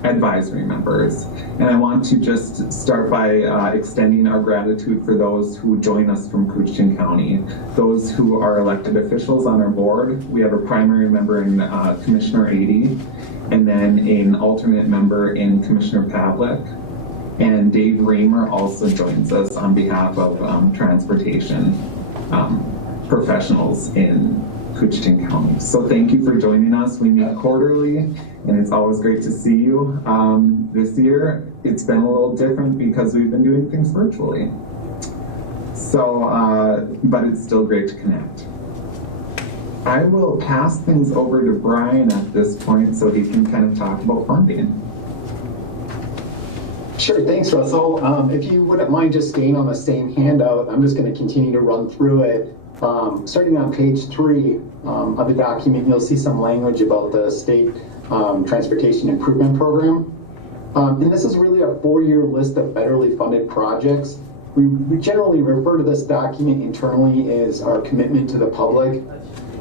advisory members. And I want to just start by extending our gratitude for those who join us from Koochiching County. Those who are elected officials on our board. We have a primary member in Commissioner Adie, and then an alternate member in Commissioner Pavlik. And Dave Raymer also joins us on behalf of transportation professionals in Koochiching County. So thank you for joining us. We meet quarterly, and it's always great to see you. This year, it's been a little different because we've been doing things virtually. So, but it's still great to connect. I will pass things over to Brian at this point so he can kind of talk about funding. Sure, thanks, Russell. If you wouldn't mind just staying on the same handout, I'm just going to continue to run through it. Starting on page 3 of the document, you'll see some language about the state transportation improvement program. And this is really a 4-year list of federally funded projects. We generally refer to this document internally as our commitment to the public.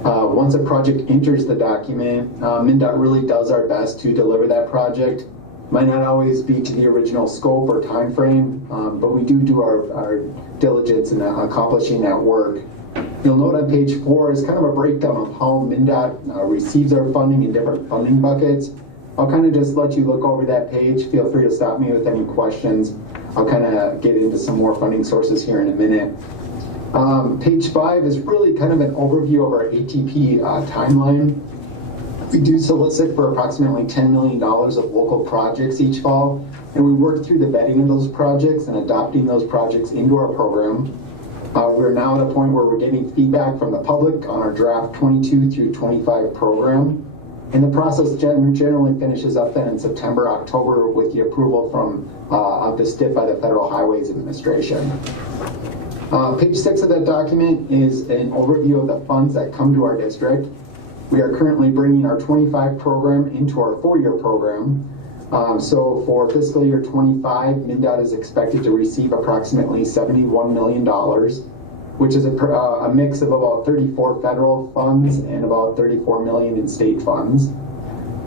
Once a project enters the document, MnDOT really does our best to deliver that project. Might not always be to the original scope or time frame, but we do our diligence in accomplishing that work. You'll note on page 4 is kind of a breakdown of how MnDOT receives our funding in different funding buckets. I'll kind of just let you look over that page. Feel free to stop me with any questions. I'll kind of get into some more funding sources here in a minute. Page 5 is really kind of an overview of our ATP timeline. We do solicit for approximately $10 million of local projects each fall, and we work through the vetting of those projects and adopting those projects into our program. We're now at a point where we're getting feedback from the public on our draft 22 through 25 program, and the process generally finishes up then in September, October with the approval from the STIP by the Federal Highways Administration. Page 6 of that document is an overview of the funds that come to our district. We are currently bringing our 25 program into our 4-year program. So for fiscal year 25, MnDOT is expected to receive approximately $71 million, which is a mix of about 34 federal funds and about 34 million in state funds.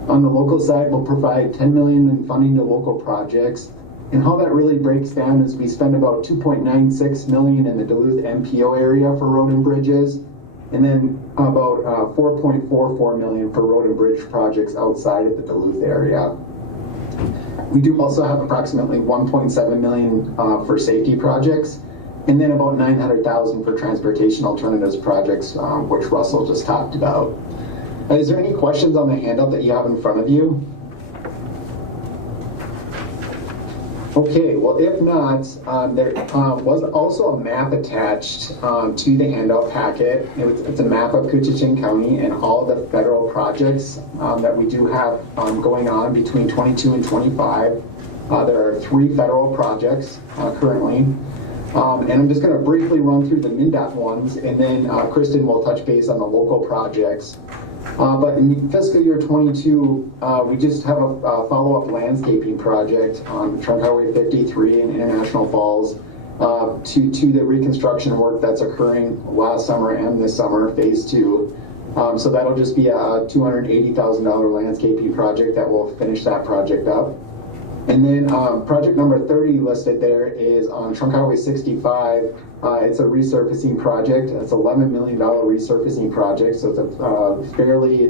On the local side, we'll provide 10 million in funding to local projects. And how that really breaks down is we spend about 2.96 million in the Duluth MPO area for road and bridges, and then about 4.44 million for road and bridge projects outside of the Duluth area. We do also have approximately 1.7 million for safety projects, and then about 900,000 for transportation alternatives projects, which Russell just talked about. Is there any questions on the handout that you have in front of you? Okay, well, if not, there was also a map attached to the handout packet. It's a map of Koochiching County and all the federal projects that we do have going on between 22 and 25. There are 3 federal projects currently. And I'm just going to briefly run through the MnDOT ones, and then Kristen will touch base on the local projects. But in fiscal year 22, we just have a follow-up landscaping project on Trunk Highway 53 in International Falls to the reconstruction work that's occurring last summer and this summer, phase 2. So that'll just be a $280,000 landscaping project that will finish that project up. And then project number 30 listed there is on Trunk Highway 65. It's a resurfacing project. It's an $11 million resurfacing project, so it's a fairly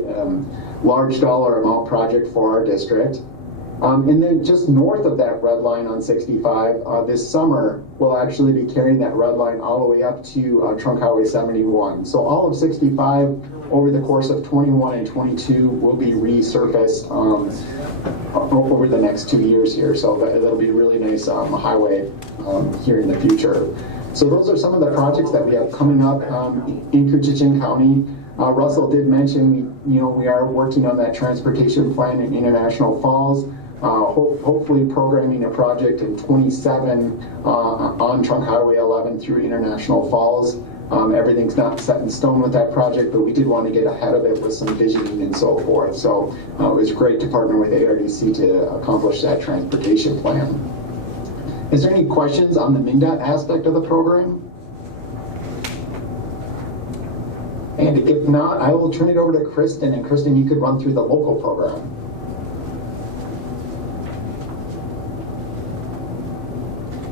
large dollar amount project for our district. And then just north of that red line on 65, this summer, we'll actually be carrying that red line all the way up to Trunk Highway 71. So all of 65 over the course of 21 and 22 will be resurfaced over the next 2 years here. So that'll be a really nice highway here in the future. So those are some of the projects that we have coming up in Koochiching County. Russell did mention we are working on that transportation plan in International Falls. Hopefully programming a project in 27 on Trunk Highway 11 through International Falls. Everything's not set in stone with that project, but we did want to get ahead of it with some visioning and so forth. So it was great to partner with ARDC to accomplish that transportation plan. Is there any questions on the MnDOT aspect of the program? And if not, I will turn it over to Kristen, and Kristen, you could run through the local program.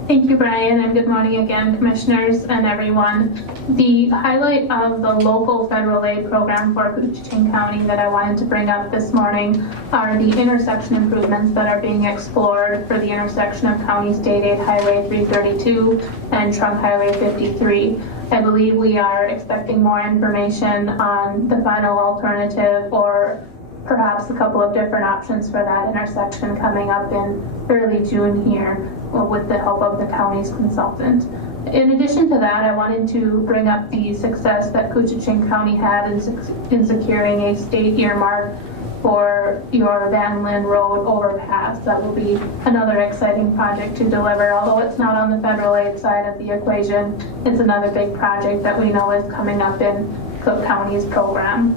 Thank you, Brian, and good morning again, commissioners and everyone. The highlight of the local federal aid program for Koochiching County that I wanted to bring up this morning are the intersection improvements that are being explored for the intersection of County State Aid Highway 332 and Trunk Highway 53. I believe we are expecting more information on the final alternative or perhaps a couple of different options for that intersection coming up in early June here with the help of the county's consultant. In addition to that, I wanted to bring up the success that Koochiching County had in securing a state earmark for your Van Linn Road overpass. That will be another exciting project to deliver. Although it's not on the federal aid side of the equation, it's another big project that we know is coming up in Cook County's program.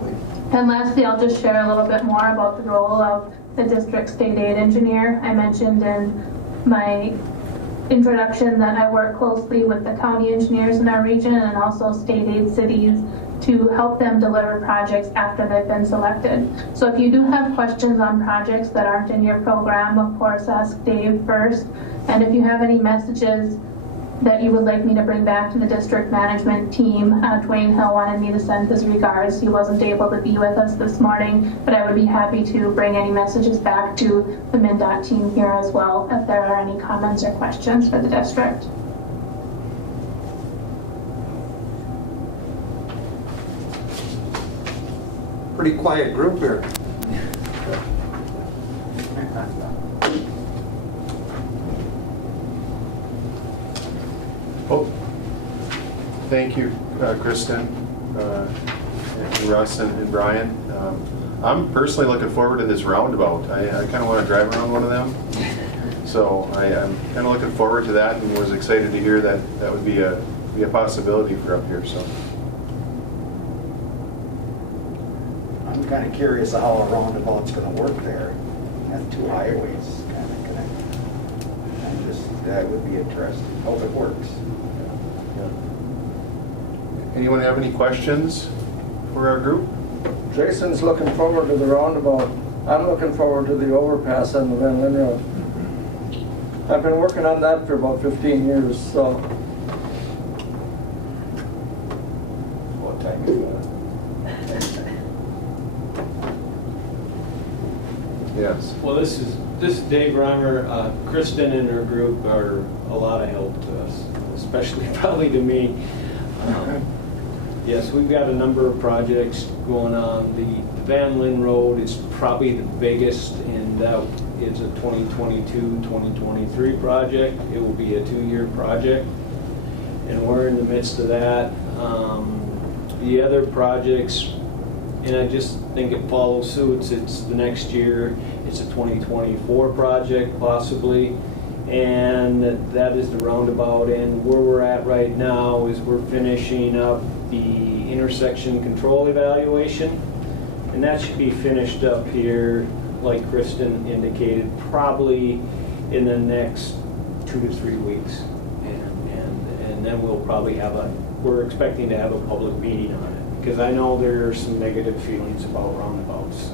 And lastly, I'll just share a little bit more about the role of the district state aid engineer. I mentioned in my introduction that I work closely with the county engineers in our region and also state aid cities to help them deliver projects after they've been selected. So if you do have questions on projects that aren't in your program, of course, ask Dave first. And if you have any messages that you would like me to bring back to the district management team, Dwayne Hill wanted me to send his regards. He wasn't able to be with us this morning, but I would be happy to bring any messages back to the MnDOT team here as well if there are any comments or questions for the district. Pretty quiet group here. Oh, thank you, Kristen, and Russ and Brian. I'm personally looking forward to this roundabout. I kind of want to drive around one of them. So I'm kind of looking forward to that and was excited to hear that that would be a possibility for up here. So I'm kind of curious how a roundabout's going to work there. You have two highways kind of connected. That would be interesting. Hope it works. anyone have any questions for our group? Jason's looking forward to the roundabout. I'm looking forward to the overpass on the Van Linn Road. I've been working on that for about 15 years, so. What time is that? Yes. Well, this is Dave Reimer. Kristen and her group are a lot of help to us, especially probably to me. Yes, we've got a number of projects going on. The Van Linn Road is probably the biggest, and that is a 2022-2023 project. It will be a 2-year project, and we're in the midst of that. The other projects, and I just think it follows suits. It's the next year. It's a 2024 project, possibly, and that is the roundabout. And where we're at right now is we're finishing up the intersection control evaluation, and that should be finished up here, like Kristen indicated, probably in the next 2 to 3 weeks, and then we'll probably we're expecting to have a public meeting on it, because I know there are some negative feelings about roundabouts.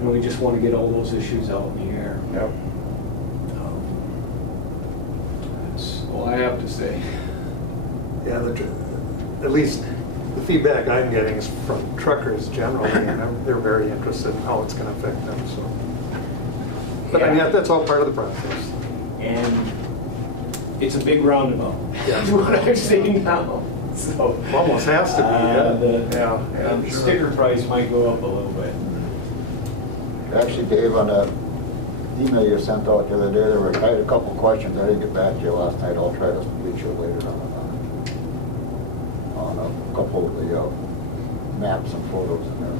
And we just want to get all those issues out in the air. Yep. That's all I have to say. Yeah, at least the feedback I'm getting is from truckers generally, and they're very interested in how it's going to affect them, so. But I mean, that's all part of the process. And it's a big roundabout. Yeah. That's what I've seen now. So Almost has to be, yeah. the sticker price might go up a little bit. Actually, Dave, on that email you sent out the other day, I had a couple questions. I didn't get back to you last night. I'll try to reach you later on a couple of the maps and photos in there.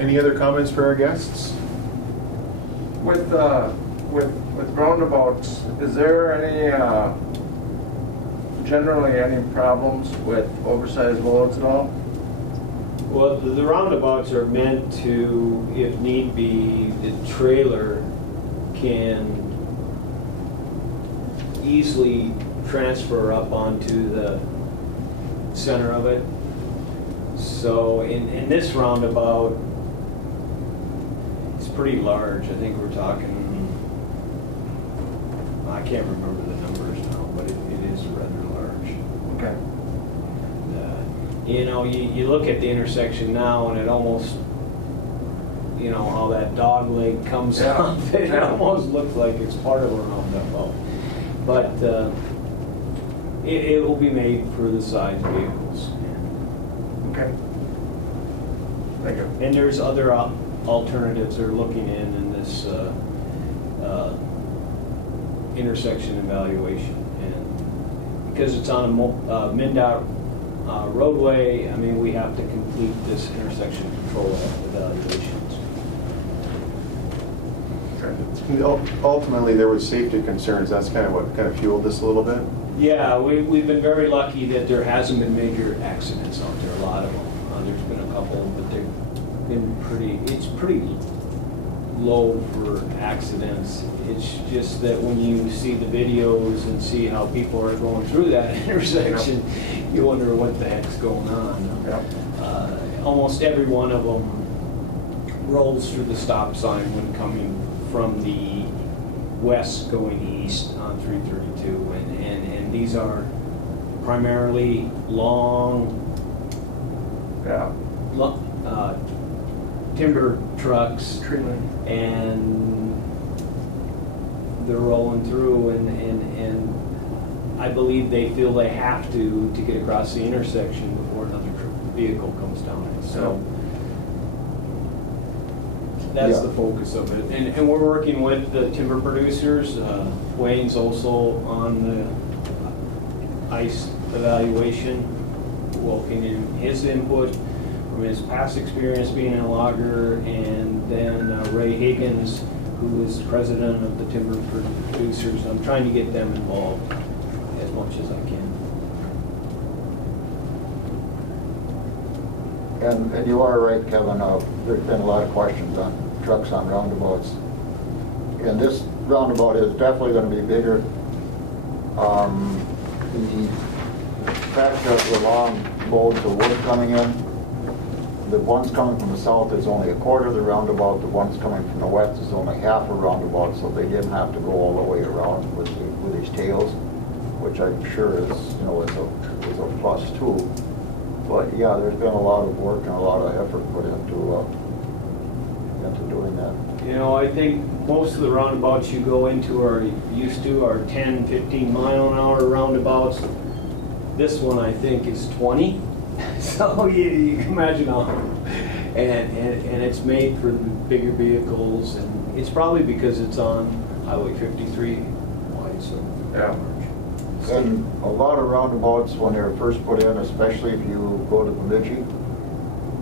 Any other comments for our guests? With roundabouts, is there any, generally any problems with oversized loads at all? Well, the roundabouts are meant to, if need be, the trailer can easily transfer up onto the center of it. So in this roundabout, it's pretty large. I think we're talking, I can't remember the numbers now, but it is rather large. Okay. You know, you look at the intersection now and it almost, you know, how that dog leg comes up, it almost looks like it's part of a roundabout. But it will be made for the size vehicles. Okay. Thank you. And there's other alternatives they're looking in this intersection evaluation. And because it's on a MnDOT roadway, I mean, we have to complete this intersection control evaluations. Ultimately, there was safety concerns. That's kind of what kind of fueled this a little bit. Yeah, we've been very lucky that there hasn't been major accidents out there, a lot of them. There's been a couple, but they've been it's pretty low for accidents. It's just that when you see the videos and see how people are going through that intersection, you wonder what the heck's going on. Almost every one of them rolls through the stop sign when coming from the west going east on 332, and these are primarily long timber trucks, and they're rolling through, and I believe they feel they have to get across the intersection before another vehicle comes down it. So that's the focus of it. And we're working with the timber producers. Wayne's also on the ICE evaluation, welcoming in his input from his past experience being a logger, and then Ray Higgins, who is president of the timber producers. I'm trying to get them involved as much as I can. And you are right, Kevin. There's been a lot of questions on trucks on roundabouts. And this roundabout is definitely going to be bigger. The fact that the long loads of wood coming in, the ones coming from the south is only a quarter of the roundabout. The ones coming from the west is only half a roundabout, so they didn't have to go all the way around with these tails, which I'm sure is, you know, is a plus too. But yeah, there's been a lot of work and a lot of effort put into doing that. You know, I think most of the roundabouts you go into are 10, 15 mile an hour roundabouts. This one I think is 20. So you can imagine how, and it's made for the bigger vehicles, and it's probably because it's on Highway 53 wide, so And a lot of roundabouts, when they were first put in, especially if you go to Bemidji,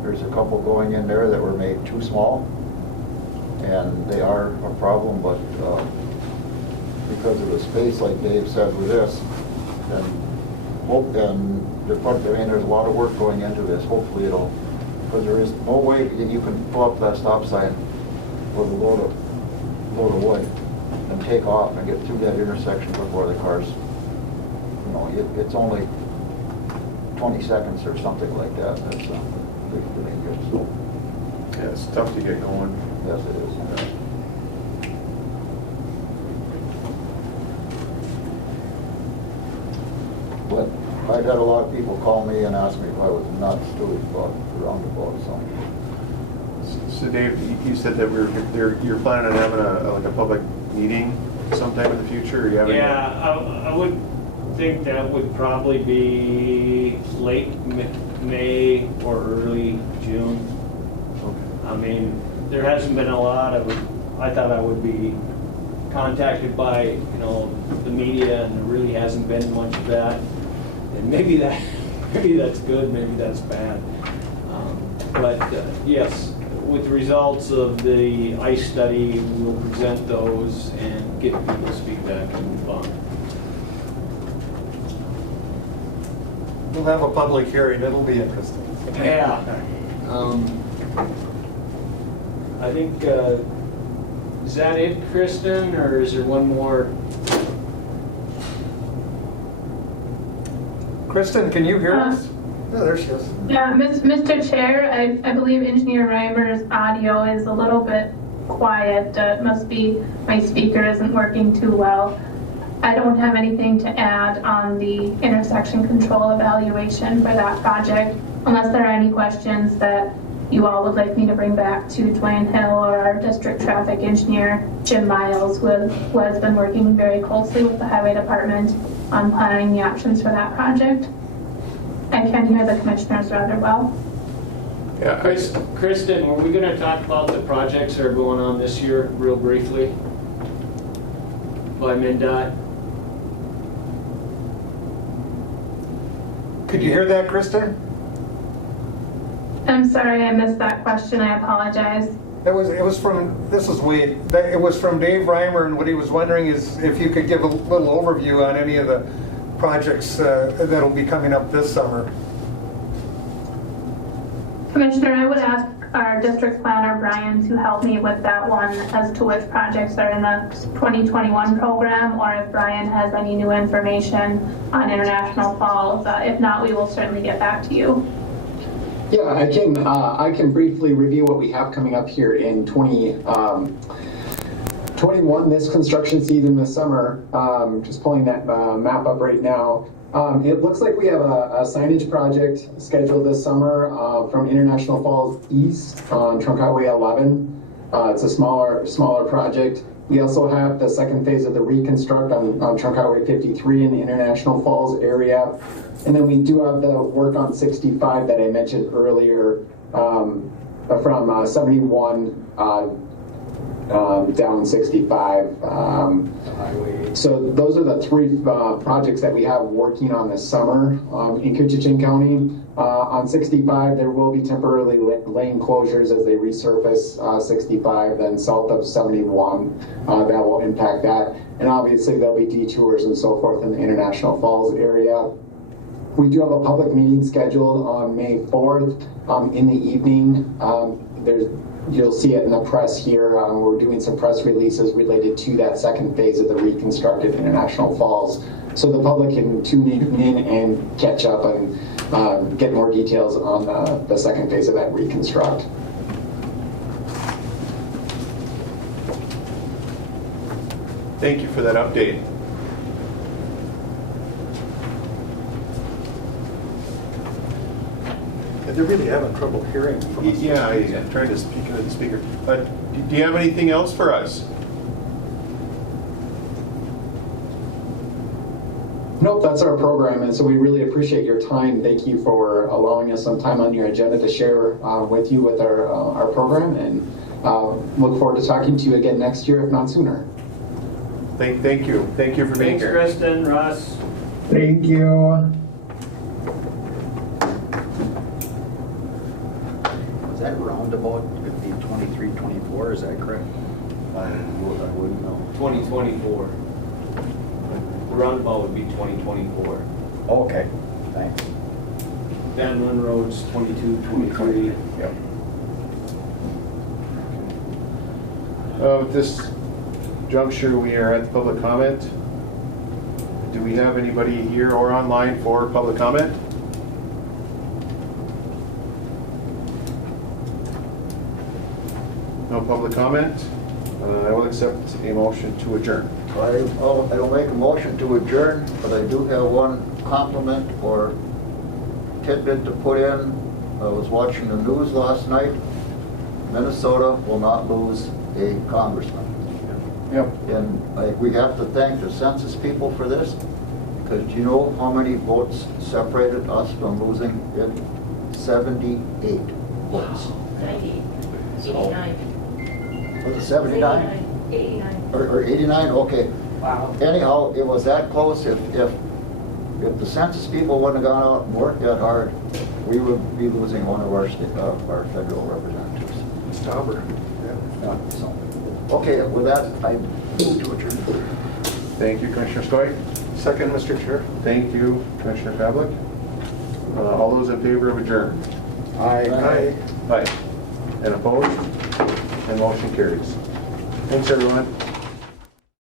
there's a couple going in there that were made too small, and they are a problem, but because of the space, like Dave said with this, there's a lot of work going into this. Hopefully it'll, because there is no way that you can pull up that stop sign with a load of wood and take off and get through that intersection before the cars. You know, it's only 20 seconds or something like that. That's pretty good. So, Yeah, it's tough to get going. yes, it is. But I've had a lot of people call me and ask me if I was nuts too about the roundabout. So Dave, you said that you're planning on having a public meeting sometime in the future, or you have any? Yeah, I would think that would probably be late May or early June. Okay. I mean, there hasn't been a lot of, I thought I would be contacted by, the media, and there really hasn't been much of that. And maybe that's good, maybe that's bad. But yes, with the results of the ICE study, we'll present those and get people's feedback and move on. We'll have a public hearing, it'll be interesting. Yeah. I think, is that it, Kristen, or is there one more? Kristen, can you hear us? Oh, there she is. Yeah, Mr. Chair, I believe Engineer Reimer's audio is a little bit quiet. It must be my speaker isn't working too well. I don't have anything to add on the intersection control evaluation for that project, unless there are any questions that you all would like me to bring back to Dwayne Hill or our district traffic engineer, Jim Miles, who has been working very closely with the highway department on planning the options for that project. I can hear the commissioners rather well. Yeah, Kristen, were we going to talk about the projects that are going on this year real briefly by MnDOT? Could you hear that, Kristen? I'm sorry I missed that question. I apologize. It was from, this is Wade, it was from Dave Reimer, and what he was wondering is if you could give a little overview on any of the projects that'll be coming up this summer. Commissioner, I would ask our district planner, Brian, to help me with that one as to which projects are in the 2021 program, or if Brian has any new information on International Falls. If not, we will certainly get back to you. Yeah, I can briefly review what we have coming up here in 2021, this construction season this summer. Just pulling that map up right now. It looks like we have a signage project scheduled this summer from International Falls East on Trunk Highway 11. It's a smaller project. We also have the second phase of the reconstruct on Trunk Highway 53 in the International Falls area. And then we do have the work on 65 that I mentioned earlier from 71 down 65. So those are the three projects that we have working on this summer in Koochiching County. On 65, there will be temporarily lane closures as they resurface 65, then south of 71. That will impact that. And obviously there'll be detours and so forth in the International Falls area. We do have a public meeting scheduled on May 4th in the evening. You'll see it in the press here. We're doing some press releases related to that second phase of the reconstructed International Falls. So the public can tune in and catch up and get more details on the second phase of that reconstruct. Thank you for that update. They're really having trouble hearing from us. Yeah, I'm trying to speak into the speaker. Do you have anything else for us? Nope, that's our program, and so we really appreciate your time. Thank you for allowing us some time on your agenda to share with you with our program, and look forward to talking to you again next year, if not sooner. Thank you. Thank you for being here. Thanks, Kristen, Russ. Thank you. Is that roundabout could be 23, 24, is that correct? I wouldn't know. 2024. The roundabout would be 2024. Oh, okay, thanks. Van Lund Road's 22, 23. Yep. At this juncture, we are at the public comment. Do we have anybody here or online for public comment? No public comment. I will accept a motion to adjourn. I'll make a motion to adjourn, but I do have one compliment or tidbit to put in. I was watching the news last night. Minnesota will not lose a congressman. Yep. And we have to thank the census people for this, because do you know how many votes separated us from losing it? 78 votes. 90, So- 89. Was it 79? 89. Or 89? Okay. Wow. Anyhow, it was that close. If the census people wouldn't have gone out and worked that hard, we would be losing one of our federal representatives. Mr. Huber. Yeah, so, okay, with that, I move to adjourn. Thank you, Commissioner Stoy. Second, Mr. Chair. Thank you, Commissioner Pavlik. All those in favor of adjourn? Aye. Aye. And opposed? And motion carries. Thanks, everyone.